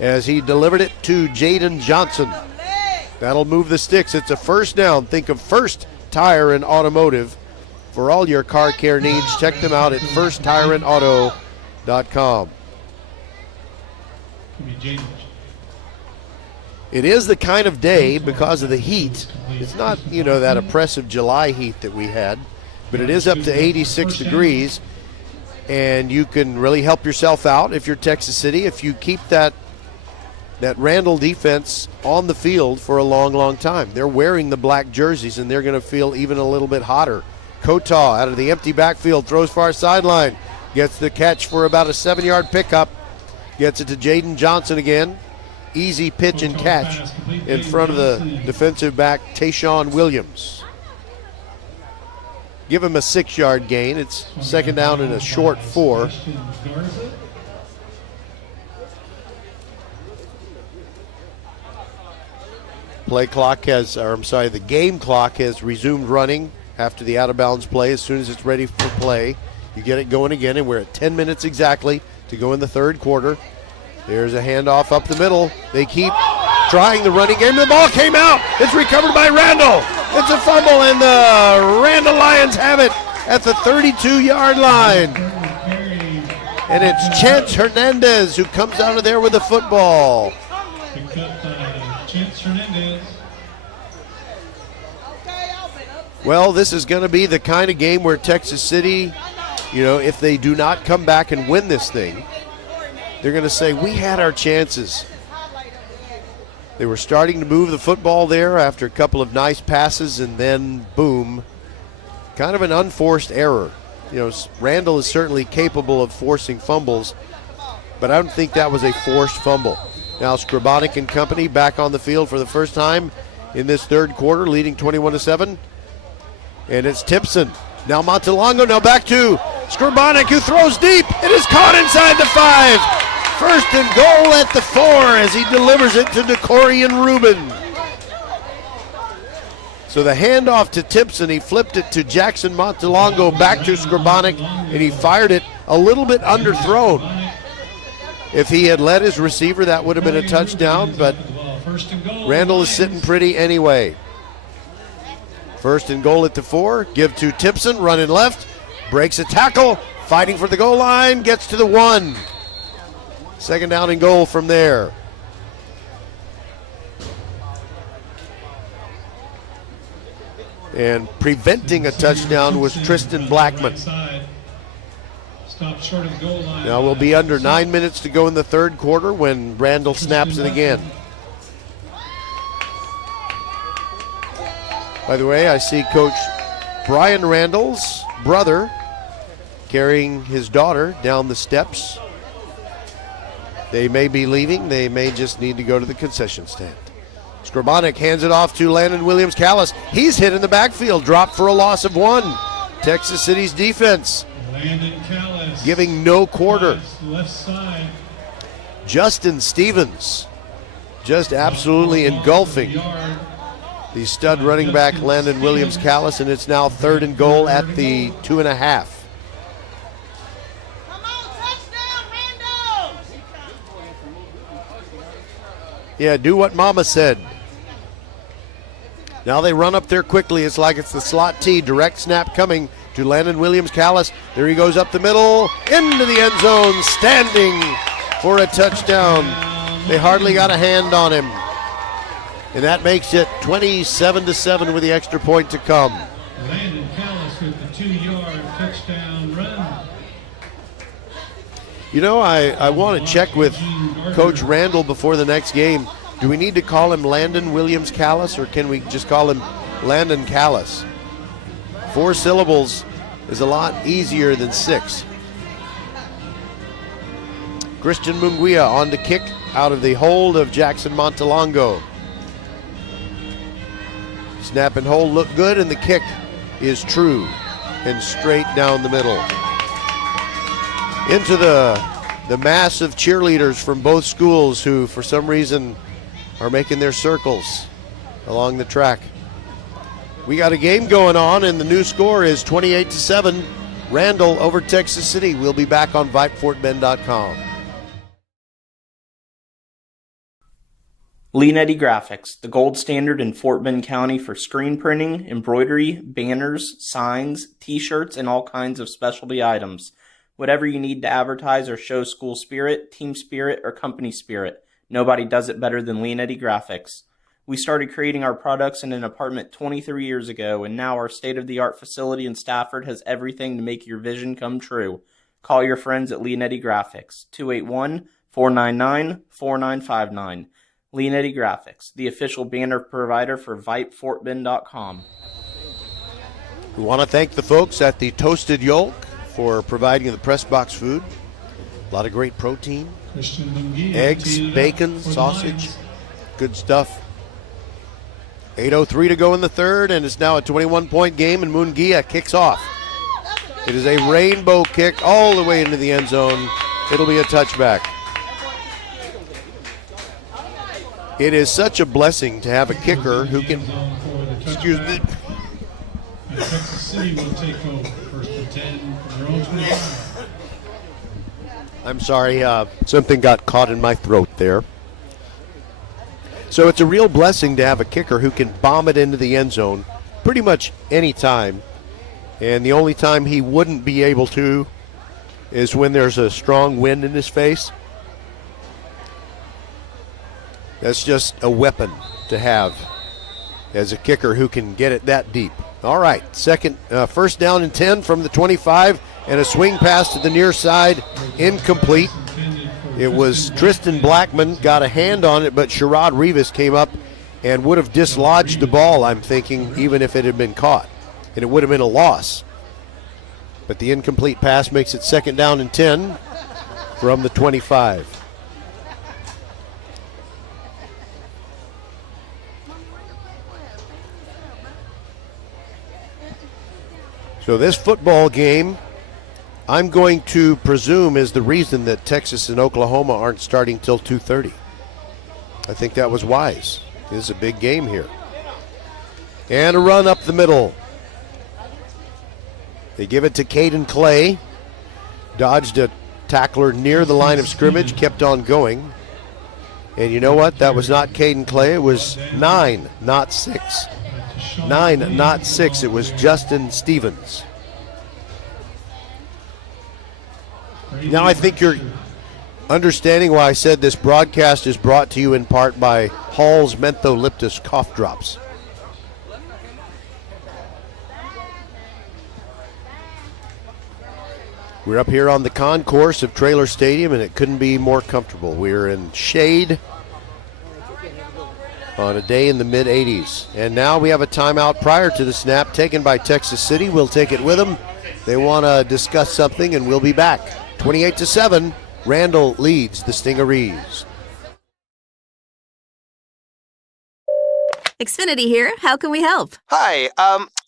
as he delivered it to Jaden Johnson. That'll move the sticks. It's a first down. Think of First Tire and Automotive for all your car care needs. Check them out at firsttireandauto.com. It is the kind of day, because of the heat. It's not, that oppressive July heat that we had, but it is up to 86 degrees. And you can really help yourself out if you're Texas City, if you keep that Randle defense on the field for a long, long time. They're wearing the black jerseys, and they're going to feel even a little bit hotter. Kotaw out of the empty backfield, throws far sideline, gets the catch for about a 7-yard pickup, gets it to Jaden Johnson again. Easy pitch and catch in front of the defensive back, Tayshawn Williams. Give him a 6-yard gain. It's second down and a short 4. The game clock has resumed running after the out-of-bounds play. As soon as it's ready for play, you get it going again, and we're at 10 minutes exactly to go in the third quarter. There's a handoff up the middle. They keep trying the running game. The ball came out. It's recovered by Randle. It's a fumble, and the Randle Lions have it at the 32-yard line. And it's Chance Hernandez who comes out of there with the football. Well, this is going to be the kind of game where Texas City, if they do not come back and win this thing, they're going to say, we had our chances. They were starting to move the football there after a couple of nice passes, and then, boom, kind of an unforced error. Randle is certainly capable of forcing fumbles, but I don't think that was a forced fumble. Now Skrabonic and company back on the field for the first time in this third quarter, leading 21-7. And it's Timpson. Now Montelongo, now back to Skrabonic, who throws deep. It is caught inside the 5. First and goal at the 4 as he delivers it to DeCorian Rubin. So the handoff to Timpson, he flipped it to Jackson Montelongo, back to Skrabonic, and he fired it a little bit underthrown. If he had led his receiver, that would have been a touchdown, but Randle is sitting pretty anyway. First and goal at the 4, give to Timpson, running left, breaks a tackle, fighting for the goal line, gets to the 1. Second down and goal from there. And preventing a touchdown was Tristan Blackman. Now we'll be under 9 minutes to go in the third quarter when Randle snaps it again. By the way, I see Coach Brian Randle's brother carrying his daughter down the steps. They may be leaving. They may just need to go to the concession stand. Skrabonic hands it off to Landon Williams-Callis. He's hit in the backfield, dropped for a loss of 1. Texas City's defense giving no quarter. Left side. Justin Stevens just absolutely engulfing the stud running back Landon Williams-Callis, and it's now 3rd and goal at the 2.5. Yeah, do what Mama said. Now they run up there quickly. It's like it's the slot T. Direct snap coming to Landon Williams-Callis. There he goes up the middle, into the end zone, standing for a touchdown. They hardly got a hand on him. And that makes it 27-7 with the extra point to come. Landon Callis with the 2-yard touchdown run. You know, I want to check with Coach Randle before the next game. Do we need to call him Landon Williams-Callis, or can we just call him Landon Callis? 4 syllables is a lot easier than 6. Christian Munguia on to kick out of the hold of Jackson Montalongo. Snap and hold look good, and the kick is true and straight down the middle. Into the mass of cheerleaders from both schools who, for some reason, are making their circles along the track. We got a game going on, and the new score is 28-7. Randle over Texas City. We'll be back on VypeFortBend.com. Leanetti Graphics, the gold standard in Fort Bend County for screen printing, embroidery, banners, signs, t-shirts, and all kinds of specialty items. Whatever you need to advertise or show school spirit, team spirit, or company spirit, nobody does it better than Leanetti Graphics. We started creating our products in an apartment 23 years ago, and now our state-of-the-art facility in Stafford has everything to make your vision come true. Call your friends at Leanetti Graphics, 281-499-4959. Leanetti Graphics, the official banner provider for VypeFortBend.com. We want to thank the folks at the Toasted Yolk for providing the press box food. A lot of great protein, eggs, bacon, sausage, good stuff. 8:03 to go in the third, and it's now a 21-point game, and Munguia kicks off. It is a rainbow kick all the way into the end zone. It'll be a touchback. It is such a blessing to have a kicker who can, excuse me. Texas City will take over first and 10 from their own 25. I'm sorry, something got caught in my throat there. So it's a real blessing to have a kicker who can bomb it into the end zone pretty much any time. And the only time he wouldn't be able to is when there's a strong wind in his face. That's just a weapon to have as a kicker who can get it that deep. All right, first down and 10 from the 25, and a swing pass to the near side, incomplete. It was Tristan Blackman, got a hand on it, but Sherrod Rivas came up and would have dislodged the ball, I'm thinking, even if it had been caught. And it would have been a loss. But the incomplete pass makes it second down and 10 from the 25. So this football game, I'm going to presume, is the reason that Texas and Oklahoma aren't starting till 2:30. I think that was wise. This is a big game here. And a run up the middle. They give it to Caden Clay. Dodged a tackler near the line of scrimmage, kept on going. And you know what? That was not Caden Clay. It was 9, not 6. 9, not 6. It was Justin Stevens. Now I think you're understanding why I said this broadcast is brought to you in part by Hall's Mentholiptus cough drops. We're up here on the concourse of Traylor Stadium, and it couldn't be more comfortable. We're in shade on a day in the mid-80s. And now we have a timeout prior to the snap taken by Texas City. We'll take it with them. They want to discuss something, and we'll be back. 28-7, Randle leads the Stingarees. Xfinity here. How can we help? Hi,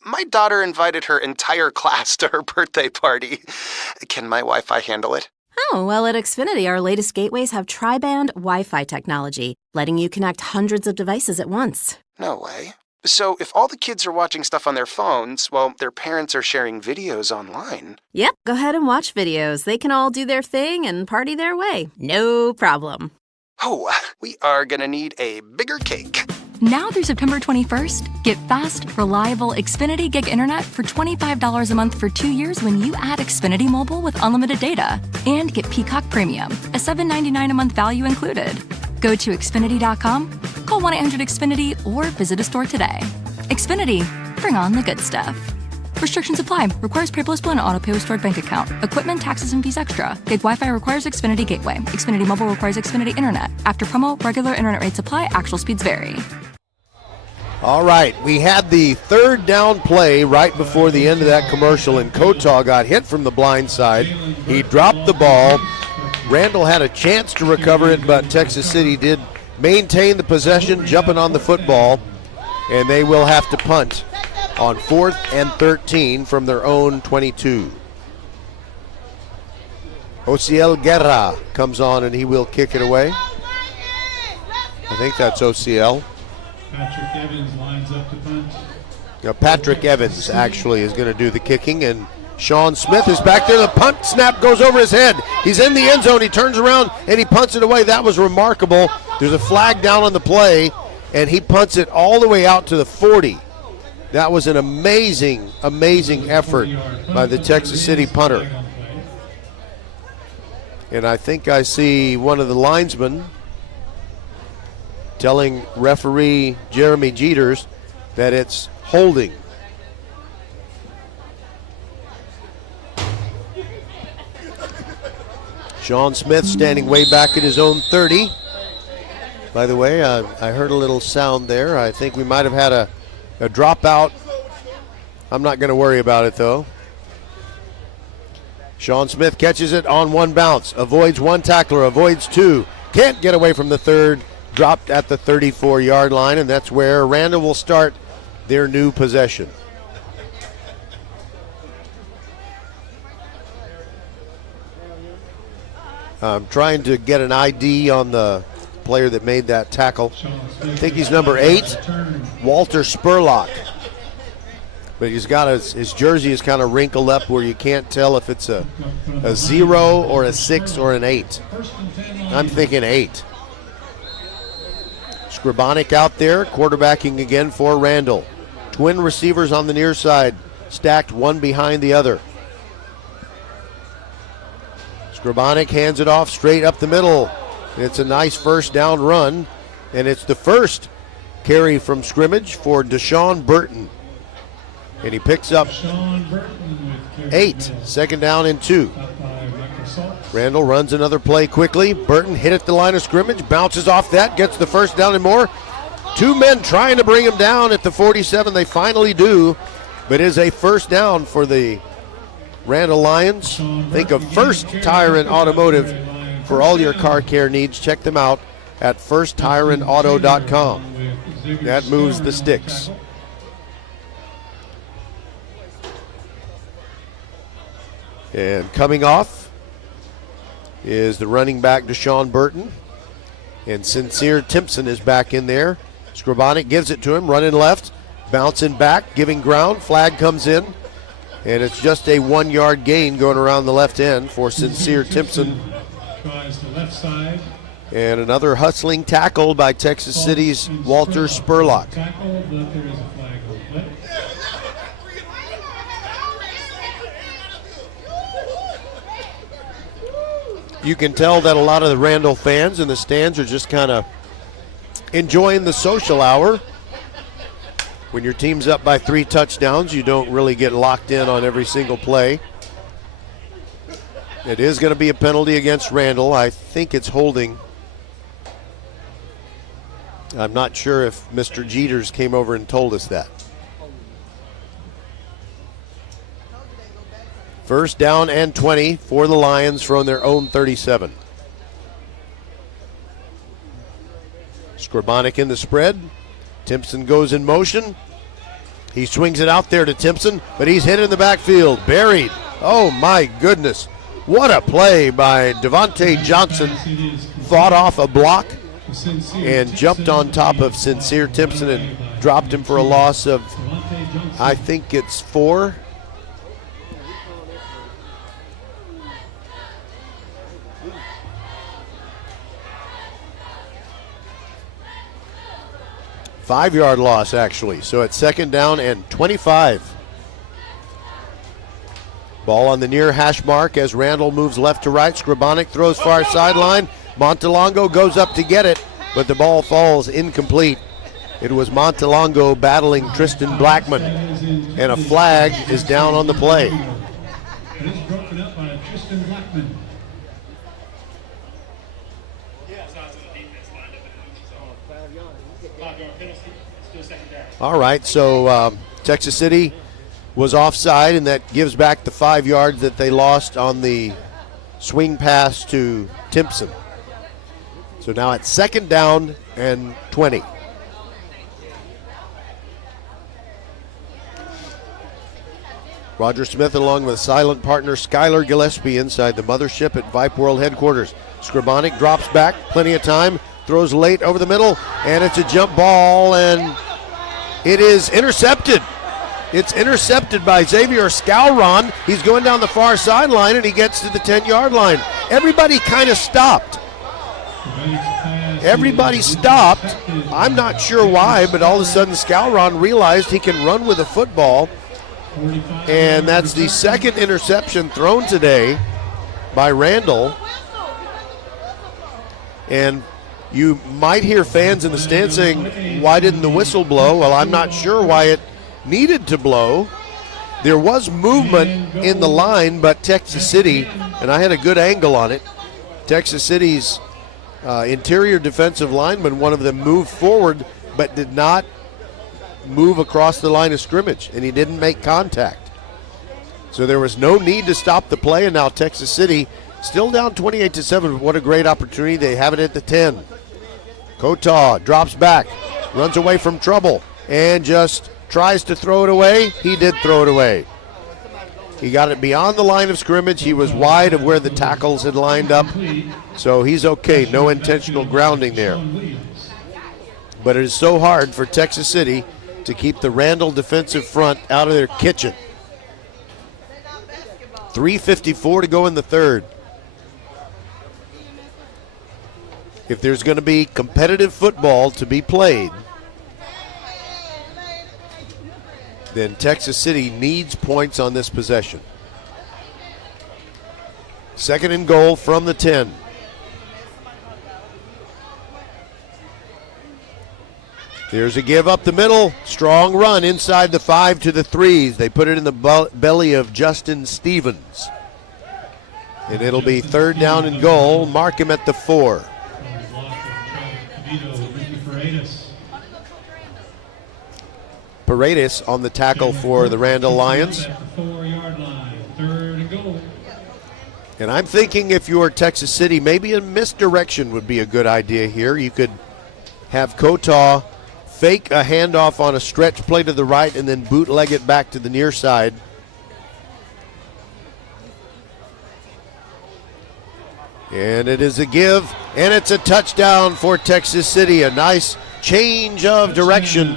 my daughter invited her entire class to her birthday party. Can my Wi-Fi handle it? Oh, well, at Xfinity, our latest gateways have tri-band Wi-Fi technology, letting you connect hundreds of devices at once. No way. So if all the kids are watching stuff on their phones, while their parents are sharing videos online. Yep, go ahead and watch videos. They can all do their thing and party their way. No problem. Oh, we are gonna need a bigger cake. Now through September 21st, get fast, reliable Xfinity Gig Internet for $25 a month for 2 years when you add Xfinity Mobile with unlimited data. And get Peacock Premium, a $7.99 a month value included. Go to Xfinity.com, call 1-800-XFINITY, or visit a store today. Xfinity, bring on the good stuff. Restrictions apply. Requires paperless bill and auto-pay with stored bank account. Equipment, taxes, and fees extra. Gig Wi-Fi requires Xfinity Gateway. Xfinity Mobile requires Xfinity Internet. After promo, regular internet rates apply. Actual speeds vary. All right, we had the third down play right before the end of that commercial, and Kotaw got hit from the blind side. He dropped the ball. Randle had a chance to recover it, but Texas City did maintain the possession, jumping on the football, and they will have to punt on 4th and 13 from their own 22. Ociel Guerra comes on, and he will kick it away. I think that's Ociel. Patrick Evans lines up to punt. Now Patrick Evans actually is going to do the kicking, and Sean Smith is back there. The punt snap goes over his head. He's in the end zone. He turns around and he punts it away. That was remarkable. There's a flag down on the play, and he punts it all the way out to the 40. That was an amazing, amazing effort by the Texas City punter. And I think I see one of the linesmen telling referee Jeremy Jeters that it's holding. Sean Smith standing way back at his own 30. By the way, I heard a little sound there. I think we might have had a dropout. I'm not going to worry about it, though. Sean Smith catches it on one bounce, avoids one tackler, avoids two, can't get away from the third, dropped at the 34-yard line, and that's where Randle will start their new possession. I'm trying to get an ID on the player that made that tackle. I think he's number 8, Walter Spurlock. But he's got his jersey is kind of wrinkled up where you can't tell if it's a 0 or a 6 or an 8. I'm thinking 8. Scribonic out there, quarterbacking again for Randle. Twin receivers on the near side, stacked one behind the other. Scribonic hands it off straight up the middle. It's a nice first down run, and it's the first carry from scrimmage for Deshaun Burton. And he picks up 8, second down and 2. Randle runs another play quickly. Burton hit at the line of scrimmage, bounces off that, gets the first down and more. 2 men trying to bring him down at the 47. They finally do, but it is a first down for the Randle Lions. Think of First Tire and Automotive for all your car care needs. Check them out at firsttireandauto.com. That moves the sticks. And coming off is the running back Deshaun Burton. And Sincere Timpson is back in there. Scribonic gives it to him, running left, bouncing back, giving ground. Flag comes in. And it's just a 1-yard gain going around the left end for Sincere Timpson. And another hustling tackle by Texas City's Walter Spurlock. You can tell that a lot of the Randle fans in the stands are just kind of enjoying the social hour. When your team's up by 3 touchdowns, you don't really get locked in on every single play. It is going to be a penalty against Randle. I think it's holding. I'm not sure if Mr. Jeters came over and told us that. First down and 20 for the Lions from their own 37. Scribonic in the spread. Timpson goes in motion. He swings it out there to Timpson, but he's hit in the backfield. Buried. Oh, my goodness. What a play by Devontae Johnson. Fought off a block and jumped on top of Sincere Timpson and dropped him for a loss of, I think it's 4. Five-yard loss, actually. So it's 2nd down and 25. Ball on the near hash mark as Randle moves left to right. Scribonic throws far sideline. Montelongo goes up to get it, but the ball falls incomplete. It was Montelongo battling Tristan Blackman, and a flag is down on the play. It is broken up by Tristan Blackman. All right, so Texas City was offside, and that gives back the 5 yards that they lost on the swing pass to Timpson. So now it's 2nd down and 20. Roger Smith along with silent partner Skylar Gillespie inside the mothership at Vype World headquarters. Scribonic drops back, plenty of time, throws late over the middle, and it's a jump ball, and it is intercepted. It's intercepted by Xavier Scouron. He's going down the far sideline, and he gets to the 10-yard line. Everybody kind of stopped. Everybody stopped. I'm not sure why, but all of a sudden Scouron realized he can run with a football, and that's the 2nd interception thrown today by Randle. And you might hear fans in the stands saying, why didn't the whistle blow? Well, I'm not sure why it needed to blow. There was movement in the line, but Texas City, and I had a good angle on it, Texas City's interior defensive lineman, one of them moved forward but did not move across the line of scrimmage, and he didn't make contact. So there was no need to stop the play, and now Texas City still down 28-7. What a great opportunity. They have it at the 10. Kotaw drops back, runs away from trouble, and just tries to throw it away. He did throw it away. He got it beyond the line of scrimmage. He was wide of where the tackles had lined up, so he's okay. No intentional grounding there. But it is so hard for Texas City to keep the Randle defensive front out of their kitchen. 3:54 to go in the 3rd. If there's going to be competitive football to be played, then Texas City needs points on this possession. 2nd and goal from the 10. There's a give up the middle. Strong run inside the 5 to the 3s. They put it in the belly of Justin Stevens. And it'll be 3rd down and goal. Mark him at the 4. Paredes on the tackle for the Randle Lions. And I'm thinking if you're Texas City, maybe a misdirection would be a good idea here. You could have Kotaw fake a handoff on a stretch play to the right and then bootleg it back to the near side. And it is a give, and it's a touchdown for Texas City. A nice change of direction.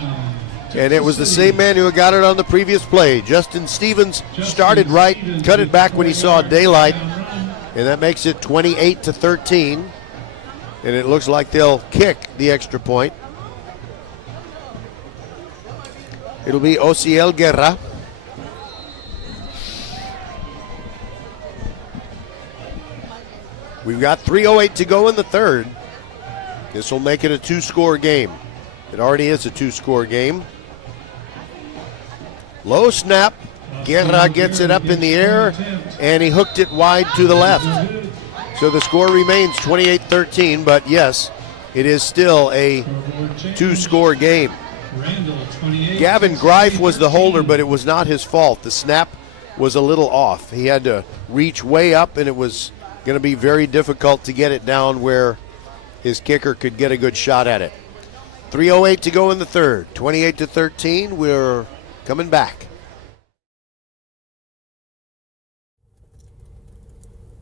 And it was the same man who got it on the previous play. Justin Stevens started right, cut it back when he saw daylight, and that makes it 28-13. And it looks like they'll kick the extra point. It'll be Osiel Guerra. We've got 3:08 to go in the 3rd. This will make it a 2-score game. It already is a 2-score game. Low snap. Guerra gets it up in the air, and he hooked it wide to the left. So the score remains 28-13, but yes, it is still a 2-score game. Gavin Greif was the holder, but it was not his fault. The snap was a little off. He had to reach way up, and it was going to be very difficult to get it down where his kicker could get a good shot at it. 3:08 to go in the 3rd. 28-13. We're coming back.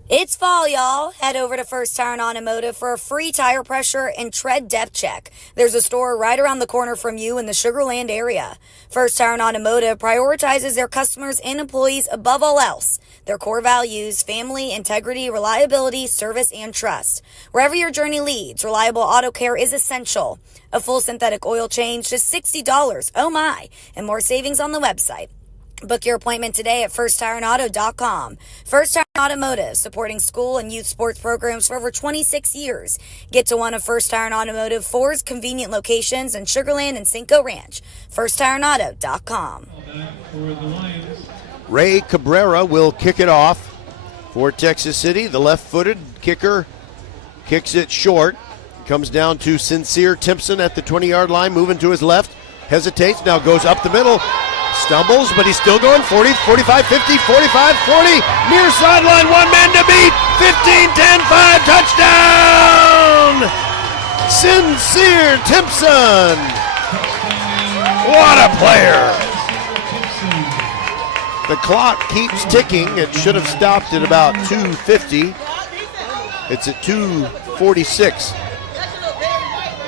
It's fall, y'all. Head over to First Tire and Automotive for a free tire pressure and tread depth check. There's a store right around the corner from you in the Sugar Land area. First Tire and Automotive prioritizes their customers and employees above all else. Their core values: family, integrity, reliability, service, and trust. Wherever your journey leads, reliable auto care is essential. A full synthetic oil change, just $60. Oh my! And more savings on the website. Book your appointment today at firsttireandauto.com. First Tire and Automotive, supporting school and youth sports programs for over 26 years. Get to one of First Tire and Automotive 4's convenient locations in Sugar Land and Cinco Ranch. firsttireandauto.com. Ray Cabrera will kick it off for Texas City. The left-footed kicker kicks it short. Comes down to Sincere Timpson at the 20-yard line, moving to his left. Hesitates, now goes up the middle. Stumbles, but he's still going. 40, 45, 50, 45, 40. Near sideline, one man to beat. 15, 10, 5, touchdown! Sincere Timpson. What a player. The clock keeps ticking. It should have stopped at about 2:50. It's at 2:46.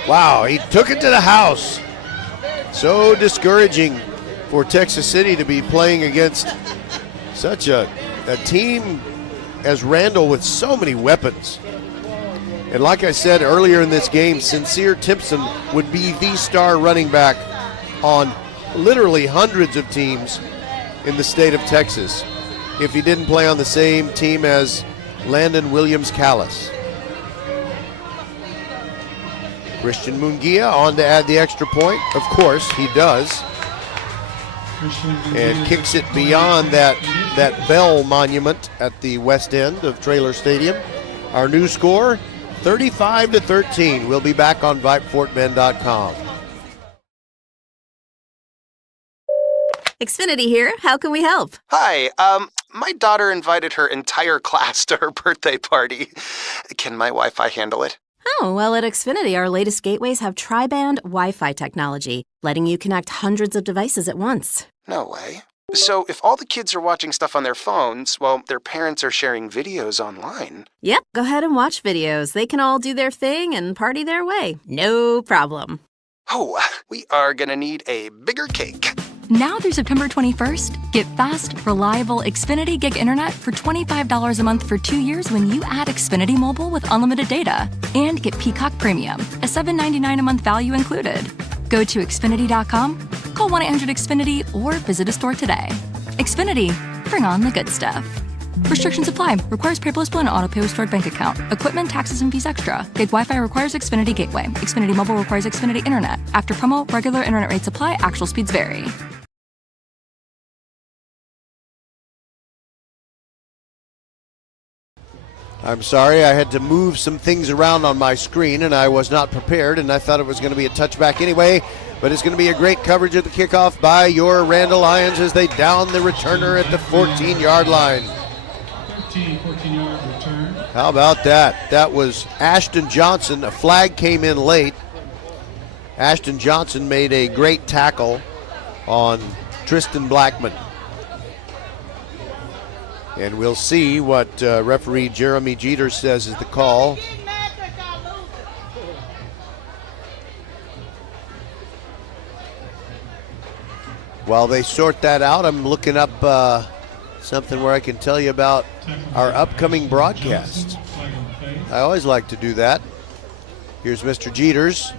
Wow, he took it to the house. So discouraging for Texas City to be playing against such a team as Randle with so many weapons. And like I said earlier in this game, Sincere Timpson would be the star running back on literally hundreds of teams in the state of Texas if he didn't play on the same team as Landon Williams-Callis. Christian Munguia on to add the extra point. Of course, he does. And kicks it beyond that Bell monument at the west end of Traylor Stadium. Our new score, 35-13. We'll be back on VypeFortBend.com. Xfinity here. How can we help? Hi, my daughter invited her entire class to her birthday party. Can my Wi-Fi handle it? Oh, well, at Xfinity, our latest gateways have tri-band Wi-Fi technology, letting you connect hundreds of devices at once. No way. So if all the kids are watching stuff on their phones, well, their parents are sharing videos online. Yep, go ahead and watch videos. They can all do their thing and party their way. No problem. Oh, we are gonna need a bigger cake. Now through September 21st, get fast, reliable Xfinity Gig Internet for $25 a month for 2 years when you add Xfinity Mobile with unlimited data. And get Peacock Premium, a $7.99 a month value included. Go to Xfinity.com, call 1-800-XFINITY, or visit a store today. Xfinity, bring on the good stuff. Restrictions apply. Requires paperless bill and auto-pay with stored bank account. Equipment, taxes, and fees extra. Gig Wi-Fi requires Xfinity Gateway. Xfinity Mobile requires Xfinity Internet. After promo, regular internet rates apply. Actual speeds vary. I'm sorry, I had to move some things around on my screen, and I was not prepared, and I thought it was going to be a touchback anyway, but it's going to be a great coverage of the kickoff by your Randle Lions as they down the returner at the 14-yard line. 14-yard return. How about that? That was Ashton Johnson. A flag came in late. Ashton Johnson made a great tackle on Tristan Blackman. And we'll see what referee Jeremy Jeter says is the call. While they sort that out, I'm looking up something where I can tell you about our upcoming broadcasts. I always like to do that. Here's Mr. Jeters.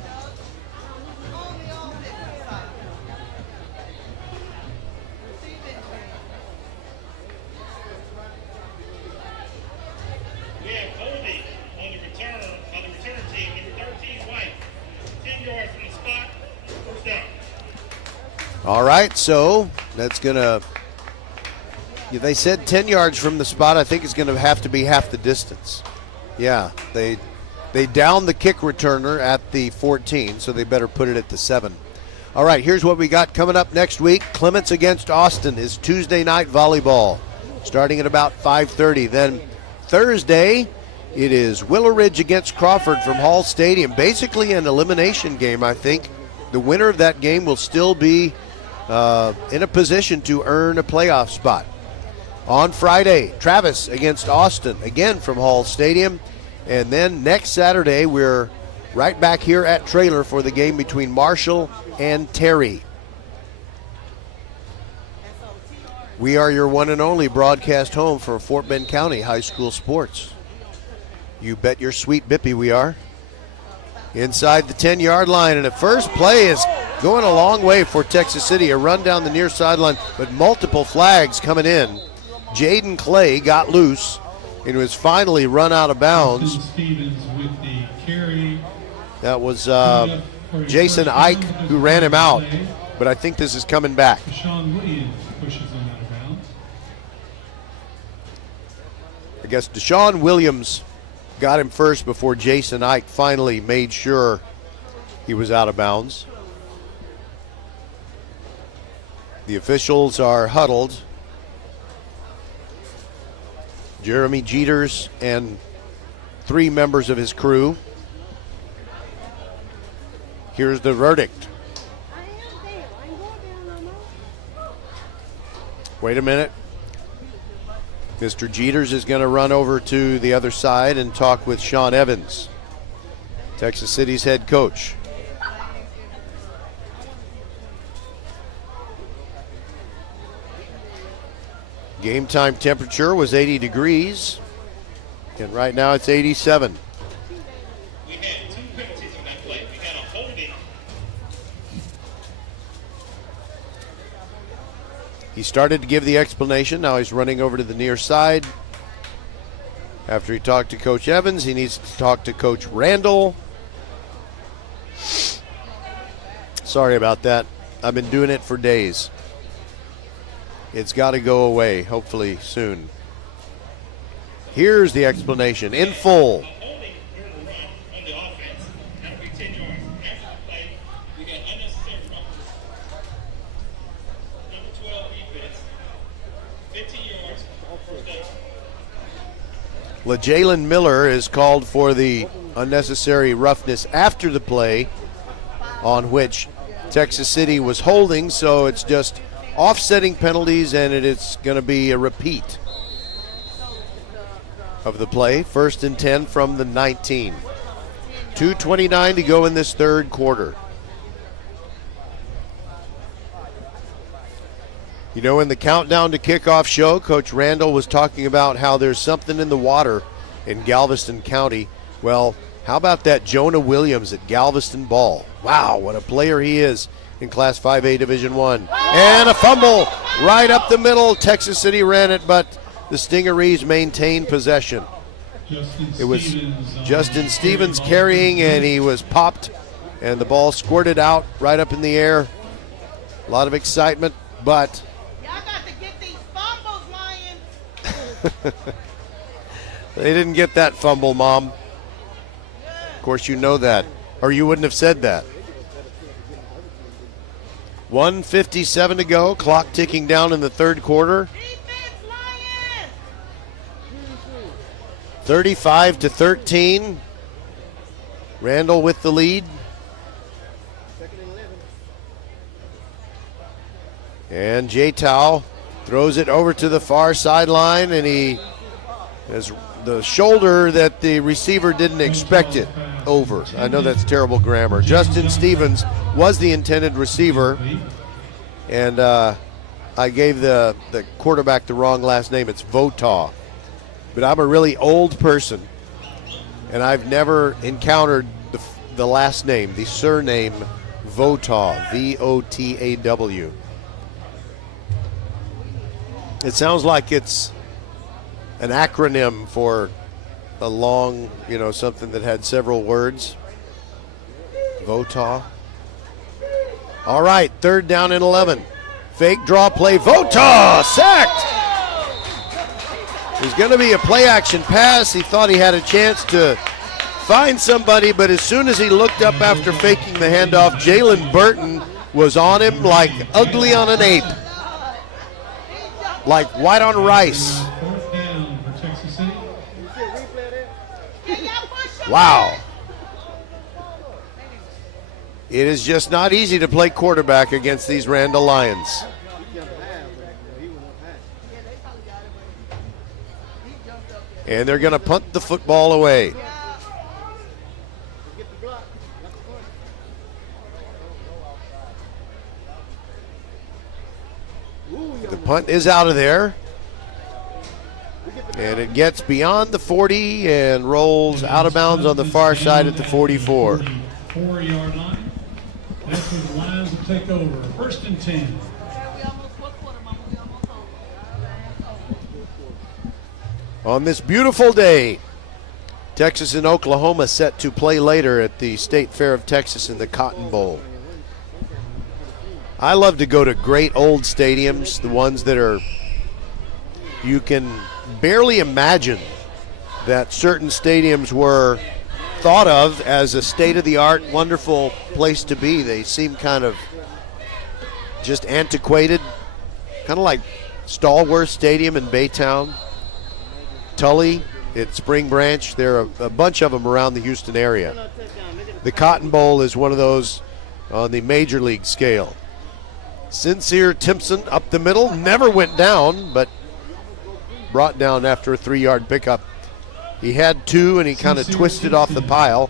All right, so that's going to, they said 10 yards from the spot. I think it's going to have to be half the distance. Yeah, they downed the kick returner at the 14, so they better put it at the 7. All right, here's what we got coming up next week. Clements against Austin is Tuesday night volleyball, starting at about 5:30. Then Thursday, it is Willow Ridge against Crawford from Hall Stadium. Basically an elimination game, I think. The winner of that game will still be in a position to earn a playoff spot. On Friday, Travis against Austin, again from Hall Stadium. And then next Saturday, we're right back here at Trailer for the game between Marshall and Terry. We are your one and only broadcast home for Fort Bend County high school sports. You bet your sweet bippy we are. Inside the 10-yard line, and the first play is going a long way for Texas City. A run down the near sideline, but multiple flags coming in. Jaden Clay got loose and was finally run out of bounds. That was Jason Ike who ran him out, but I think this is coming back. Deshaun Williams pushes him out of bounds. I guess Deshaun Williams got him first before Jason Ike finally made sure he was out of bounds. The officials are huddled. Jeremy Jeters and 3 members of his crew. Here's the verdict. Wait a minute. Mr. Jeters is going to run over to the other side and talk with Sean Evans, Texas City's head coach. Game time temperature was 80 degrees, and right now it's 87. We had 2 penalties on that play. We had a holding. He started to give the explanation. Now he's running over to the near side. After he talked to Coach Evans, he needs to talk to Coach Randle. Sorry about that. I've been doing it for days. It's got to go away, hopefully soon. Here's the explanation in full. LaJalen Miller is called for the unnecessary roughness after the play, on which Texas City was holding, so it's just offsetting penalties, and it's going to be a repeat of the play. 1st and 10 from the 19. 2:29 to go in this third quarter. You know, in the countdown to kickoff show, Coach Randle was talking about how there's something in the water in Galveston County. Well, how about that Jonah Williams at Galveston Ball? Wow, what a player he is in Class 5A Division I. And a fumble right up the middle. Texas City ran it, but the Stingarees maintained possession. It was Justin Stevens carrying, and he was popped, and the ball squirted out right up in the air. A lot of excitement, but they didn't get that fumble, Mom. Of course, you know that, or you wouldn't have said that. 1:57 to go, clock ticking down in the third quarter. 35-13. Randle with the lead. And J-Tow throws it over to the far sideline, and he has the shoulder that the receiver didn't expect it over. I know that's terrible grammar. Justin Stevens was the intended receiver, and I gave the quarterback the wrong last name. It's Votaw. But I'm a really old person, and I've never encountered the last name, the surname Votaw, V-O-T-A-W. It sounds like it's an acronym for a long, something that had several words. Votaw. All right, 3rd down and 11. Fake draw play. Votaw sacked. There's going to be a play action pass. He thought he had a chance to find somebody, but as soon as he looked up after faking the handoff, Jalen Burton was on him like ugly on an ape. Like white on rice. Wow. It is just not easy to play quarterback against these Randle Lions. And they're going to punt the football away. The punt is out of there. And it gets beyond the 40 and rolls out of bounds on the far side at the 44. 4-yard line. That's when the Lions will take over. 1st and 10. On this beautiful day, Texas and Oklahoma set to play later at the State Fair of Texas in the Cotton Bowl. I love to go to great old stadiums, the ones that are, you can barely imagine that certain stadiums were thought of as a state-of-the-art, wonderful place to be. They seem kind of just antiquated, kind of like Stallworth Stadium in Baytown, Tully at Spring Branch. There are a bunch of them around the Houston area. The Cotton Bowl is one of those on the major league scale. Sincere Timpson up the middle, never went down, but brought down after a 3-yard pickup. He had 2 and he kind of twisted off the pile,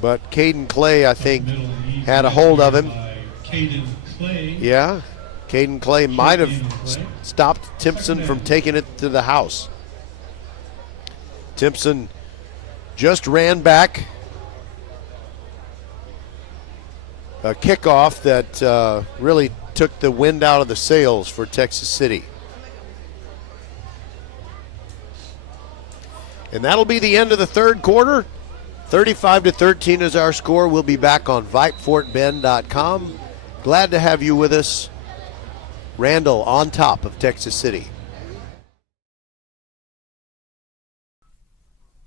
but Caden Clay, I think, had a hold of him. Yeah, Caden Clay might have stopped Timpson from taking it to the house. Timpson just ran back a kickoff that really took the wind out of the sails for Texas City. And that'll be the end of the third quarter. 35-13 is our score. We'll be back on VypeFortBend.com. Glad to have you with us. Randle on top of Texas City.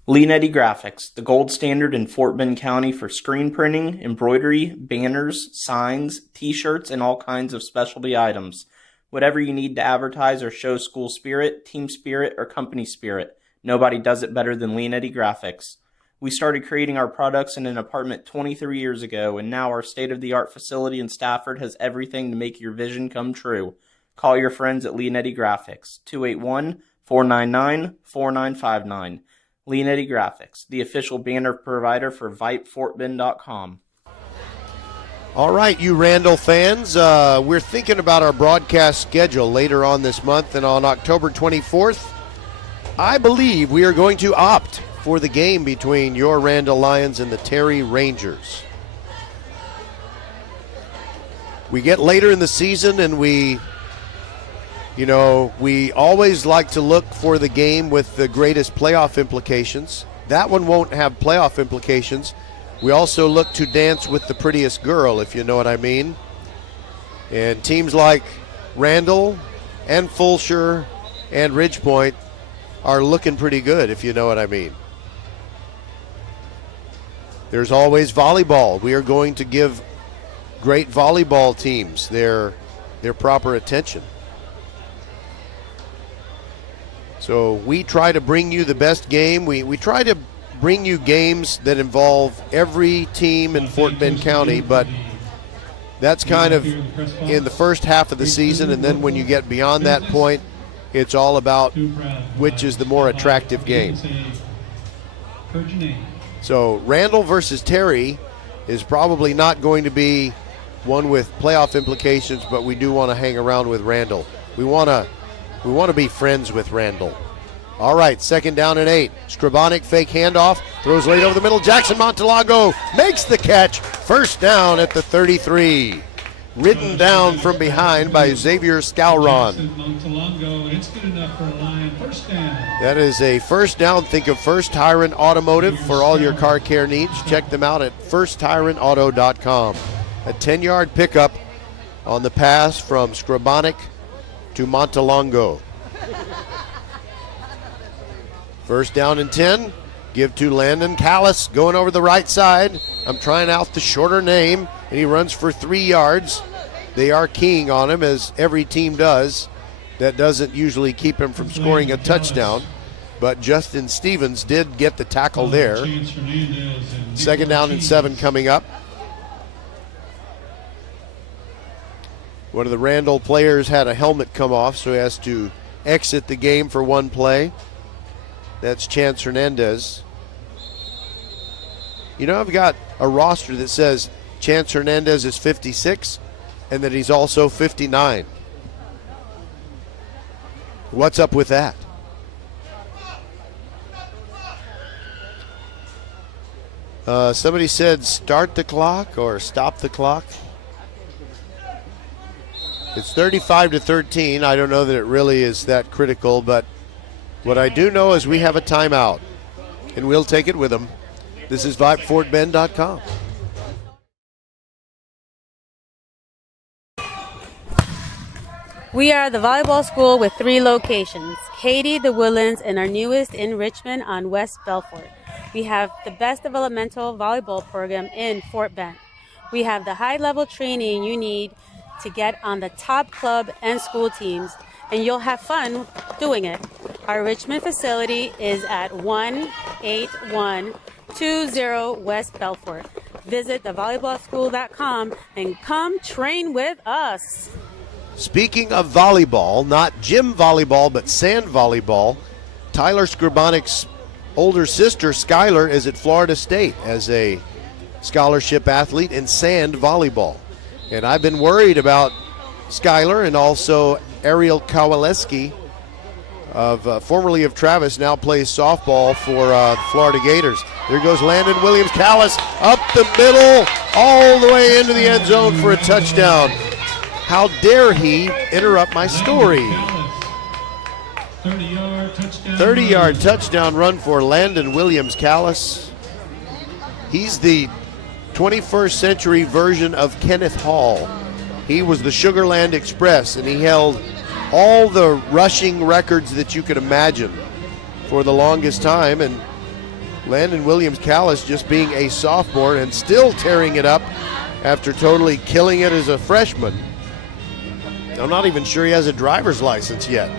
Leanetti Graphics, the gold standard in Fort Bend County for screen printing, embroidery, banners, signs, t-shirts, and all kinds of specialty items. Whatever you need to advertise or show school spirit, team spirit, or company spirit, nobody does it better than Leanetti Graphics. We started creating our products in an apartment 23 years ago, and now our state-of-the-art facility in Stafford has everything to make your vision come true. Call your friends at Leanetti Graphics, 281-499-4959. Leanetti Graphics, the official banner provider for VypeFortBend.com. All right, you Randle fans, we're thinking about our broadcast schedule later on this month, and on October 24th, I believe we are going to opt for the game between your Randle Lions and the Terry Rangers. We get later in the season and we always like to look for the game with the greatest playoff implications. That one won't have playoff implications. We also look to dance with the prettiest girl, if you know what I mean. And teams like Randle and Fulshire and Ridgepoint are looking pretty good, if you know what I mean. There's always volleyball. We are going to give great volleyball teams their proper attention. So we try to bring you the best game. We try to bring you games that involve every team in Fort Bend County, but that's kind of in the first half of the season, and then when you get beyond that point, it's all about which is the more attractive game. So Randle versus Terry is probably not going to be one with playoff implications, but we do want to hang around with Randle. We want to be friends with Randle. All right, 2nd down and 8. Strabonic fake handoff, throws late over the middle. Jackson Montalago makes the catch. 1st down at the 33. Ridden down from behind by Xavier Scalron. That is a 1st down. Think of First Tyrant Automotive for all your car care needs. Check them out at firsttyrantauto.com. A 10-yard pickup on the pass from Strabonic to Montalongo. 1st down and 10. Give to Landon Callis going over the right side. I'm trying out the shorter name, and he runs for 3 yards. They are keying on him, as every team does. That doesn't usually keep him from scoring a touchdown, but Justin Stevens did get the tackle there. 2nd down and 7 coming up. One of the Randle players had a helmet come off, so he has to exit the game for one play. That's Chance Hernandez. You know, I've got a roster that says Chance Hernandez is 56 and that he's also 59. What's up with that? Somebody said start the clock or stop the clock. It's 35-13. I don't know that it really is that critical, but what I do know is we have a timeout, and we'll take it with them. This is VypeFortBend.com. We are the volleyball school with 3 locations, Katy, the Woodlands, and our newest in Richmond on West Belfort. We have the best developmental volleyball program in Fort Bend. We have the high-level training you need to get on the top club and school teams, and you'll have fun doing it. Our Richmond facility is at 18120 West Belfort. Visit thevolleyballschool.com and come train with us. Speaking of volleyball, not gym volleyball, but sand volleyball, Tyler Scribonic's older sister, Skylar, is at Florida State as a scholarship athlete in sand volleyball. And I've been worried about Skylar and also Ariel Kowaleski, formerly of Travis, now plays softball for the Florida Gators. There goes Landon Williams-Callis up the middle, all the way into the end zone for a touchdown. How dare he interrupt my story? 30-yard touchdown run for Landon Williams-Callis. He's the 21st century version of Kenneth Hall. He was the Sugarland Express, and he held all the rushing records that you could imagine for the longest time. And Landon Williams-Callis just being a sophomore and still tearing it up after totally killing it as a freshman. I'm not even sure he has a driver's license yet.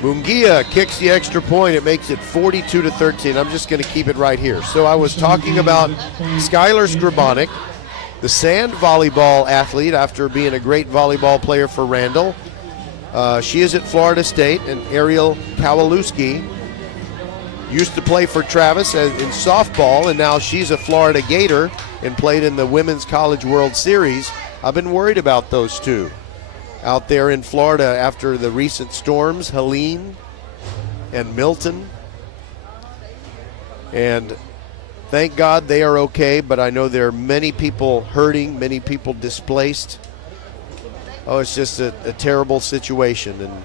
Munguia kicks the extra point. It makes it 42-13. I'm just going to keep it right here. So I was talking about Skylar Scribonic, the sand volleyball athlete after being a great volleyball player for Randle. She is at Florida State, and Ariel Kowalewski used to play for Travis in softball, and now she's a Florida Gator and played in the Women's College World Series. I've been worried about those two out there in Florida after the recent storms, Helene and Milton. And thank God they are okay, but I know there are many people hurting, many people displaced. Oh, it's just a terrible situation. And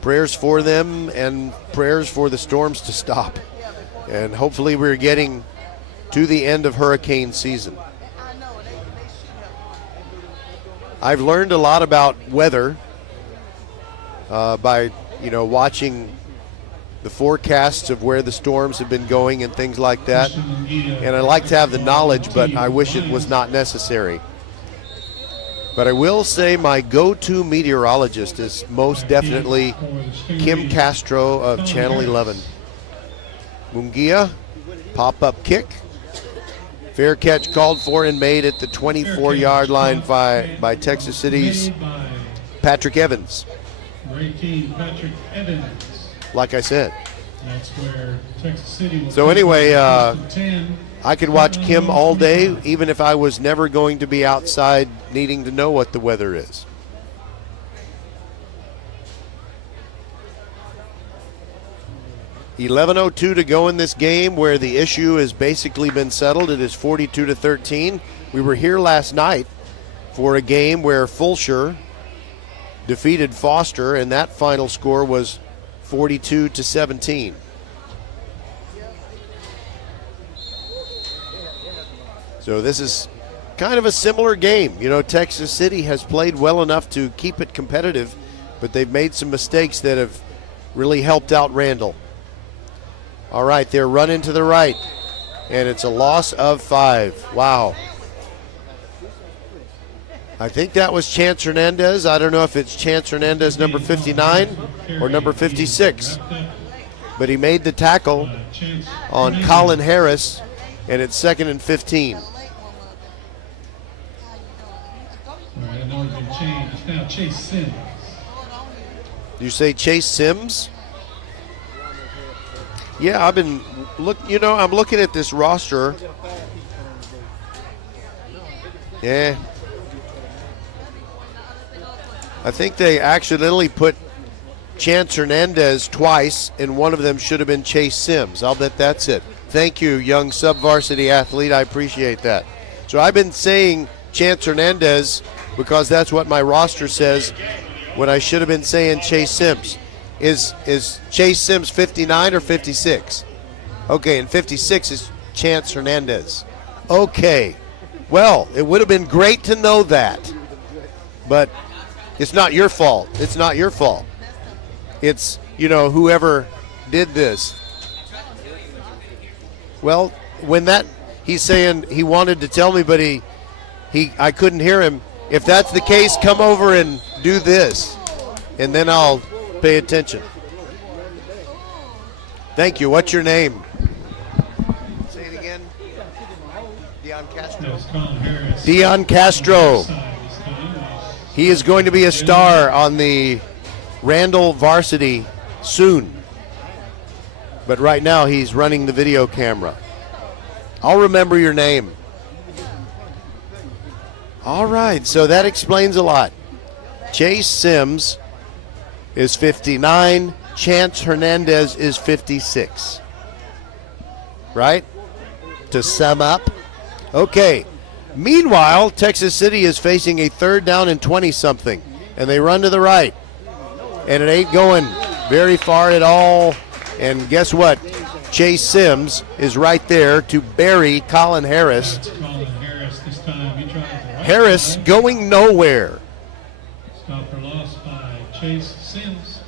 prayers for them and prayers for the storms to stop. And hopefully we're getting to the end of hurricane season. I've learned a lot about weather by, watching the forecasts of where the storms have been going and things like that. And I like to have the knowledge, but I wish it was not necessary. But I will say my go-to meteorologist is most definitely Kim Castro of Channel 11. Munguia, pop-up kick. Fair catch called for and made at the 24-yard line by Texas City's Patrick Evans. Like I said. So anyway, I could watch Kim all day, even if I was never going to be outside needing to know what the weather is. $11:02 to go in this game where the issue has basically been settled. It is 42-13. We were here last night for a game where Fulshire defeated Foster, and that final score was 42-17. So this is kind of a similar game. Texas City has played well enough to keep it competitive, but they've made some mistakes that have really helped out Randle. All right, they're running to the right, and it's a loss of 5. Wow. I think that was Chance Hernandez. I don't know if it's Chance Hernandez number 59 or number 56, but he made the tackle on Colin Harris, and it's 2nd and 15. All right, I know it's been changed. It's now Chase Sims. You say Chase Sims? Yeah, I'm looking at this roster. Yeah. I think they accidentally put Chance Hernandez twice, and one of them should have been Chase Sims. I'll bet that's it. Thank you, young sub-varsity athlete. I appreciate that. So I've been saying Chance Hernandez because that's what my roster says when I should have been saying Chase Sims. Is Chase Sims 59 or 56? Okay, and 56 is Chance Hernandez. Okay. Well, it would have been great to know that. But it's not your fault. It's not your fault. It's, whoever did this. Well, he's saying he wanted to tell me, but I couldn't hear him. If that's the case, come over and do this, and then I'll pay attention. Thank you. What's your name? Say it again. Dion Castro. Dion Castro. He is going to be a star on the Randle varsity soon. But right now he's running the video camera. I'll remember your name. All right, so that explains a lot. Chase Sims is 59. Chance Hernandez is 56. Right? To sum up. Okay. Meanwhile, Texas City is facing a 3rd down and 20-something. And they run to the right. And it ain't going very far at all. And guess what? Chase Sims is right there to bury Colin Harris. Harris going nowhere. Stop for loss by Chase Sims.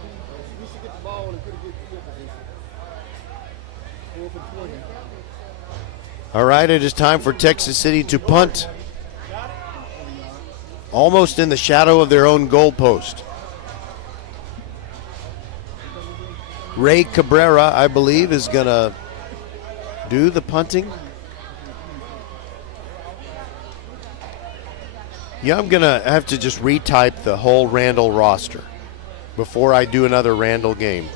All right, it is time for Texas City to punt. Almost in the shadow of their own goalpost. Ray Cabrera, I believe, is going to do the punting. Yeah, I'm going to have to just retype the whole Randle roster before I do another Randle game.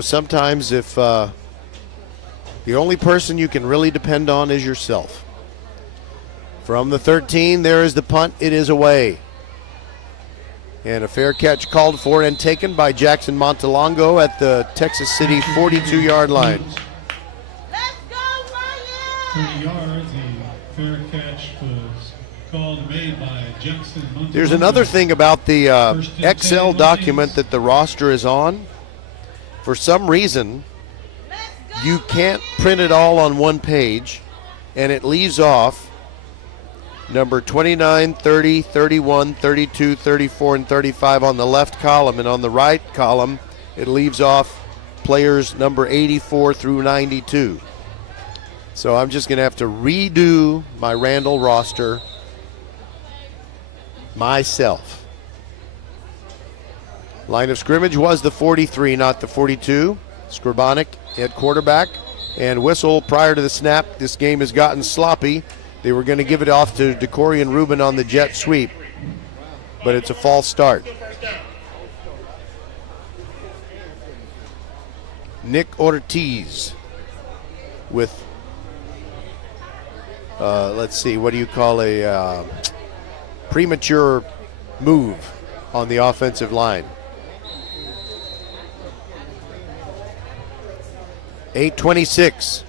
Sometimes if the only person you can really depend on is yourself. From the 13, there is the punt. It is away. And a fair catch called for and taken by Jackson Montalongo at the Texas City 42-yard line. 30 yards, a fair catch was called and made by Jackson Montalongo. There's another thing about the Excel document that the roster is on. For some reason, you can't print it all on one page, and it leaves off number 29, 30, 31, 32, 34, and 35 on the left column. And on the right column, it leaves off players number 84 through 92. So I'm just going to have to redo my Randle roster myself. Line of scrimmage was the 43, not the 42. Scribonic at quarterback. And whistle prior to the snap. This game has gotten sloppy. They were going to give it off to DeCorian Rubin on the jet sweep, but it's a false start. Nick Ortiz with, let's see, what do you call a premature move on the offensive line. 8:26.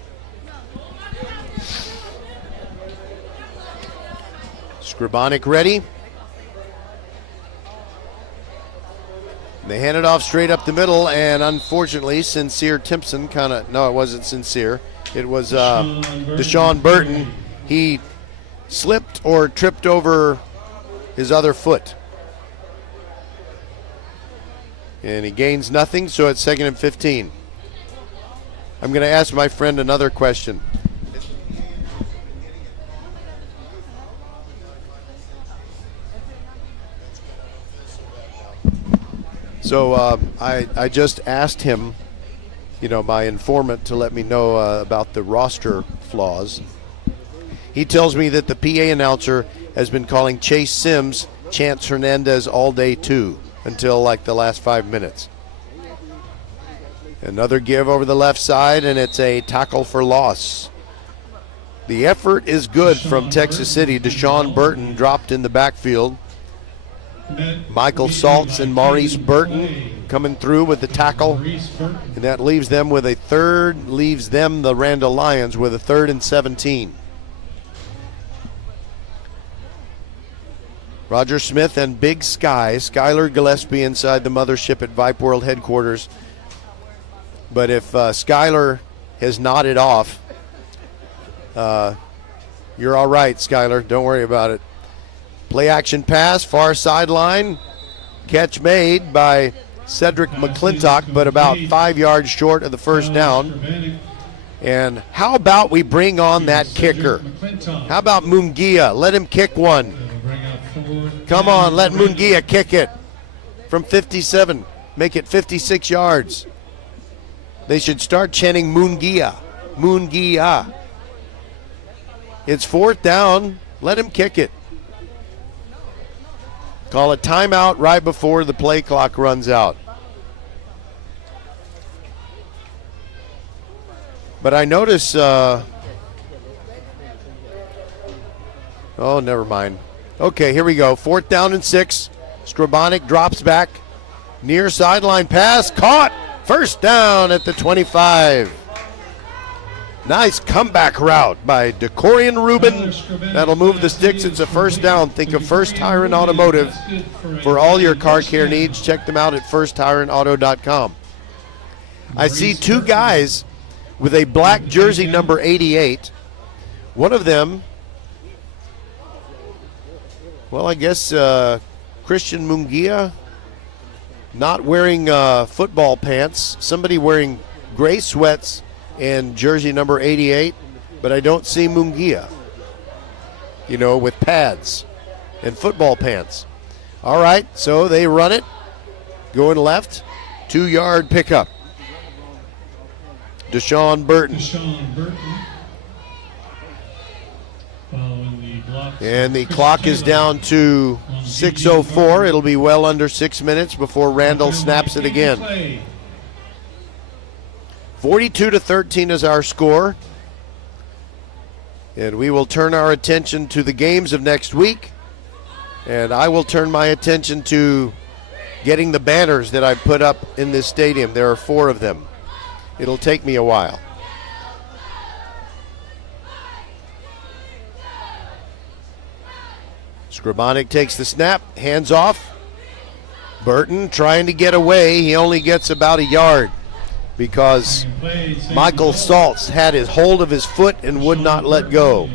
Scribonic ready. They hand it off straight up the middle, and unfortunately, Sincere Timpson no, it wasn't Sincere. It was Deshaun Burton. He slipped or tripped over his other foot. And he gains nothing, so it's 2nd and 15. I'm going to ask my friend another question. So I just asked him, my informant, to let me know about the roster flaws. He tells me that the PA announcer has been calling Chase Sims Chance Hernandez all day too, until like the last 5 minutes. Another give over the left side, and it's a tackle for loss. The effort is good from Texas City. Deshaun Burton dropped in the backfield. Michael Saltz and Maurice Burton coming through with the tackle. And that leaves them with a third, leaves them, the Randle Lions, with a 3rd and 17. Roger Smith and Big Sky, Skylar Gillespie inside the mothership at Vype World headquarters. But if Skylar has nodded off, you're all right, Skylar. Don't worry about it. Play action pass, far sideline. Catch made by Cedric McClintock, but about 5 yards short of the first down. And how about we bring on that kicker? How about Mungia? Let him kick one. Come on, let Mungia kick it from 57. Make it 56 yards. They should start chanting Mungia. Mungia. It's 4th down. Let him kick it. Call a timeout right before the play clock runs out. But I notice, oh, never mind. Okay, here we go. 4th down and 6. Skrabonic drops back. Near sideline pass. Caught. First down at the 25. Nice comeback route by DeCorian Rubin. That'll move the sticks. It's a first down. Think of First Tire and Automotive. For all your car care needs, check them out at firsttireandauto.com. I see 2 guys with a black jersey number 88. One of them, well, I guess Christian Mungia, not wearing football pants. Somebody wearing gray sweats and jersey number 88, but I don't see Mungia, with pads and football pants. All right, so they run it, going left, 2-yard pickup. Deshaun Burton. And the clock is down to 6:04. It'll be well under 6 minutes before Randle snaps it again. 42-13 is our score. And we will turn our attention to the games of next week. And I will turn my attention to getting the banners that I put up in this stadium. There are 4 of them. It'll take me a while. Skrabonic takes the snap, hands off. Burton trying to get away. He only gets about a yard because Michael Saltz had his hold of his foot and would not let go.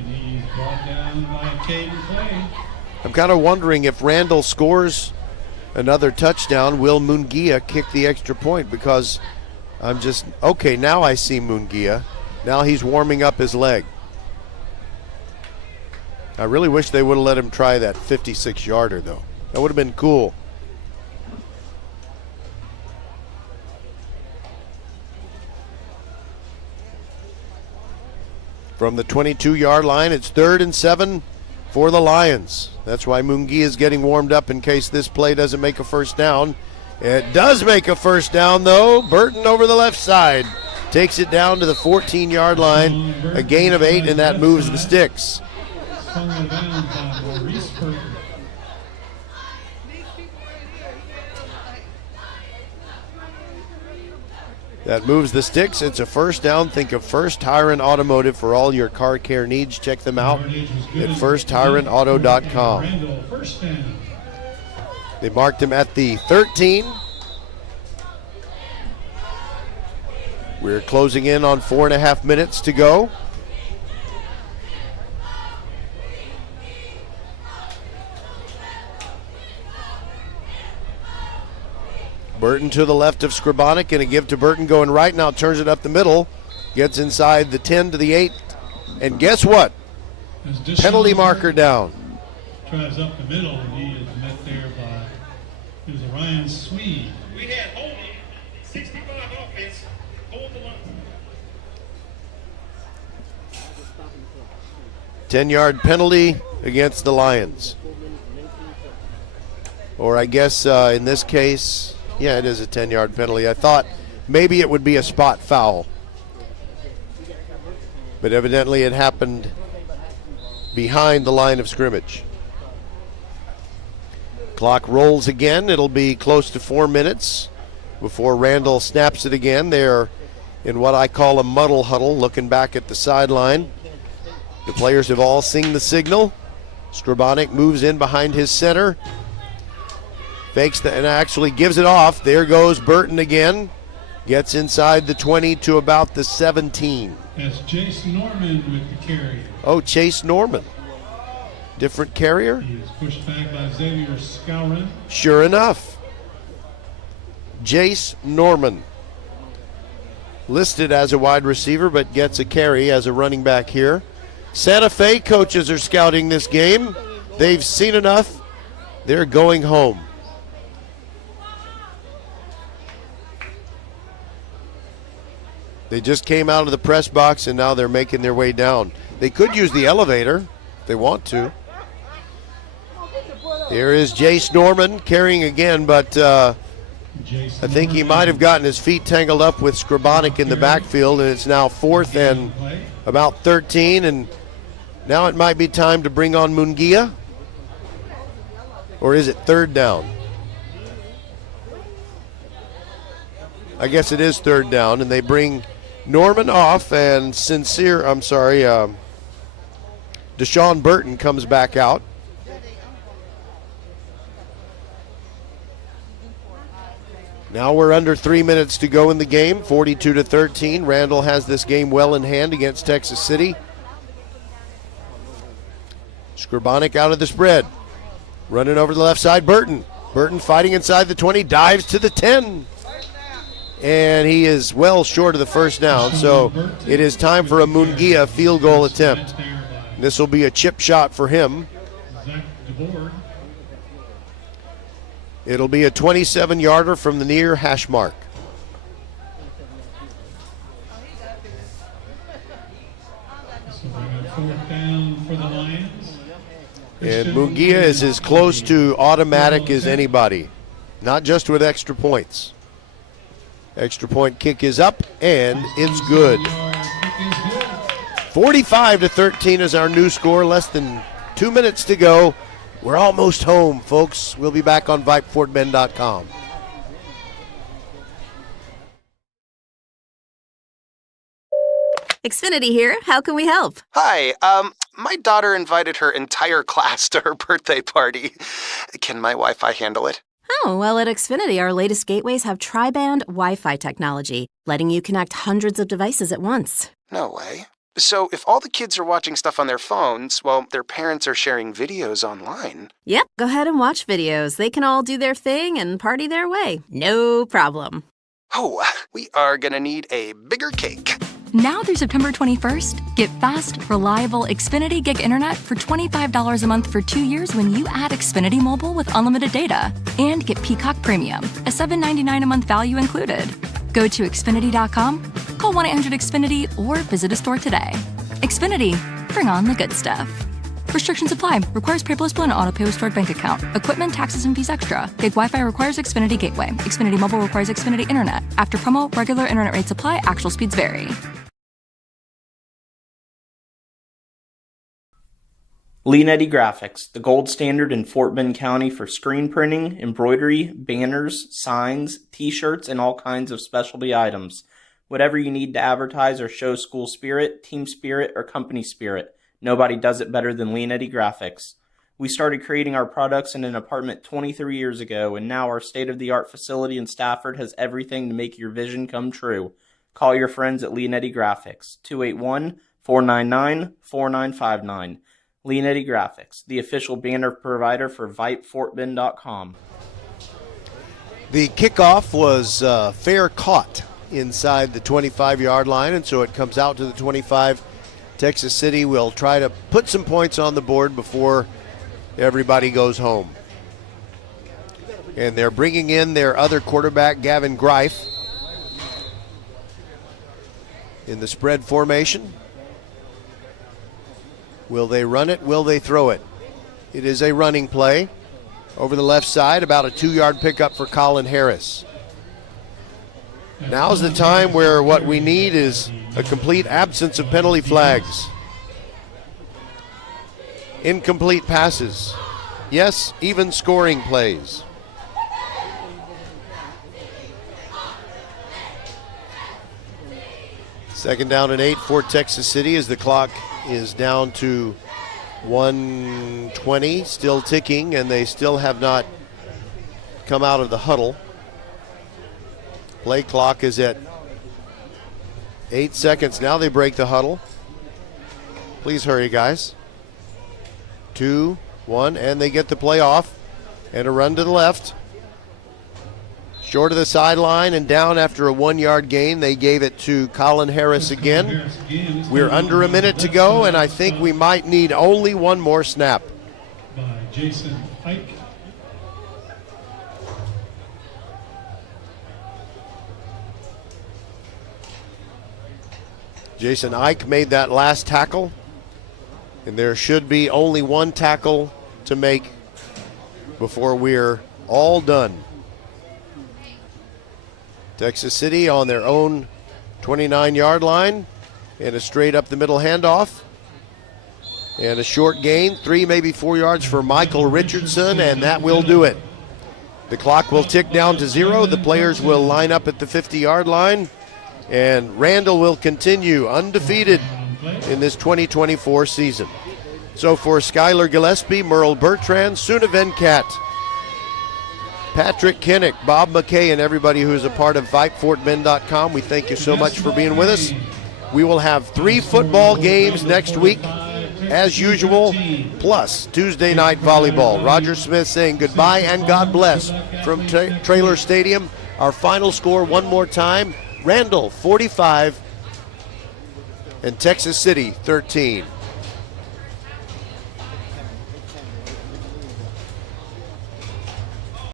I'm kind of wondering if Randle scores another touchdown, will Mungia kick the extra point? Because okay, now I see Mungia. Now he's warming up his leg. I really wish they would have let him try that 56-yarder, though. That would have been cool. From the 22-yard line, it's 3rd and 7 for the Lions. That's why Mungia is getting warmed up in case this play doesn't make a first down. It does make a first down, though. Burton over the left side takes it down to the 14-yard line. A gain of 8, and that moves the sticks. That moves the sticks. It's a first down. Think of First Tire and Automotive for all your car care needs. Check them out at firsttireandauto.com. They marked him at the 13. We're closing in on 4.5 minutes to go. Burton to the left of Skrabonic, and a give to Burton going right now, turns it up the middle, gets inside the 10 to the 8, and guess what? Penalty marker down. Drives up the middle, and he is met there by, it was a Ryan Swede. We had holding, 65 offense, hold the line. 10-yard penalty against the Lions. Or I guess in this case, yeah, it is a 10-yard penalty. I thought maybe it would be a spot foul. But evidently it happened behind the line of scrimmage. Clock rolls again. It'll be close to 4 minutes before Randle snaps it again. They're in what I call a muddle huddle, looking back at the sideline. The players have all seen the signal. Skrabonic moves in behind his center. Fakes and actually gives it off. There goes Burton again. Gets inside the 20 to about the 17. That's Chase Norman with the carry. Oh, Chase Norman. Different carrier? He is pushed back by Xavier Scourin. Sure enough. Jace Norman. Listed as a wide receiver, but gets a carry as a running back here. Santa Fe coaches are scouting this game. They've seen enough. They're going home. They just came out of the press box and now they're making their way down. They could use the elevator if they want to. Here is Jace Norman carrying again, but I think he might have gotten his feet tangled up with Skrabonic in the backfield, and it's now 4th and about 13, and now it might be time to bring on Mungia. Or is it 3rd down? I guess it is 3rd down, and they bring Norman off, and Deshaun Burton comes back out. Now we're under 3 minutes to go in the game, 42-13. Randle has this game well in hand against Texas City. Skrabonic out of the spread. Running over the left side, Burton. Burton fighting inside the 20, dives to the 10. And he is well short of the first down, so it is time for a Mungia field goal attempt. This will be a chip shot for him. It'll be a 27-yarder from the near hash mark. And Mungia is as close to automatic as anybody, not just with extra points. Extra point kick is up, and it's good. 45-13 is our new score. Less than 2 minutes to go. We're almost home, folks. We'll be back on VypeFortBend.com. Xfinity here. How can we help? Hi, my daughter invited her entire class to her birthday party. Can my Wi-Fi handle it? Oh, well, at Xfinity, our latest gateways have tri-band Wi-Fi technology, letting you connect hundreds of devices at once. No way. So if all the kids are watching stuff on their phones, well, their parents are sharing videos online. Yep, go ahead and watch videos. They can all do their thing and party their way. No problem. Oh, we are gonna need a bigger cake. Now through September 21st, get fast, reliable Xfinity Gig Internet for $25 a month for 2 years when you add Xfinity Mobile with unlimited data. And get Peacock Premium, a $7.99 a month value included. Go to Xfinity.com, call 1-800-XFINITY, or visit a store today. Xfinity, bring on the good stuff. Restrictions apply. Requires paperless bill and auto pay with stored bank account. Equipment, taxes, and fees extra. Gig Wi-Fi requires Xfinity Gateway. Xfinity Mobile requires Xfinity Internet. After promo, regular internet rates apply. Actual speeds vary. Leanetti Graphics, the gold standard in Fort Bend County for screen printing, embroidery, banners, signs, t-shirts, and all kinds of specialty items. Whatever you need to advertise or show school spirit, team spirit, or company spirit, nobody does it better than Leanetti Graphics. We started creating our products in an apartment 23 years ago, and now our state-of-the-art facility in Stafford has everything to make your vision come true. Call your friends at Leanetti Graphics, 281-499-4959. Leanetti Graphics, the official banner provider for VypeFortBend.com. The kickoff was fair caught inside the 25-yard line, and so it comes out to the 25. Texas City will try to put some points on the board before everybody goes home. And they're bringing in their other quarterback, Gavin Greif, in the spread formation. Will they run it? Will they throw it? It is a running play. over the left side, about a 2-yard pickup for Colin Harris. Now's the time where what we need is a complete absence of penalty flags. Incomplete passes. Yes, even scoring plays. Second down and 8 for Texas City as the clock is down to 1:20, still ticking, and they still have not come out of the huddle. Play clock is at 8 seconds. Now they break the huddle. Please hurry, guys. 2, 1, and they get the play off. And a run to the left. Short of the sideline and down after a 1-yard gain. They gave it to Colin Harris again. We're under a minute to go, and I think we might need only one more snap. By Jason Ike. Jason Ike made that last tackle, and there should be only one tackle to make before we're all done. Texas City on their own 29-yard line, and a straight up the middle handoff. And a short gain, 3, maybe 4 yards for Michael Richardson, and that will do it. The clock will tick down to 0. The players will line up at the 50-yard line, and Randle will continue undefeated in this 2024 season. So for Skylar Gillespie, Merle Bertrand, Suna Venkat, Patrick Kinnick, Bob McKay, and everybody who is a part of VypeFortBend.com, we thank you so much for being with us. We will have 3 football games next week, as usual, plus Tuesday night volleyball. Roger Smith saying goodbye and God bless from Trailer Stadium. Our final score one more time, Randle 45 and Texas City 13.